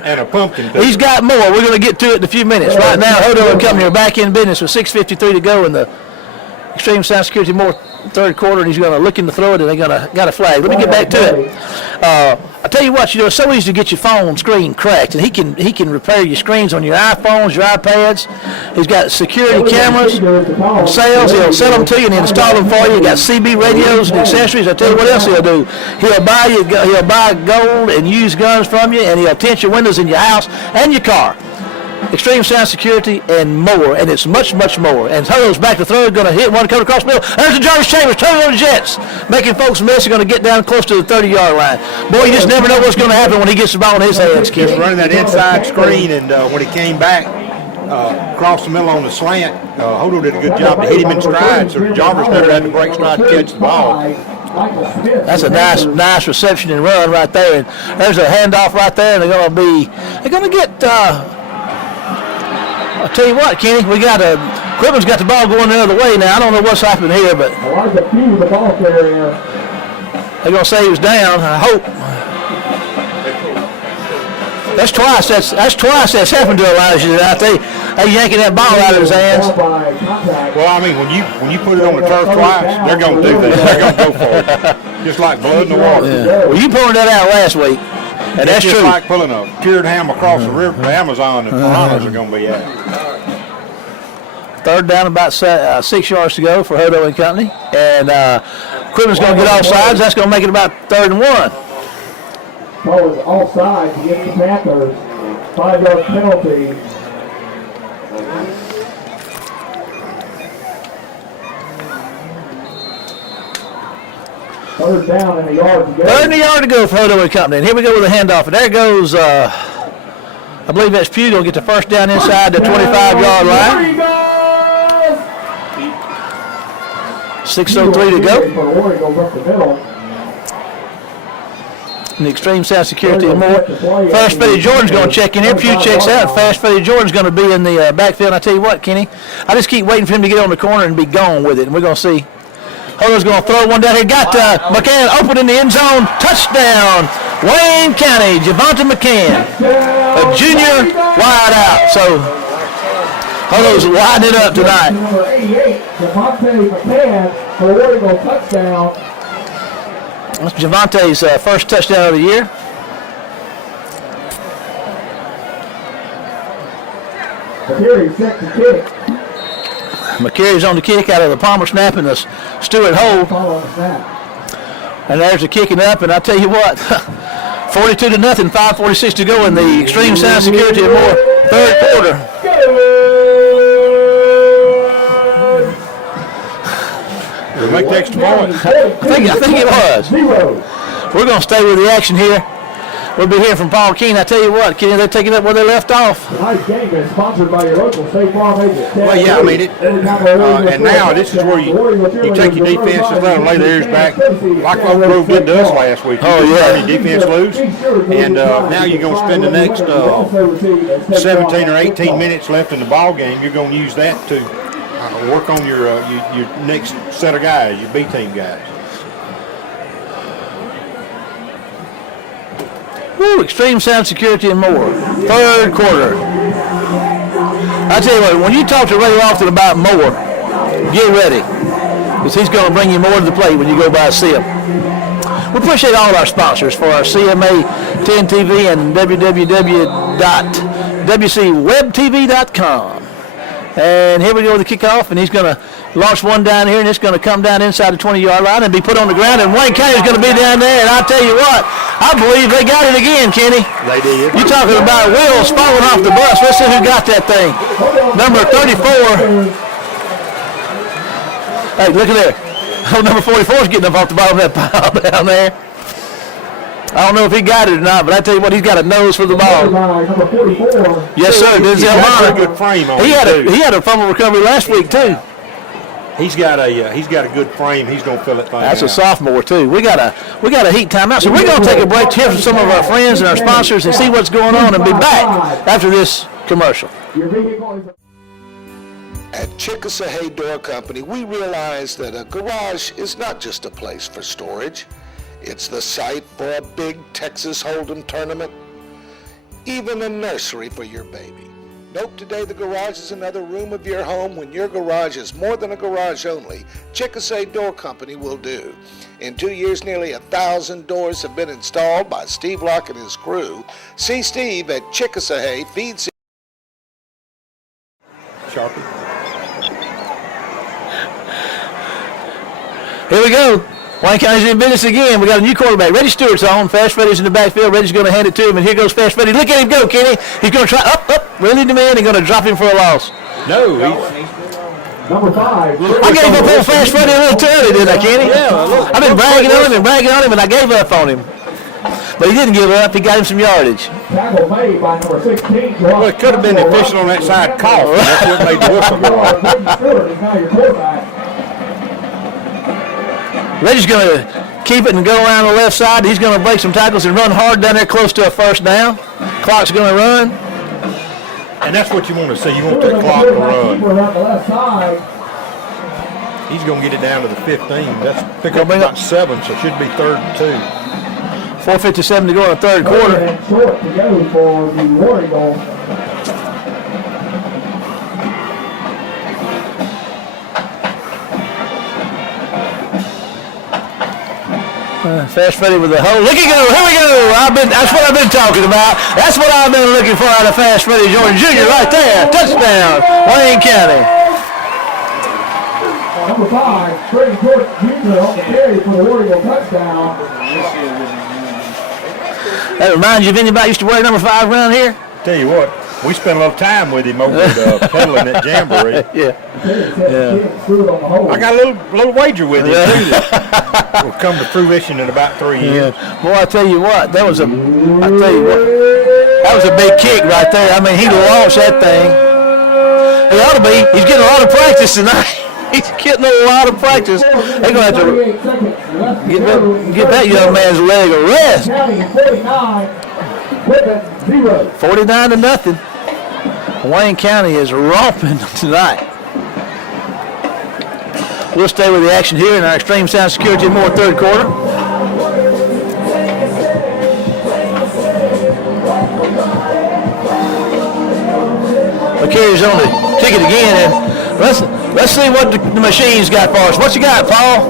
and a pumpkin. He's got more. We're going to get to it in a few minutes. Right now, Hodo and Company are back in business with 6:53 to go in the Extreme Sound Security More third quarter, and he's going to look in to throw it, and they got a flag. Let me get back to it. I tell you what, it's so easy to get your phone screen cracked, and he can repair your screens on your iPhones, your iPads. He's got security cameras on sales. He'll sell them to you and install them for you. He got CB radios and accessories. I tell you what else he'll do. He'll buy gold and used guns from you, and he'll tint your windows in your house and your car. Extreme sound security and more, and it's much, much more. And Hurdle's back to throw, going to hit one, coming across the middle. There's the Jarvis Chambers, turning on the Jets, making folks miss. They're going to get down close to the 30-yard line. Boy, you just never know what's going to happen when he gets the ball in his hands, kid. Just running that inside screen, and when he came back, across the middle on the slant, Hodel did a good job to hit him in stride, so Jarvis never had to break stride to catch the ball. That's a nice reception and run right there. And there's a handoff right there, and they're going to get. I'll tell you what, Kenny, Quitman's got the ball going the other way now. I don't know what's happening here, but they're going to say he was down. I hope. That's twice that's happened to Elijah out there. They yanking that ball out of his hands. Well, I mean, when you put it on the turf twice, they're going to do that. They're going to go for it, just like blood in the water. Yeah. Well, you pointed that out last week. And that's just true. Like pulling a cured ham across the river, the Amazon, and piranhas are going to be at. Third down, about 6 yards to go for Hodo and company. And Quitman's going to get offsides. That's going to make it about 3rd and 1. Ball is offside to give the Panthers 5-yard penalty. Third down and a yard to go. Third and a yard to go for Hodo and company. And here we go with a handoff. And there goes, I believe that's Pugh going to get the first down inside the 25-yard line. 6:03 to go. And the extreme sound security and more. Fast Freddy Jordan's going to check in here. Pugh checks out. Fast Freddy Jordan's going to be in the backfield. And I tell you what, Kenny, I just keep waiting for him to get on the corner and be gone with it. And we're going to see. Hodo's going to throw one down here. Got McCann open in the end zone. Touchdown, Wayne County. Javonte McCann, a junior wide out. So Hodo's widening it up tonight. Number 88, Javonte McCann for a War Eagle touchdown. That's Javonte's first touchdown of the year. McCary set to kick. McCary's on the kick out of the Palmer snap and the Stewart hold. And there's the kicking up, and I tell you what, 42-0, 5:46 to go in the extreme sound security and more third quarter. We'll make the extra point. I think it was. We're going to stay with the action here. We'll be hearing from Paul Keene. I tell you what, Kenny, they're taking up where they left off. Tonight's game is sponsored by your local State Farm agent. Well, yeah, I mean it. And now this is where you take your defense, just let them lay their ears back, like Oak Grove did to us last week. You turn your defense loose, and now you're going to spend the next 17 or 18 minutes left in the ball game. You're going to use that to work on your next set of guys, your B team guys. Woo, extreme sound security and more. Third quarter. I tell you what, when you talk to Ray Lofton about more, get ready, because he's going to bring you more to the plate when you go by and see him. We appreciate all our sponsors for our CMA 10 TV and www.wcwebtv.com. And here we go with the kickoff, and he's going to launch one down here, and it's going to come down inside the 20-yard line and be put on the ground, and Wayne County's going to be down there. And I tell you what, I believe they got it again, Kenny. They did. You talking about wheels falling off the bus. Let's see who got that thing. Number 34. Hey, look at there. Oh, number 44 is getting up off the bottom of that pile down there. I don't know if he got it or not, but I tell you what, he's got a nose for the ball. Yes, sir. Denzel Bonner. Good frame on he had a fumble recovery last week too. He's got a good frame. He's going to fill it thing That's out. a sophomore too. We got a heat timeout, so we're going to take a break to hear from some of our friends and our sponsors and see what's going on, and be back after this commercial. At Chickasahey Door Company, we realize that a garage is not just a place for storage. It's the site for a big Texas Hold'em tournament, even a nursery for your baby. Nope, today the garage is another room of your home. When your garage is more than a garage only, Chickasee Door Company will do. In 2 years, nearly 1,000 doors have been installed by Steve Locke and his crew. See Steve at Chickasee Feed. Sharpie. Here we go. Wayne County's in business again. We got a new quarterback. Reggie Stewart's on. Fast Freddy's in the backfield. Reggie's going to hand it to him, and here goes Fast Freddy. Look at him go, Kenny. He's going to try up, really the man. He's going to drop him for a loss. No, Number 5. I gave up on Fast Freddy a little too early, didn't I, Kenny? Yeah. I've been bragging on him, and I gave up on him. But he didn't give up. He got him some yardage. Tackle made by number 16. Well, it could have been the official on that side call. That's what made the whistle. Reggie's going to keep it and go around the left side. He's going to break some tackles and run hard down there close to a first down. Clock's going to run. And that's what you want to see. You want the clock to run. He's going to get it down to the 15. That's pick up about 7, so it should be 3rd and 2. 4:57 to go in the third quarter. Short to go for the War Eagle. Fast Freddy with the hole. Look at go. Here we go. That's what I've been talking about. That's what I've been looking for out of Fast Freddy Jordan Jr. right there. Touchdown, Wayne County. Number 5, Freddie Jordan Jr. on the carry for the War Eagle touchdown. That reminds you of anybody used to wear number 5 around here? Tell you what, we spent a little time with him over at pedaling at Jamboree. Yeah. I got a little wager with him too that will come to fruition in about 3 years. Yeah. Boy, I tell you what, that was a big kick right there. I mean, he launched that thing. He ought to be. He's getting a lot of practice tonight. He's getting a lot of practice. They're going to have to get that young man's leg a rest. 49-0. Wayne County is romping tonight. We'll stay with the action here in our Extreme Sound Security and More third quarter. McCary's on the ticket again, and let's see what the machine's got for us. What you got, Paul?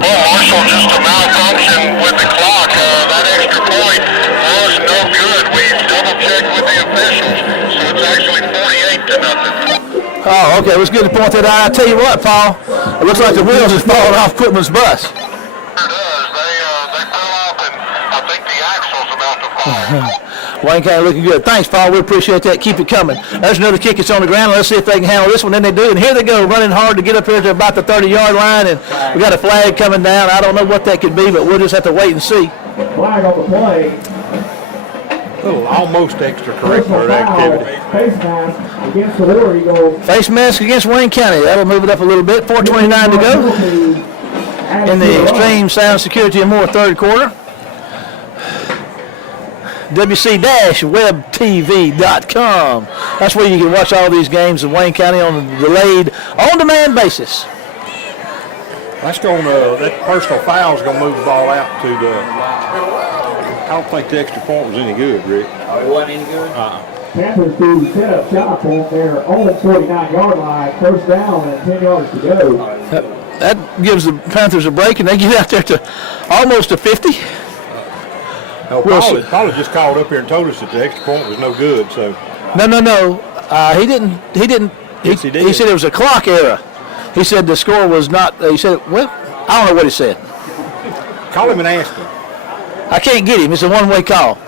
Well, Marshall, just a malfunction with the clock. That extra point was no good. We double-checked with the officials, so it's actually 48-0. Oh, okay. It was good to point that out. I tell you what, Paul, it looks like the wheels is falling off Quitman's bus. It does. They fell off, and I think the axle's about to fall. Wayne County looking good. Thanks, Paul. We appreciate that. Keep it coming. There's another kick that's on the ground. Let's see if they can handle this one. Then they do. And here they go, running hard to get up here to about the 30-yard line. And we got a flag coming down. I don't know what that could be, but we'll just have to wait and see. Flag on the play. A little almost extracurricular activity. Face mask against the War Eagle. Face mask against Wayne County. That'll move it up a little bit. 4:29 to go in the Extreme Sound Security and More third quarter. WC-WebTV.com. That's where you can watch all these games in Wayne County on a delayed, on-demand basis. That's going to, that personal foul is going to move the ball out to the, I don't think the extra point was any good, Rick. Oh, it wasn't any good? Panthers do set up shop on their own 49-yard line, first down and 10 yards to go. That gives the Panthers a break, and they get out there to almost a 50. No, Paul just called up here and told us that the extra point was no good. So No. He didn't. Yes, he did. He said it was a clock error. He said the score was not. He said, well, I don't know what he said. Call him and ask him. I can't get him. It's a one-way call.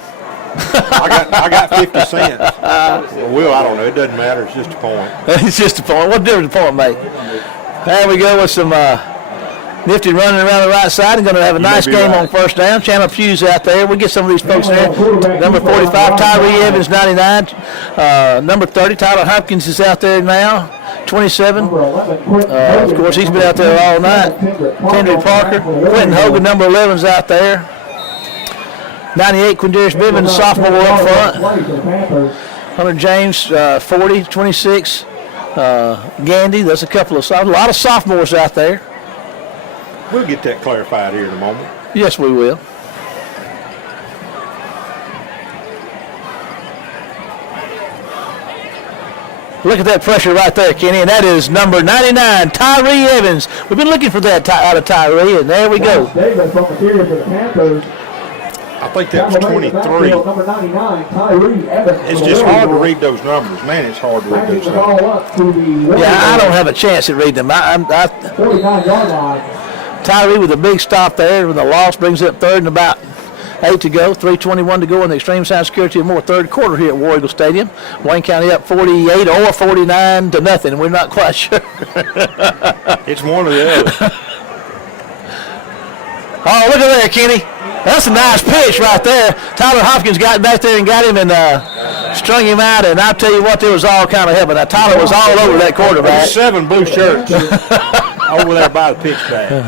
I got 50 cents. Well, I don't know. It doesn't matter. It's just a point. It's just a point. What difference does a point make? There we go with some nifty running around the right side. And going to have a nice game on first down. Chandler Pugh's out there. We'll get some of these folks there. Number 45, Tyree Evans, 99. Number 30, Tyler Hopkins is out there now. 27. Of course, he's been out there all night. Kendrick Parker. Quentin Hogan, number 11, is out there. 98, Quindarius Bivens, sophomore up front. Hunter James, 40, 26. Gandy, there's a lot of sophomores out there. We'll get that clarified here in a moment. Yes, we will. Look at that pressure right there, Kenny, and that is number 99, Tyree Evans. We've been looking for that out of Tyree, and there we go. Davis from material for the Panthers. I think that was 23. Number 99, Tyree Evans. It's just hard to read those numbers. Man, it's hard to read those numbers. Yeah, I don't have a chance at reading them. 49-yard line. Tyree with a big stop there, and the loss brings it up third and about 8 to go, 3:21 to go in the Extreme Sound Security and More third quarter here at War Eagle Stadium. Wayne County up 48 or 49 to nothing. We're not quite sure. It's one or the other. Oh, look at there, Kenny. That's a nice pitch right there. Tyler Hopkins got back there and got him and strung him out, and I'll tell you what, there was all kind of helping. Now, Tyler was all over that quarterback. 7 blue shirts over there by the pitch bag.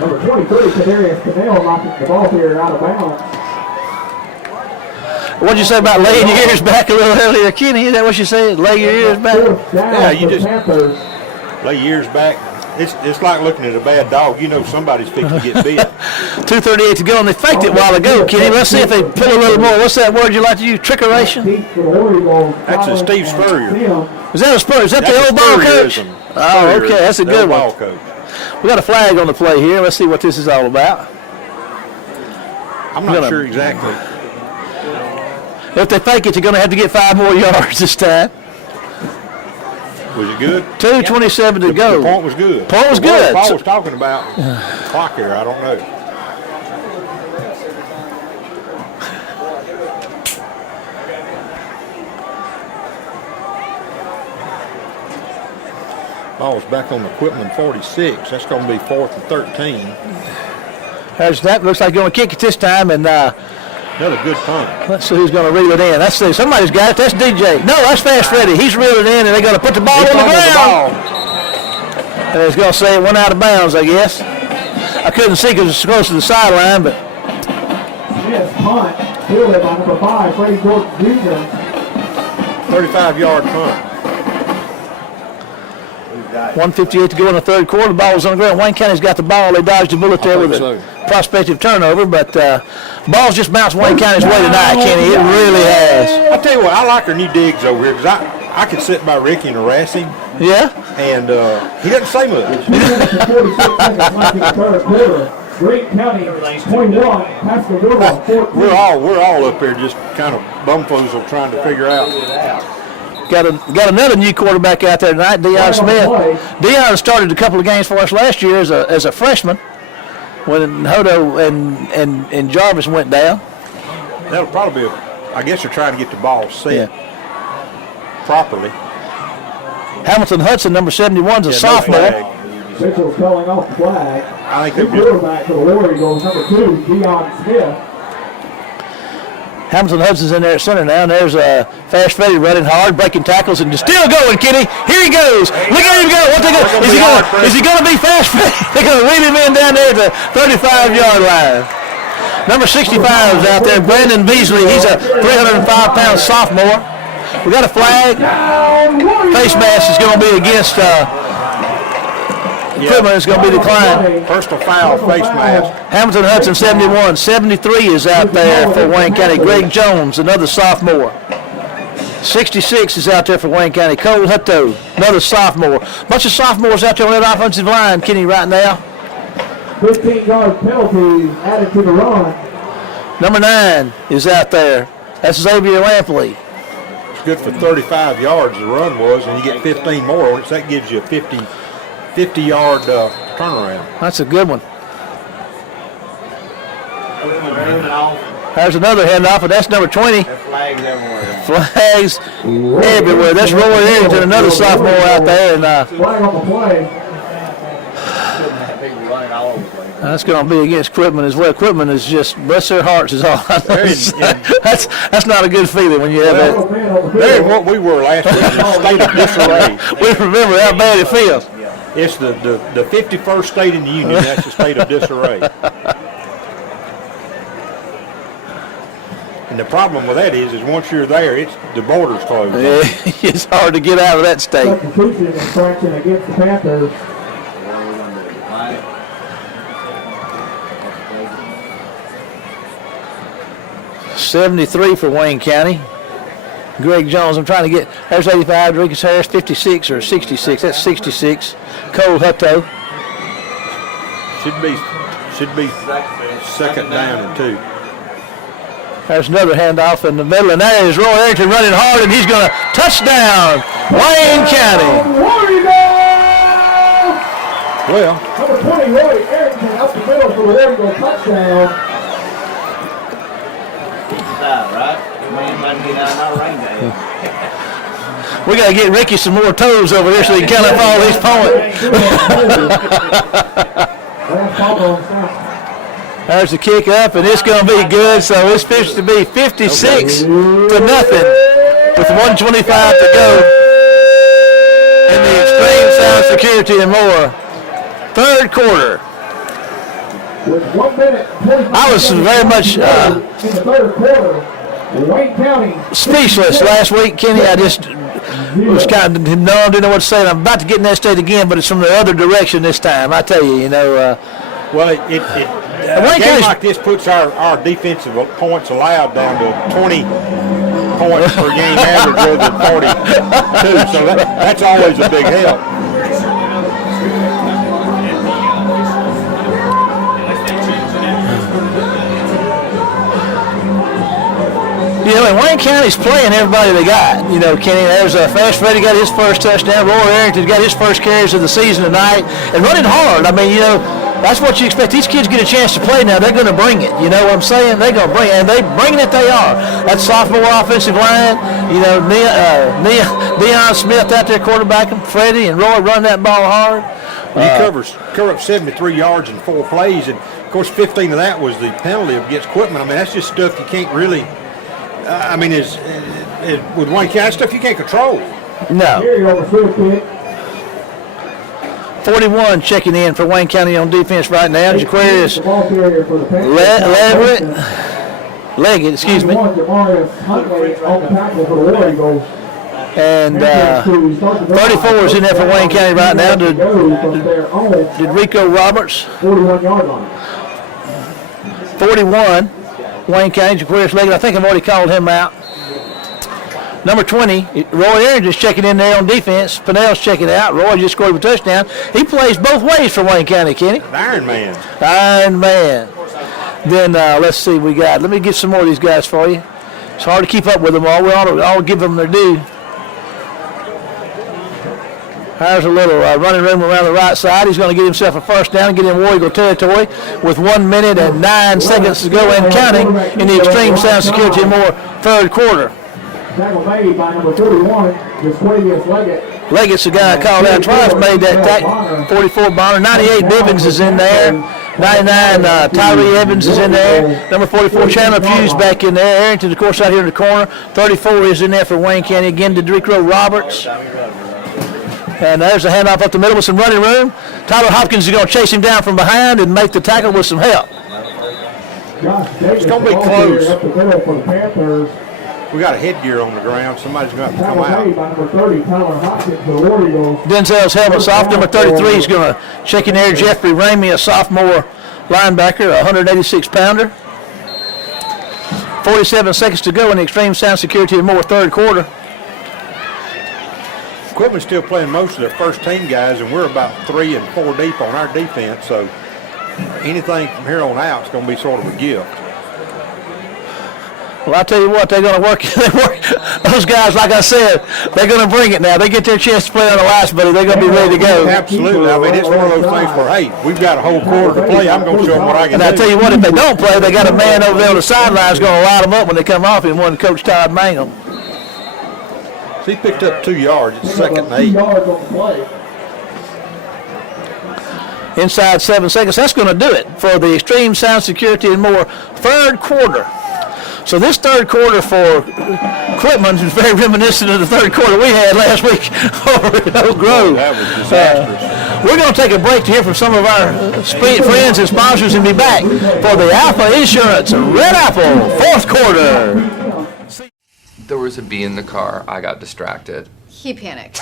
Number 23, Kadarius Cannell knocking the ball here out of bounds. What'd you say about laying your ears back a little earlier, Kenny? Is that what you said? Lay your ears back? Yeah, you just lay your ears back. It's like looking at a bad dog. You know somebody's fixing to get bit. 2:38 to go, and they faked it a while ago, Kenny. Let's see if they pull a little more. What's that word you like to use? Trickeration? That's a Steve Spurrier. Is that a Spurrier? Is that the old ball coach? Oh, okay. That's a good one. Ball coach. We got a flag on the play here. Let's see what this is all about. I'm not sure exactly. If they fake it, you're going to have to get 5 more yards this time. Was it good? 2:27 to go. The point was good. Point was good. Paul was talking about clock here. I don't know. Ball's back on the Quitman 46. That's going to be 4th and 13. There's that. Looks like you're going to kick it this time, and another good punt. Let's see who's going to reel it in. Let's see. Somebody's got it. That's DJ. No, that's Fast Freddy. He's reeling it in, and they're going to put the ball on the ground. And it's going to say it went out of bounds, I guess. I couldn't see because it's close to the sideline, but. Smith's punt, fielded by number 5, Freddie Gordon Jr. 35-yard punt. 1:58 to go in the third quarter. The ball was on the ground. Wayne County's got the ball. They dodged a bullet there with a prospective turnover, but ball's just bounced Wayne County's way tonight, Kenny. It really has. I tell you what, I like our new digs over here because I could sit by Ricky and harass him. Yeah? And he doesn't say much. Great County 21, Pascagoula 14. We're all up there just kind of bumfuzzled trying to figure out. Got another new quarterback out there tonight, Deion Smith. Deion started a couple of games for us last year as a freshman when Hodo and Jarvis went down. That'll probably be I guess they're trying to get the ball set properly. Hamilton Hudson, number 71, is a sophomore. Mitchell's calling off the flag. I think the quarterback for the War Eagles, number 2, Deion Smith. Hamilton Hudson's in there at center now, and there's Fast Freddy running hard, breaking tackles, and still going, Kenny. Here he goes. Look at him go. Is he going to be Fast Freddy? They're going to lead him in down there at the 35-yard line. Number 65 is out there, Brandon Beasley. He's a 305-pound sophomore. We got a flag. Face mask is going to be against Quitman. Is going to be declined. Personal foul, face mask. Hamilton Hudson, 71. 73 is out there for Wayne County. Greg Jones, another sophomore. 66 is out there for Wayne County. Cole Hutto, another sophomore. Bunch of sophomores out there on that offensive line, Kenny, right now. 15-yard penalty added to the run. Number 9 is out there. That's Xavier Lampley. It's good for 35 yards, the run was, and you get 15 more on it, so that gives you a 50-yard turnaround. That's a good one. There's another handoff, and that's number 20. Flags everywhere. Flags everywhere. That's Roy Arrington, another sophomore out there. And flag on the play. That's going to be against Quitman as well. Quitman is just, bless their hearts is all I know. That's not a good feeling when you have that. They're what we were last week, in a state of disarray. We remember how bad it feels. It's the 51st state in the union. That's the state of disarray. And the problem with that is once you're there, the border's closed. It's hard to get out of that state. Substitution infraction against the Panthers. 73 for Wayne County. Greg Jones. I'm trying to get, there's 85, Dricus Harris, 56 or 66. That's 66. Cole Hutto. Should be second down and 2. There's another handoff in the middle, and there is Roy Arrington running hard, and he's going to touchdown, Wayne County. Well, number 20, Roy Arrington, up the middle for the War Eagle touchdown. We got to get Ricky some more toes over here so he can count up all these points. There's the kick up, and it's going to be good. So it's supposed to be 56 to nothing with 125 to go in the Extreme Sound Security and More third quarter. With 1 minute, I was very much in the third quarter. Wayne County speechless last week, Kenny. I just was kind of didn't know what to say. I'm about to get in that state again, but it's from the other direction this time. I tell you, Well, a game like this puts our defensive points allowed down to 20 points per game average rather than 42. So that's always a big help. And Wayne County's playing everybody they got. Kenny, there's Fast Freddy got his first touchdown. Roy Arrington got his first carries of the season tonight and running hard. I mean, that's what you expect. These kids get a chance to play now. They're going to bring it. You know what I'm saying? They're going to bring it, and they bring it. They are. That sophomore offensive line, Deion Smith out there quarterbacking, Freddie and Roy running that ball hard. He cover up 73 yards in 4 plays, and of course 15 of that was the penalty against Quitman. I mean, that's just stuff you can't really. With Wayne County, that's stuff you can't control. No. 41 checking in for Wayne County on defense right now. Jaquarius Leggett, excuse me. And 34 is in there for Wayne County right now. Did Rico Roberts. 41-yard line. 41, Wayne County, Jaquarius Leggett. I think I've already called him out. Number 20, Roy Arrington's checking in there on defense. Pinnell's checking out. Roy just scored a touchdown. He plays both ways for Wayne County, Kenny. Iron Man. Iron Man. Then let's see, let me get some more of these guys for you. It's hard to keep up with them all. We ought to give them their due. There's a little running room around the right side. He's going to get himself a first down and get in War Eagle territory with 1 minute and 9 seconds to go and counting in the Extreme Sound Security and More third quarter. Tackle made by number 41, Jaquarius Leggett. Leggett's the guy I called out twice, made that tackle. 44 Bonner, 98 Bivens is in there. 99 Tyree Evans is in there. Number 44 Chandler Pugh's back in there. Arrington, of course, out here in the corner. 34 is in there for Wayne County again to Rico Roberts. And there's a handoff up the middle with some running room. Tyler Hopkins is going to chase him down from behind and make the tackle with some help. It's going to be close. Up the middle for the Panthers. We got a headgear on the ground. Somebody's going to have to come out. By number 30, Tyler Hopkins for the War Eagles. Denzel's helmet's off. Number 33 is going to check in there. Jeffrey Ramey, a sophomore linebacker, a 186-pounder. 47 seconds to go in the Extreme Sound Security and More third quarter. Quitman's still playing most of their first team guys, and we're about 3 and 4 deep on our defense. So anything from here on out is going to be sort of a gift. Well, I tell you what, they're going to work. Those guys, like I said, they're going to bring it now. They get their chance to play on the last, buddy. They're going to be ready to go. Absolutely. I mean, it's one of those things where, hey, we've got a whole quarter to play. I'm going to show them what I can do. And I tell you what, if they don't play, they got a man over there on the sidelines going to light them up when they come off him, one Coach Todd Mangum. So he picked up 2 yards. It's second and 8. Inside 7 seconds. That's going to do it for the Extreme Sound Security and More third quarter. So this third quarter for Quitman is very reminiscent of the third quarter we had last week over at Oak Grove. That was disastrous. We're going to take a break to hear from some of our friends and sponsors and be back for the Alpha Insurance Red Apple fourth quarter. There was a bee in the car. I got distracted. He panicked.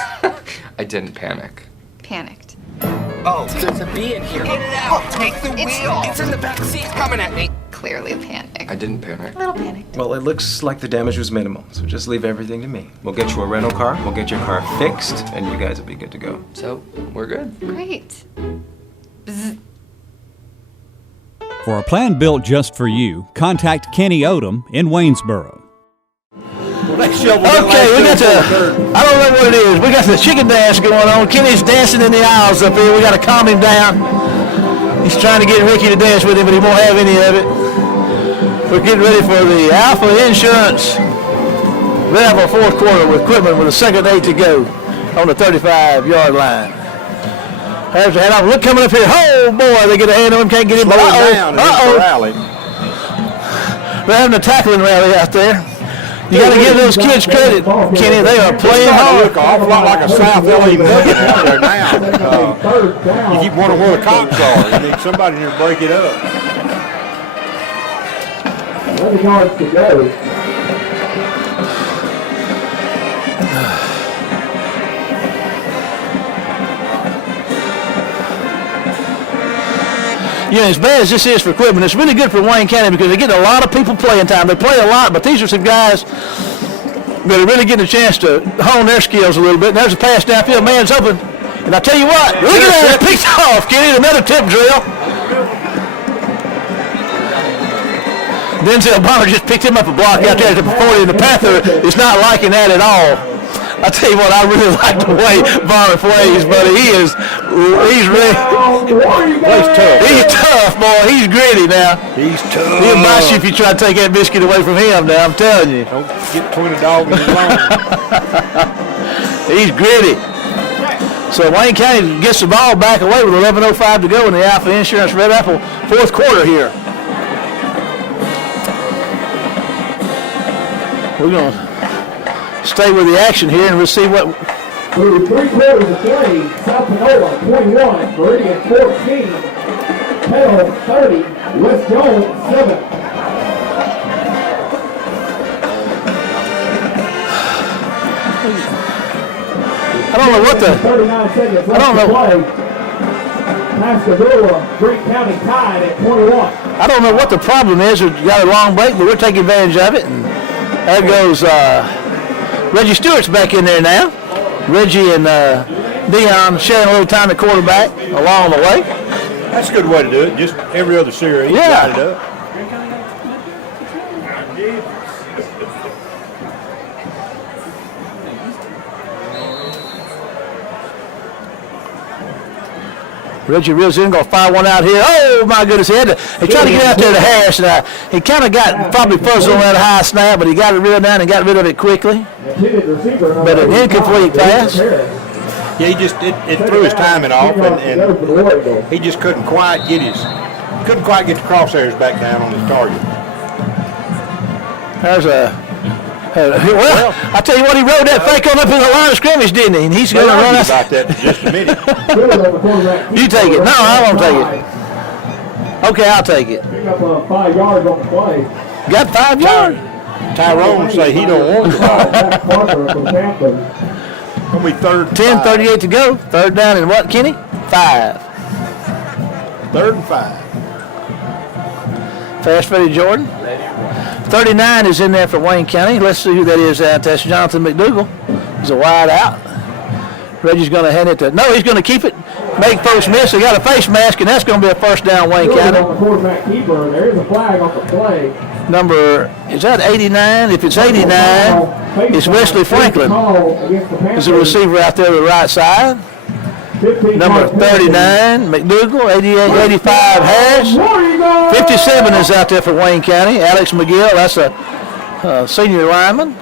I didn't panic. Panicked. Oh, there's a bee in here. Get it out. Oh, take the wheel. It's in the back seat coming at me. clearly panicked. I didn't panic. A little panicked. Well, it looks like the damage was minimal, so just leave everything to me. We'll get you a rental car, we'll get your car fixed, and you guys will be good to go. So, we're good. Great. Bzz. For a plan built just for you, contact Kenny Odom in Waynesboro. Okay, we got I don't know what it is. We got the chicken dance going on. Kenny's dancing in the aisles up here. We got to calm him down. He's trying to get Ricky to dance with him, but he won't have any of it. We're getting ready for the Alpha Insurance Raffle fourth quarter with Quitman with a second 8 to go on the 35-yard line. Has the head off. Look coming up here. Oh, boy, they get a hand on him. Can't get him. But Rally. They're having a tackling rally out there. You got to give those kids credit, Kenny. They are playing hard. Look an awful lot like a South LA nugget out there now. You keep wondering where the cops are. You need somebody here to break it up. 11 yards to go. You know, as bad as this is for Quitman, it's really good for Wayne County because they get a lot of people playing time. They play a lot, but these are some guys that are really getting a chance to hone their skills a little bit. And there's a pass downfield. Man's open. And I tell you what, look at that. Picked off, Kenny. Another tip drill. Denzel Bonner just picked him up a block out there at the 40, and the Panther is not liking that at all. I tell you what, I really like the way Bonner plays, buddy. He's ready. He's tough. He's tough, boy. He's gritty now. He's tough. He'll bite you if you try to take that biscuit away from him now, I'm telling you. Don't get between the dog and the bone. He's gritty. So Wayne County gets the ball back away with 11:05 to go in the Alpha Insurance Red Apple fourth quarter here. We're going to stay with the action here and we'll see what. Through 3 quarters of play, South Panola 21, Meridian 14, Kettle 30, West Jones 7. I don't know what the. 39 seconds left I don't know. to play. Pascagoula, Green County tied at 21. I don't know what the problem is. We've got a long break, but we're taking advantage of it. And there goes Reggie Stewart's back in there now. Reggie and Dion sharing a little time at quarterback along the way. That's a good way to do it. Just every other series, got it up. Reggie reels in, going to fire one out here. Oh, my goodness. He tried to get out there to Harris. And he kind of got probably puzzled on that high snap, but he got it reeled down and got rid of it quickly. But an incomplete pass. Yeah, he just it threw his timing off, and he just couldn't quite get the crosshairs back down on his target. There's well, I tell you what, he rode that fake on up in the line of scrimmage, didn't he? And he's going to run us. About that in just a minute. You take it. No, I won't take it. Okay, I'll take it. Pick up 5 yards on the play. Got 5 yards. Tyrone say he don't want the ball. Gonna be 10:38 to go. Third down and what, Kenny? 5. 3rd and 5. Fast Freddie Jordan. 39 is in there for Wayne County. Let's see who that is. That's Jonathan McDougal. He's a wide out. Reggie's going to hand it to. No, he's going to keep it. Make folks miss. They got a face mask, and that's going to be a first down, Wayne County. On the quarterback keeper, there is a flag off the play. Number, is that 89? If it's 89, it's Wesley Franklin. There's a receiver out there to the right side. Number 39, McDougal. 85, Harris. 57 is out there for Wayne County. Alex McGill, that's a senior lineman.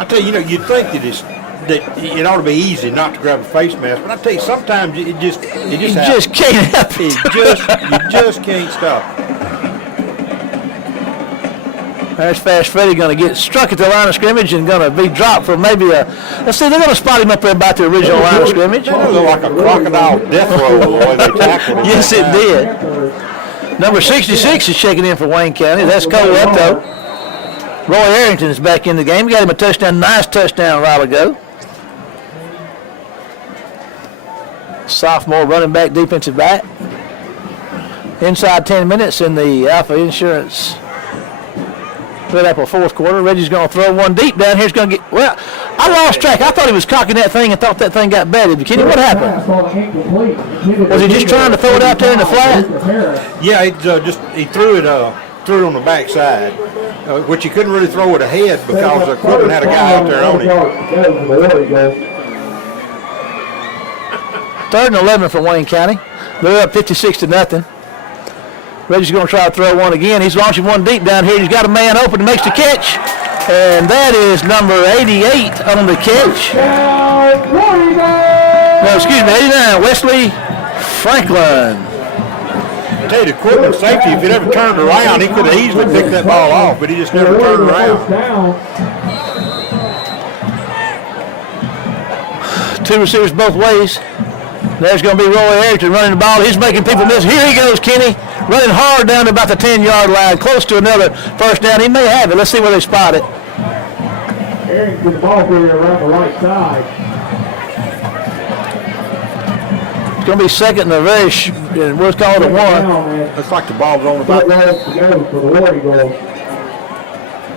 I tell you, you'd think that it ought to be easy not to grab a face mask, but I tell you, sometimes it just You just can't help it. You just can't stop. There's Fast Freddie going to get struck at the line of scrimmage and going to be dropped for maybe let's see, they're going to spot him up there about the original line of scrimmage. That looked like a crocodile death roll the way they tackled him. Yes, it did. Number 66 is checking in for Wayne County. That's Cole Epto. Roy Arrington is back in the game. We got him a touchdown, nice touchdown a while ago. Sophomore running back, defensive back. inside 10 minutes in the Alpha Insurance Red Apple fourth quarter. Reggie's going to throw one deep down here. He's going to get, well, I lost track. I thought he was cocking that thing and thought that thing got batted. Kenny, what happened? Was he just trying to throw it out there in the flat? Yeah, he threw it on the backside, which he couldn't really throw it ahead because Quitman had a guy out there on him. 3rd and 11 for Wayne County. They're up 56-0. Reggie's going to try to throw one again. He's launching one deep down here. He's got a man open and makes the catch. And that is number 88 on the catch. No, excuse me, 89, Wesley Franklin. I tell you, the Quitman safety, if he'd ever turned around, he could have easily picked that ball off, but he just never turned around. 2 receivers both ways. There's going to be Roy Arrington running the ball. He's making people miss. Here he goes, Kenny, running hard down to about the 10-yard line, close to another first down. He may have it. Let's see where they spot it. Arrington, the ball carrier around the right side. It's going to be second and a very, we'll call it a 1. Looks like the ball's on about,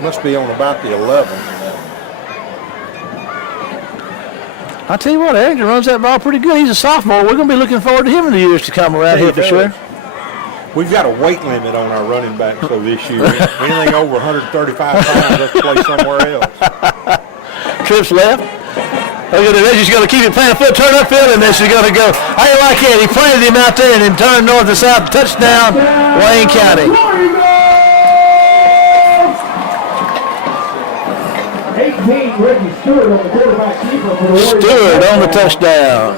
must be on about the 11. I tell you what, Arrington runs that ball pretty good. He's a sophomore. We're going to be looking forward to him in the years to come around here for sure. We've got a weight limit on our running backs so this year. Anything over 135 pounds, let's play somewhere else. Trips left. Look at it. Reggie's going to keep it playing foot, turn upfield, and this is going to go. I ain't like it. He planted him out there and then turned north and south. Touchdown, Wayne County. 18, Reggie Stewart on the quarterback keeper for the Warriors. Stewart on the touchdown.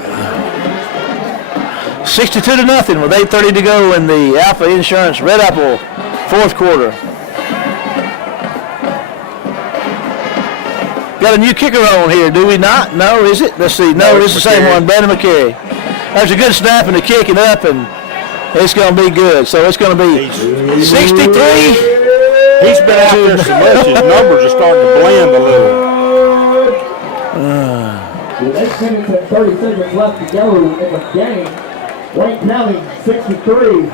62-0 with 8:30 to go in the Alpha Insurance Red Apple fourth quarter. Got a new kicker on here, do we not? No, is it? Let's see. No, it's the same one, Brandon McCary. There's a good snap and a kicking up, and it's going to be good. So it's going to be 63. He's been out there so much, his numbers are starting to blend a little. With 8 minutes and 30 seconds left to go in the game, Wayne County 63.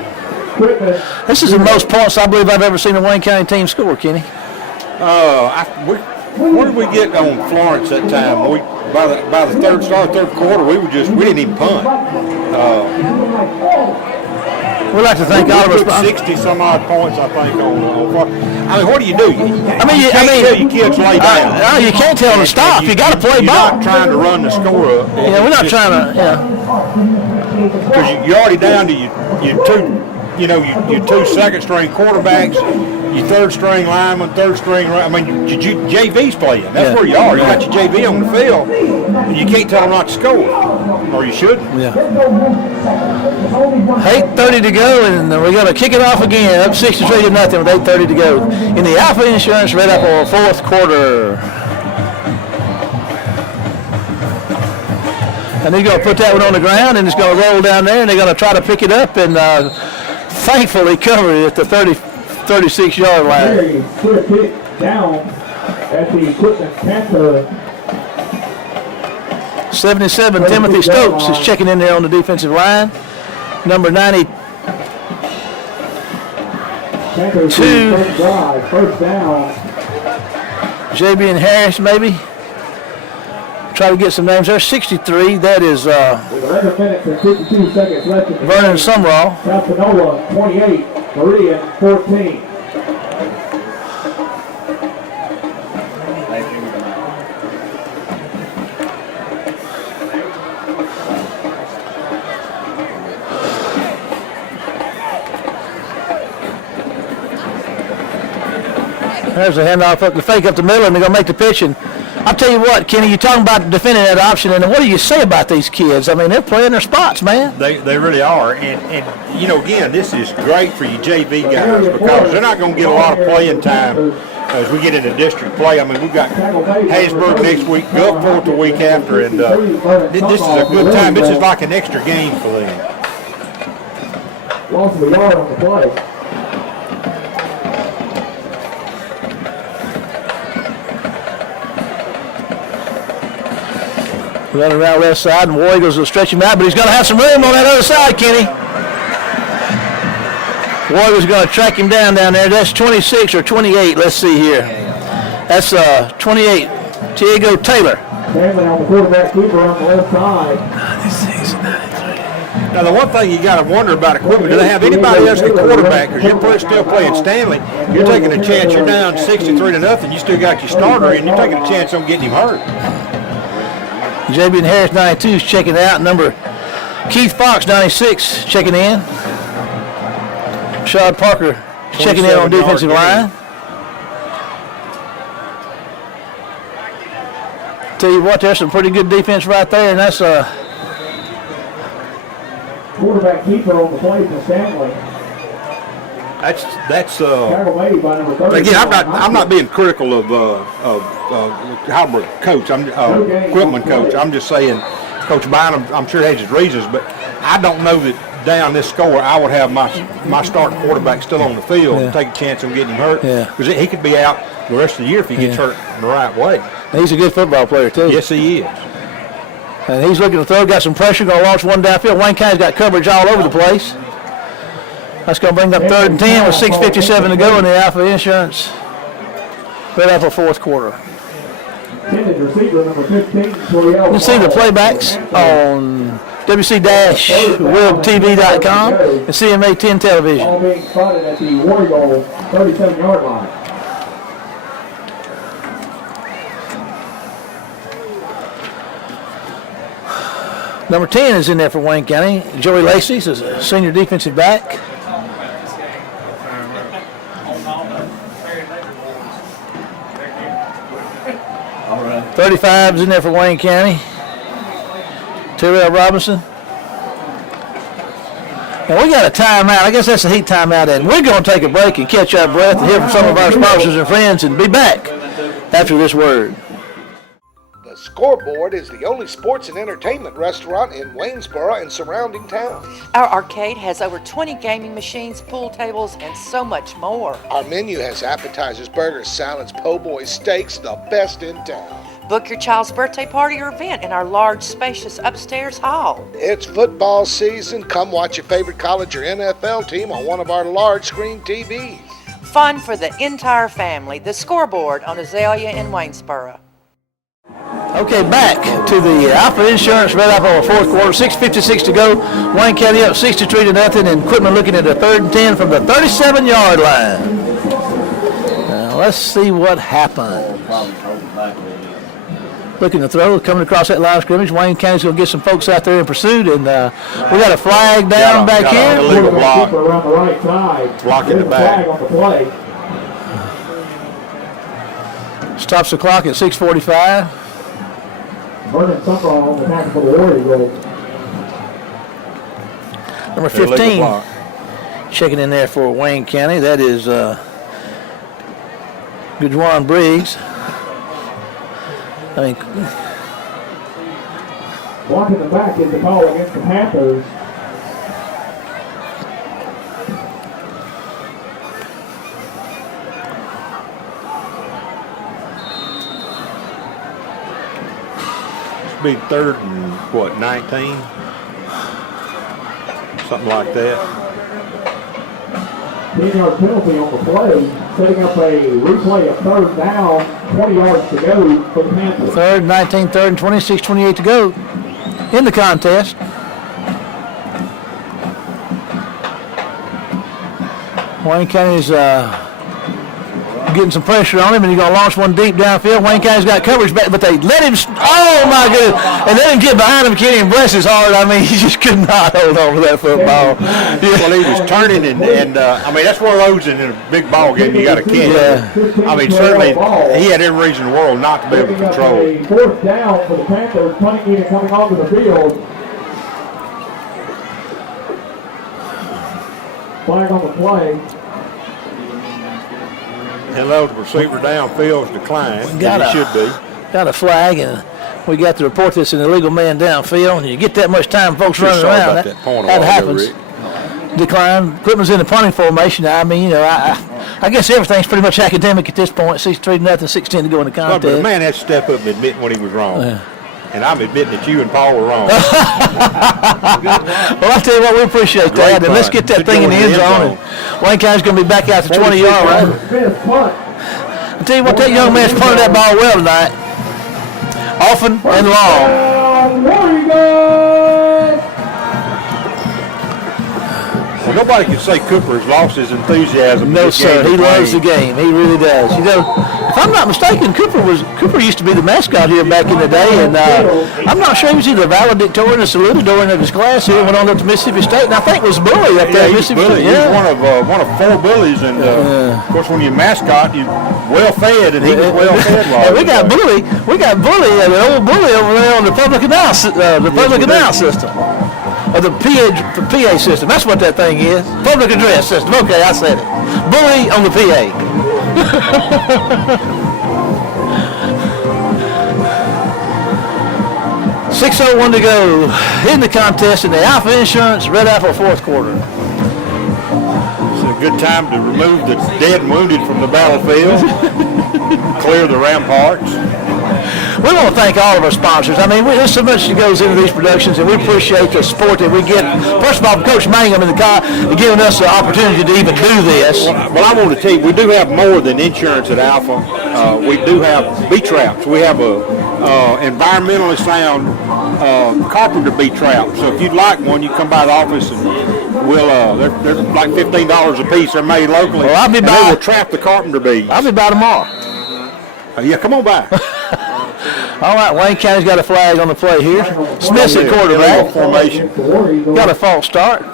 Quitman. This is the most points I believe I've ever seen a Wayne County team score, Kenny. Where did we get on Florence that time? By the third quarter, we didn't even punt. We'd like to thank all of us. 60 some odd points, I think, on. I mean, what do? You can't tell your kids lay down. No, you can't tell them to stop. You got to play ball. You're not trying to run the score up. Yeah, we're not trying to. Yeah. Because you're already down to your two second-string quarterbacks, your third-string lineman, I mean, your JV's playing. That's where you are. You got your JV on the field, and you can't tell them not to score, or you shouldn't. Yeah. 8:30 to go, and we're going to kick it off again. Up 63-0 with 8:30 to go in the Alpha Insurance Red Apple fourth quarter. And he's going to put that one on the ground, and it's going to roll down there, and they're going to try to pick it up, and thankfully cover it at the 36-yard line. Clear kick down at the Quitman Panther. 77, Timothy Stokes is checking in there on the defensive line. Number 92. First down. JB and Harris, maybe. Try to get some names there. 63, that is with 11 minutes and 52 seconds left. Vernon Sumrall. South Panola, 28, Meridian, 14. There's a handoff up the fake up the middle, and they're going to make the pitch. And I'll tell you what, Kenny, you're talking about defending that option, and what do you say about these kids? I mean, they're playing their spots, man. They really are. And again, this is great for you JV guys because they're not going to get a lot of playing time as we get into district play. I mean, we've got Hattiesburg next week, Gulfport the week after, and this is a good time. This is like an extra game for them. Lost a yard on the play. Running around left side, and War Eagles will stretch him out, but he's going to have some room on that other side, Kenny. Warriors going to track him down there. That's 26 or 28. Let's see here. That's 28. Tiago Taylor. Stanley on the quarterback keeper on the left side. 96, 93. Now, the one thing you got to wonder about equipment, do they have anybody else at quarterback? Because you're still playing Stanley. You're taking a chance. You're down 63-0. You still got your starter, and you're taking a chance on getting him hurt. J.B. Harris, 92, is checking out. Number Keith Fox, 96, checking in. Shad Parker checking in on defensive line. Tell you what, there's some pretty good defense right there, and that's quarterback keeper on the play for Stanley. That's Made by number 30. again. I'm not being critical of Halbert coach. I'm Quitman coach. I'm just saying, Coach Bynum, I'm sure has his reasons, but I don't know that down this score I would have my starting quarterback still on the field and take a chance on getting him hurt because he could be out the rest of the year if he gets hurt in the right way. He's a good football player too. Yes, he is. And he's looking to throw, got some pressure, going to launch one downfield. Wayne County's got coverage all over the place. That's going to bring up 3rd and 10 with 6:57 to go in the Alpha Insurance right after fourth quarter. Receiver number 15, You can see the playbacks on WC-WebTV.com and CMA 10 television. All being spotted at the War Eagle 37-yard line. Number 10 is in there for Wayne County. Joey Lacey is a senior defensive back. All right. 35 is in there for Wayne County. Terrell Robinson. And we got a timeout. I guess that's a heat timeout. And we're going to take a break and catch our breath and hear from some of our sponsors and friends and be back after this word. The Scoreboard is the only sports and entertainment restaurant in Waynesboro and surrounding towns. Our arcade has over 20 gaming machines, pool tables, and so much more. Our menu has appetizers, burgers, salads, po' boys, steaks, the best in town. Book your child's birthday party or event in our large, spacious upstairs hall. It's football season. Come watch your favorite college or NFL team on one of our large screen TVs. Fun for the entire family. The Scoreboard on Azalea in Waynesboro. Okay, back to the Alpha Insurance right up on the fourth quarter. 6:56 to go. Wayne County up 63-0, and Quitman looking at a 3rd and 10 from the 37-yard line. Now let's see what happens. Looking to throw, coming across that line of scrimmage. Wayne County's going to get some folks out there in pursuit, and we got a flag down back here. Illegal block. Around the right side. Block in the back. Flag on the play. Stops the clock at 6:45. Vernon Summerall on the tackle for the War Eagles. Number 15 checking in there for Wayne County. That is Gudjuan Briggs. Blocking the back is the call against the Panthers. Be 3rd and 19? Something like that. 10-yard penalty on the play, setting up a replay of 3rd down, 20 yards to go for the Panthers. 3rd, 19, 3rd, and 26, 28 to go in the contest. Wayne County's getting some pressure on him, and he's going to launch one deep downfield. Wayne County's got coverage back, but they let him, oh my goodness, and let him get behind him. Can't even bless his heart. I mean, he just could not hold on to that football. Well, he was turning, and I mean, that's one of those in a big ball game you got to catch. Yeah. I mean, certainly he had every reason in the world not to be able to control it. 4th down for the Panthers, punting unit coming onto the field. Flag on the play. Hello, the receiver downfield's declined. He should be. Got a flag, and we got the report that's an illegal man downfield. And you get that much time, folks running around. That happens. Decline. Quitman's in the punting formation. I mean, you know, I guess everything's pretty much academic at this point. 6-3-0, 6-10 to go in the contest. But the man had to step up and admit when he was wrong. And I'm admitting that you and Paul were wrong. Well, I tell you what, we appreciate that. And let's get that thing in the end zone. And Wayne County's going to be back out to 20-yard line. I tell you what, that young man's punted that ball well tonight. Often and long. Well, nobody can say Cooper has lost his enthusiasm. No, sir. He loves the game. He really does. You know, if I'm not mistaken, Cooper used to be the mascot here back in the day, and I'm not sure he was either valedictorian or salutatorian of his class here. Went on up to Mississippi State, and I think was bully up there at Mississippi State. He was one of 4 bullies, and of course, when you're mascot, you're well fed, and he was well fed. We got bully, an old bully over there on the public announce system. Or the PA system. That's what that thing is. Public address system. Okay, I said it. Bully on the PA. 6:01 to go in the contest in the Alpha Insurance Red Apple fourth quarter. It's a good time to remove the dead and wounded from the battlefield, clear the ramparts. We want to thank all of our sponsors. I mean, there's so much that goes into these productions, and we appreciate the support that we get. First of all, Coach Mangum and giving us the opportunity to even do this. Well, I want to tell you, we do have more than insurance at Alpha. We do have bee traps. We have a environmentally sound carpenter bee trap. So if you'd like one, you come by the office and we'll. They're like $15 a piece. They're made locally. Well, I'll be by. They will trap the carpenter bees. I'll be by tomorrow. Yeah, come on by. All right, Wayne County's got a flag on the play here. Smith's at quarterback. Formation. Got a false start.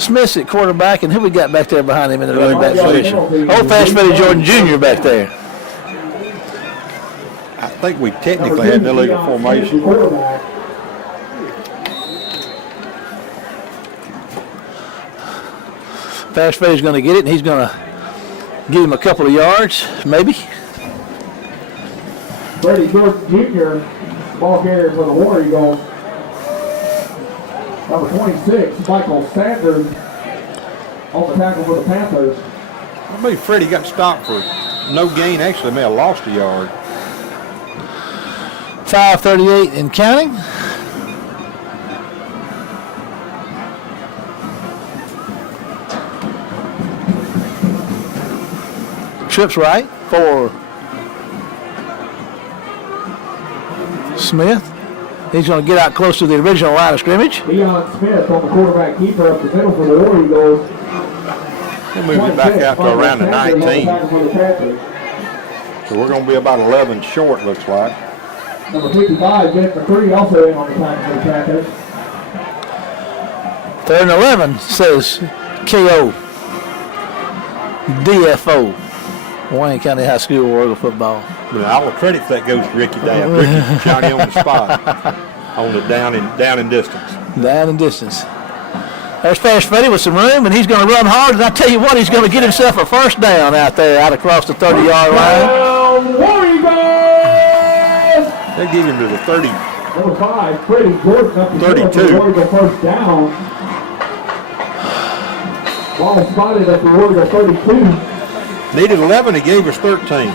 Smith's at quarterback, and who we got back there behind him in the running back position? Old Fast Freddie Jordan Jr. back there. I think we technically had an illegal formation. Fast Freddie's going to get it, and he's going to give him a couple of yards, maybe. Freddie Jordan Jr., ball carrier for the War Eagles. Number 26, Michael Sanders, on the tackle for the Panthers. I believe Freddie got stopped for no gain. Actually, may have lost a yard. 5:38 and counting. Trips right for Smith. He's going to get out close to the original line of scrimmage. Deion Smith on the quarterback keeper up the middle for the War Eagles. We'll move it back out to around the 19. So we're going to be about 11 short, looks like. Number 55, Ben McCree, also in on the tackle for the Panthers. 3rd and 11 says KO. DFO. Wayne County High School War Eagle football. But all the credit that goes to Ricky Down. Ricky Johnny on the spot on the down and distance. Down and distance. There's Fast Freddie with some room, and he's going to run hard. And I tell you what, he's going to get himself a first down out there, out across the 30-yard line. War Eagles! They give him to the 30. Number 5, Freddie Jordan up the 32. War Eagle first down. Ball spotted at the War Eagle 32. Needed 11, he gave us 13.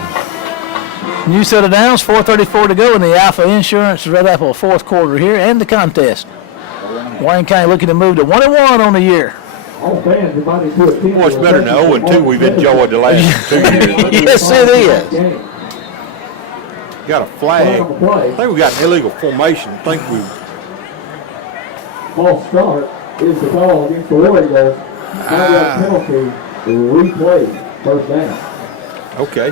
New set of downs, 4:34 to go in the Alpha Insurance Red Apple fourth quarter here and the contest. Wayne County looking to move to 1-1 on the year. All fans invited to a team. Well, it's better than 0-2 we've enjoyed the last 2 years. Yes, it is. Got a flag. I think we got an illegal formation. I think we. False start is the call against the War Eagles. Penalty, replay, first down. Okay.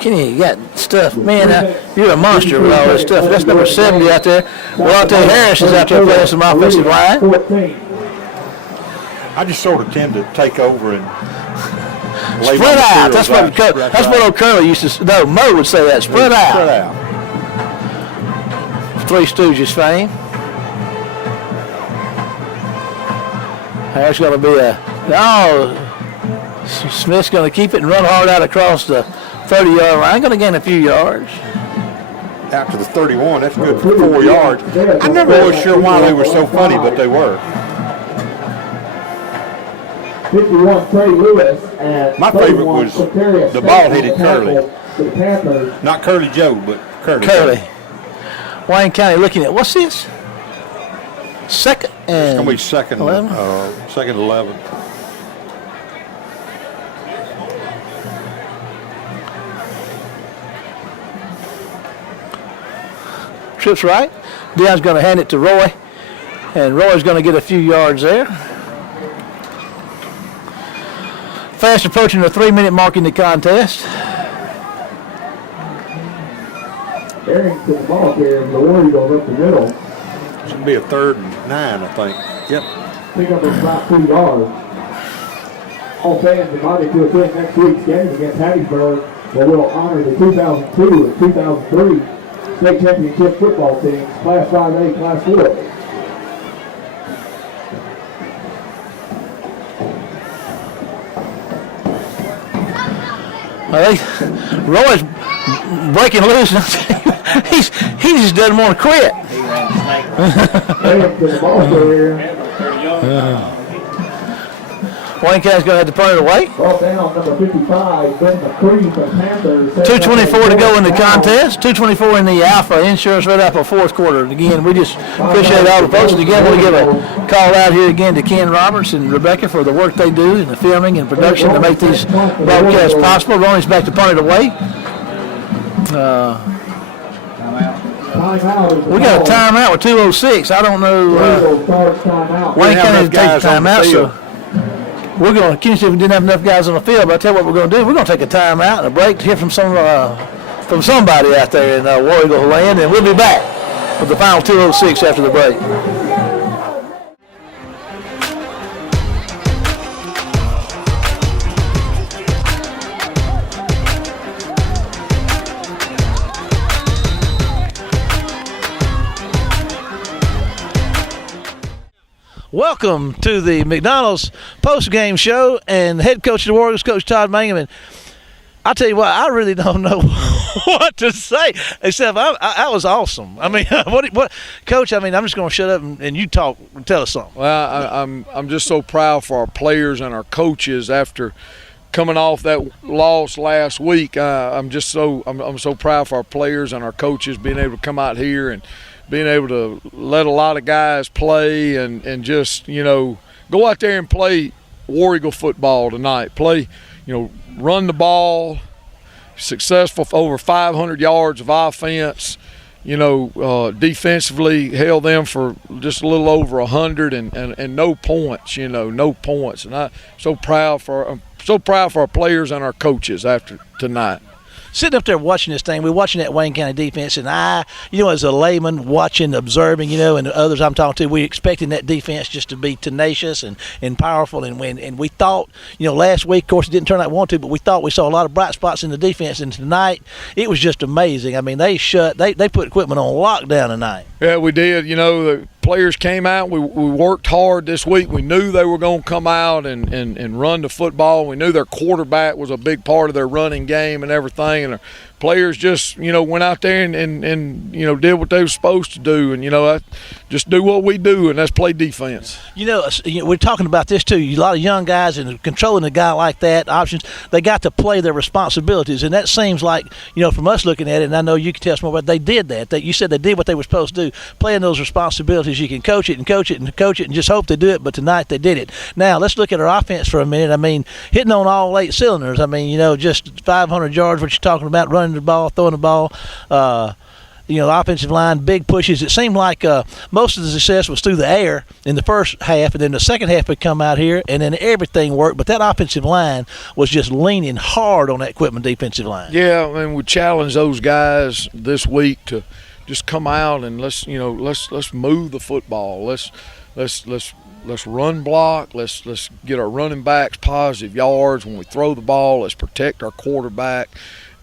Kenny, you got stuff. Man, you're a monster with all this stuff. That's number 70 out there. Walter Harris is out there playing some offensive line. I just sort of tend to take over and spread out. That's what old Curly used to say. No, Mo would say that. Spread out. Spread out. Three Stooges fame. There's going to be Smith's going to keep it and run hard out across the 30-yard line. Going to gain a few yards. Out to the 31, that's good for 4 yards. I never was sure why they were so funny, but they were. 51, Trey Lewis. My favorite was the ball-headed Curly. Not Curly Joe, but Curly. Wayne County looking at, what's this? Second and It's going to be second 11? Second 11. Trips right. Dion's going to hand it to Roy, and Roy's going to get a few yards there. Fast approaching the 3-minute mark in the contest. Aaron to the ball carrier, the War Eagles up the middle. It's going to be a 3rd and 9, I think. Yep. Pick up about 2 yards. All fans invited to attend next week's game against Hattiesburg, where we'll honor the 2002 and 2003 state championship football teams, Class 5A, Class 4A. Well, Roy's breaking loose. he just doesn't want to quit. To the ball carrier. Wayne County's going to have to punt it away. Ball down, number 55, Ben McCree from Panthers. 2:24 to go in the contest. 2:24 in the Alpha Insurance Red Apple fourth quarter. And again, we just appreciate all the folks. And again, we'll give a call out here again to Ken Roberts and Rebecca for the work they do in the filming and production to make these broadcasts possible. Ronnie's back to punt it away. We got a timeout with 2:06. I don't know. Wayne County didn't take a timeout, so we're going to. Kenny said we didn't have enough guys on the field, but I tell you what we're going to do. We're going to take a timeout and a break to hear from somebody out there in War Eagle land, and we'll be back with the final 2:06 after the break. Welcome to the McDonald's post-game show, and head coach of the Warriors, Coach Todd Mangum. And I tell you what, I really don't know what to say except I was awesome. I mean, what, Coach? I mean, I'm just going to shut up and you talk and tell us something. Well, I'm just so proud for our players and our coaches after coming off that loss last week. I'm so proud for our players and our coaches being able to come out here and being able to let a lot of guys play and just, you know, go out there and play War Eagle football tonight. Play, you know, run the ball, successful for over 500 yards of offense. You know, defensively held them for just a little over 100 and no points, you know, no points. And I'm so proud for our players and our coaches after tonight. Sitting up there watching this thing, we're watching that Wayne County defense, and as a layman watching, observing, and others I'm talking to, we expecting that defense just to be tenacious and powerful and win. And we thought, last week, of course, it didn't turn out we wanted to, but we thought we saw a lot of bright spots in the defense. And tonight, it was just amazing. I mean, they put Quitman on lockdown tonight. Yeah, we did. The players came out. We worked hard this week. We knew they were going to come out and run the football. We knew their quarterback was a big part of their running game and everything. And our players just, went out there and did what they were supposed to do. And, just do what we do, and that's play defense. We're talking about this, too. A lot of young guys, and controlling a guy like that, options, they got to play their responsibilities. And that seems like, from us looking at it, and I know you can tell us more about it, they did that. You said they did what they were supposed to do. Playing those responsibilities, you can coach it and coach it and coach it and just hope they do it, but tonight they did it. Now, let's look at our offense for a minute. I mean, hitting on all 8 cylinders. I mean, just 500 yards, what you're talking about, running the ball, throwing the ball, the offensive line, big pushes. It seemed like most of the success was through the air in the first half, and then the second half would come out here, and then everything worked. But that offensive line was just leaning hard on that Quitman defensive line. Yeah, I mean, we challenged those guys this week to just come out and let's move the football. Let's run block. Let's get our running backs positive yards when we throw the ball. Let's protect our quarterback.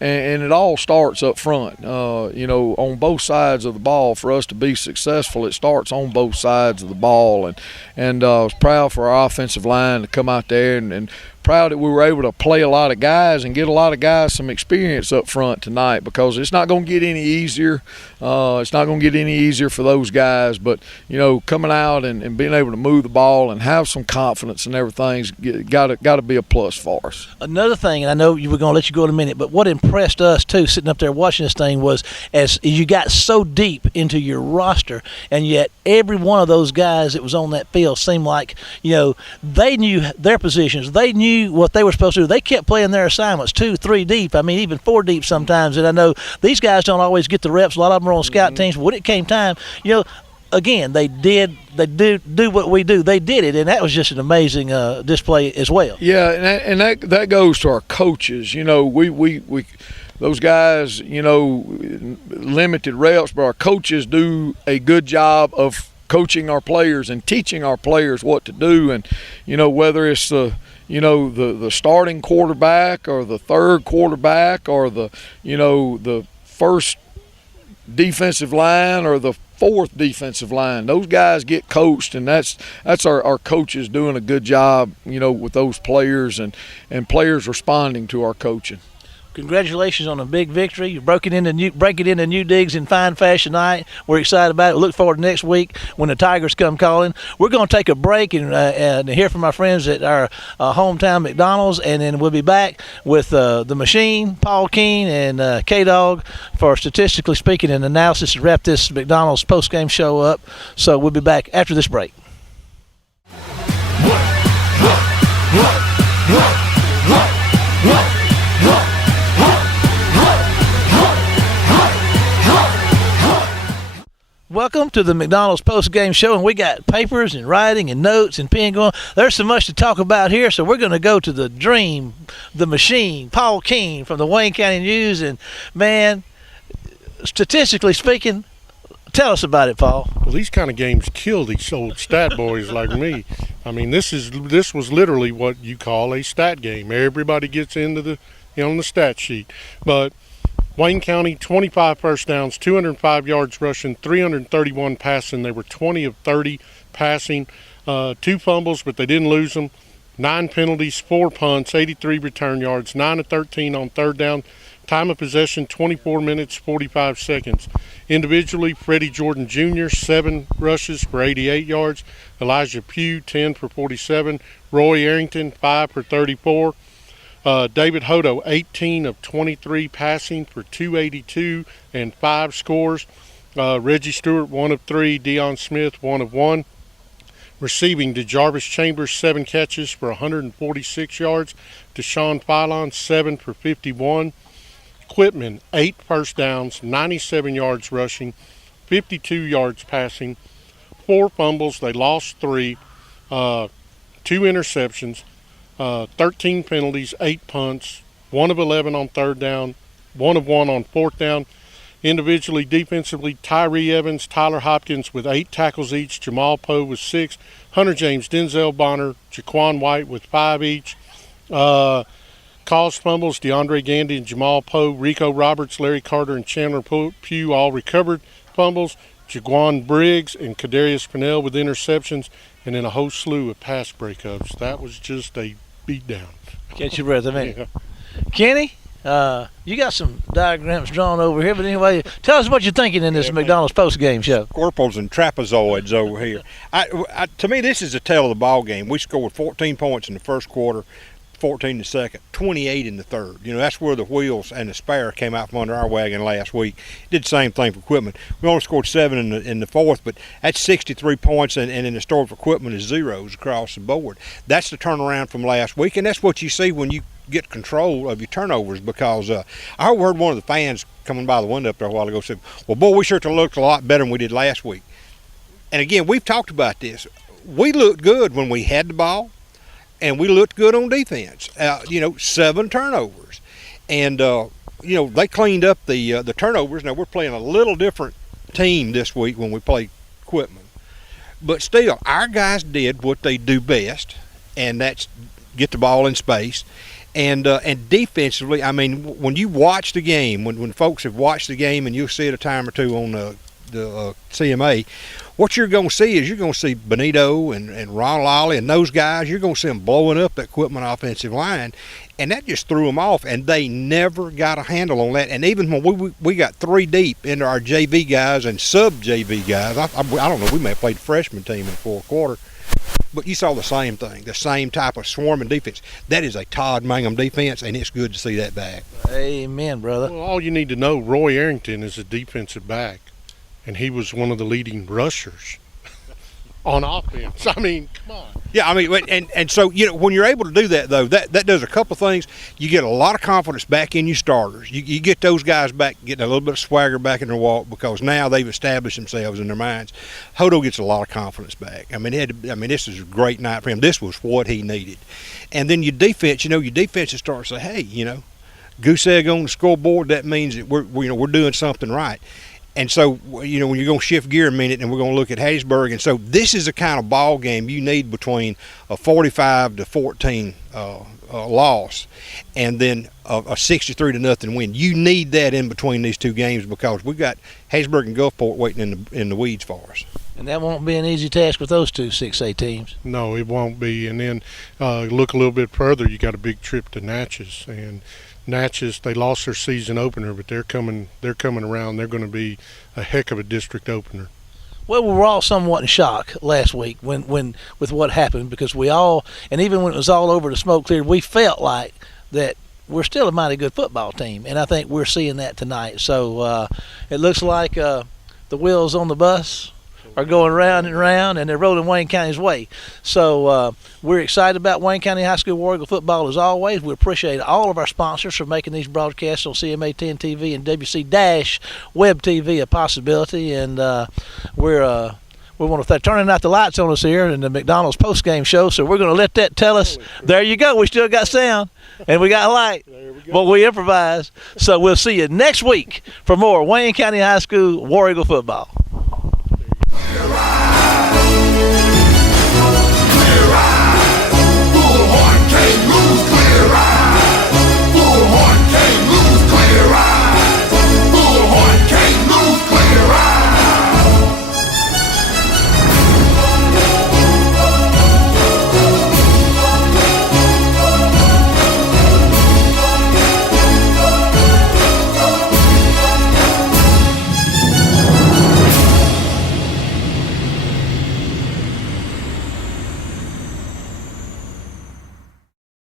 And it all starts up front, on both sides of the ball. For us to be successful, it starts on both sides of the ball. And I was proud for our offensive line to come out there and proud that we were able to play a lot of guys and get a lot of guys some experience up front tonight, because it's not going to get any easier. It's not going to get any easier for those guys. But, coming out and being able to move the ball and have some confidence and everything's got to be a plus for us. Another thing, and I know you were going to let you go in a minute, but what impressed us, too, sitting up there watching this thing was as you got so deep into your roster, and yet every one of those guys that was on that field seemed like, they knew their positions. They knew what they were supposed to do. They kept playing their assignments 2, 3 deep. I mean, even 4 deep sometimes. And I know these guys don't always get the reps. A lot of them are on scout teams. But when it came time, again, they do what we do. They did it, and that was just an amazing display as well. Yeah, and that goes to our coaches. We those guys, limited reps, but our coaches do a good job of coaching our players and teaching our players what to do. And whether it's the starting quarterback or the third quarterback or the first defensive line or the fourth defensive line, those guys get coached, and that's our coaches doing a good job with those players and players responding to our coaching. Congratulations on a big victory. You're breaking into new digs in fine fashion tonight. We're excited about it. We look forward to next week when the Tigers come calling. We're going to take a break and hear from our friends at our hometown McDonald's, and then we'll be back with the Machine, Paul Keene, and K-Dog for Statistically Speaking and analysis to wrap this McDonald's postgame show up. So we'll be back after this break. Welcome to the McDonald's post-game show, and we got papers and writing and notes and pen going. There's so much to talk about here, so we're going to go to the Dream, the Machine, Paul Keene from the Wayne County News. And, man, statistically speaking, tell us about it, Paul. Well, these kind of games kill these old stat boys like me. I mean, this was literally what you call a stat game. Everybody gets into on the stat sheet. But Wayne County, 25 first downs, 205 yards rushing, 331 passing. They were 20 of 30 passing, 2 fumbles, but they didn't lose them. 9 penalties, 4 punts, 83 return yards, 9 of 13 on third down. Time of possession, 24 minutes, 45 seconds. Individually, Freddie Jordan Jr., 7 rushes for 88 yards. Elijah Pugh, 10 for 47. Roy Arrington, 5 for 34. David Hodo, 18 of 23 passing for 282 and 5 scores. Reggie Stewart, 1 of 3. Deion Smith, 1 of 1. Receiving, DeJarvis Chambers, 7 catches for 146 yards. Deshaun Philon, 7 for 51. Quitman, 8 first downs, 97 yards rushing, 52 yards passing, 4 fumbles. They lost 3, 2 interceptions. 13 penalties, 8 punts, 1 of 11 on third down, 1 of 1 on fourth down. Individually, defensively, Tyree Evans, Tyler Hopkins with 8 tackles each, Jamal Poe with 6, Hunter James, Denzel Bonner, Jaquan White with 5 each. Caused fumbles, DeAndre Gandy and Jamal Poe, Rico Roberts, Larry Carter, and Chandler Pugh all recovered fumbles. Jaquan Briggs and Kadarius Pennell with interceptions, and then a whole slew of pass breakups. That was just a beat down. Catch your breath a minute. Yeah. Kenny, you got some diagrams drawn over here, but anyway, tell us what you're thinking in this McDonald's post-game show. Scorpions and trapezoids over here. To me, this is a tale of the ball game. We scored 14 points in the first quarter, 14 in the second, 28 in the third. That's where the wheels and the spare came out from under our wagon last week. Did the same thing for Quitman. We only scored 7 in the fourth, but that's 63 points, and in the story for Quitman is zeros across the board. That's the turnaround from last week, and that's what you see when you get control of your turnovers, because I heard one of the fans coming by the window up there a while ago said, well, boy, we sure looked a lot better than we did last week. And again, we've talked about this. We looked good when we had the ball, and we looked good on defense. 7 turnovers. And, they cleaned up the turnovers. Now, we're playing a little different team this week when we play Quitman. But still, our guys did what they do best, and that's get the ball in space. And defensively, I mean, when you watch the game, when folks have watched the game, and you'll see it a time or two on CMA, what you're going to see is you're going to see Benito and Ron Lally and those guys. You're going to see them blowing up that Quitman offensive line, and that just threw them off, and they never got a handle on that. And even when we got 3 deep into our JV guys and sub-JV guys, I don't know, we may have played the freshman team in the fourth quarter, but you saw the same thing, the same type of swarming defense. That is a Todd Mangum defense, and it's good to see that back. Amen, brother. Well, all you need to know, Roy Arrington is a defensive back, and he was one of the leading rushers on offense. I mean, come on. Yeah, I mean, and so, you know, when you're able to do that, though, that does a couple of things. You get a lot of confidence back in your starters. You get those guys back, getting a little bit of swagger back in their walk, because now they've established themselves in their minds. Hodo gets a lot of confidence back. I mean, this is a great night for him. This was what he needed. And then your defense, your defense is starting to say, hey, goose egg on the scoreboard, that means that we're doing something right. And so, when you're going to shift gear a minute and we're going to look at Hattiesburg, and so this is the kind of ball game you need between a 45-14 loss and then a 63-0 win. You need that in between these two games, because we've got Hattiesburg and Gulfport waiting in the weeds for us. And that won't be an easy task with those two 6A teams. No, it won't be. And then look a little bit further, you got a big trip to Natchez, and Natchez, they lost their season opener, but they're coming around. They're going to be a heck of a district opener. Well, we were all somewhat in shock last week when with what happened, because we all, and even when it was all over, the smoke cleared, we felt like that we're still a mighty good football team, and I think we're seeing that tonight. So it looks like the wheels on the bus are going round and round, and they're rolling Wayne County's way. So we're excited about Wayne County High School War Eagle football as always. We appreciate all of our sponsors for making these broadcasts on CMA 10 TV and WC-Web TV a possibility. And we want to turning out the lights on us here in the McDonald's postgame show, so we're going to let that tell us, there you go, we still got sound and we got light, but we improvise. So we'll see you next week for more Wayne County High School War Eagle football.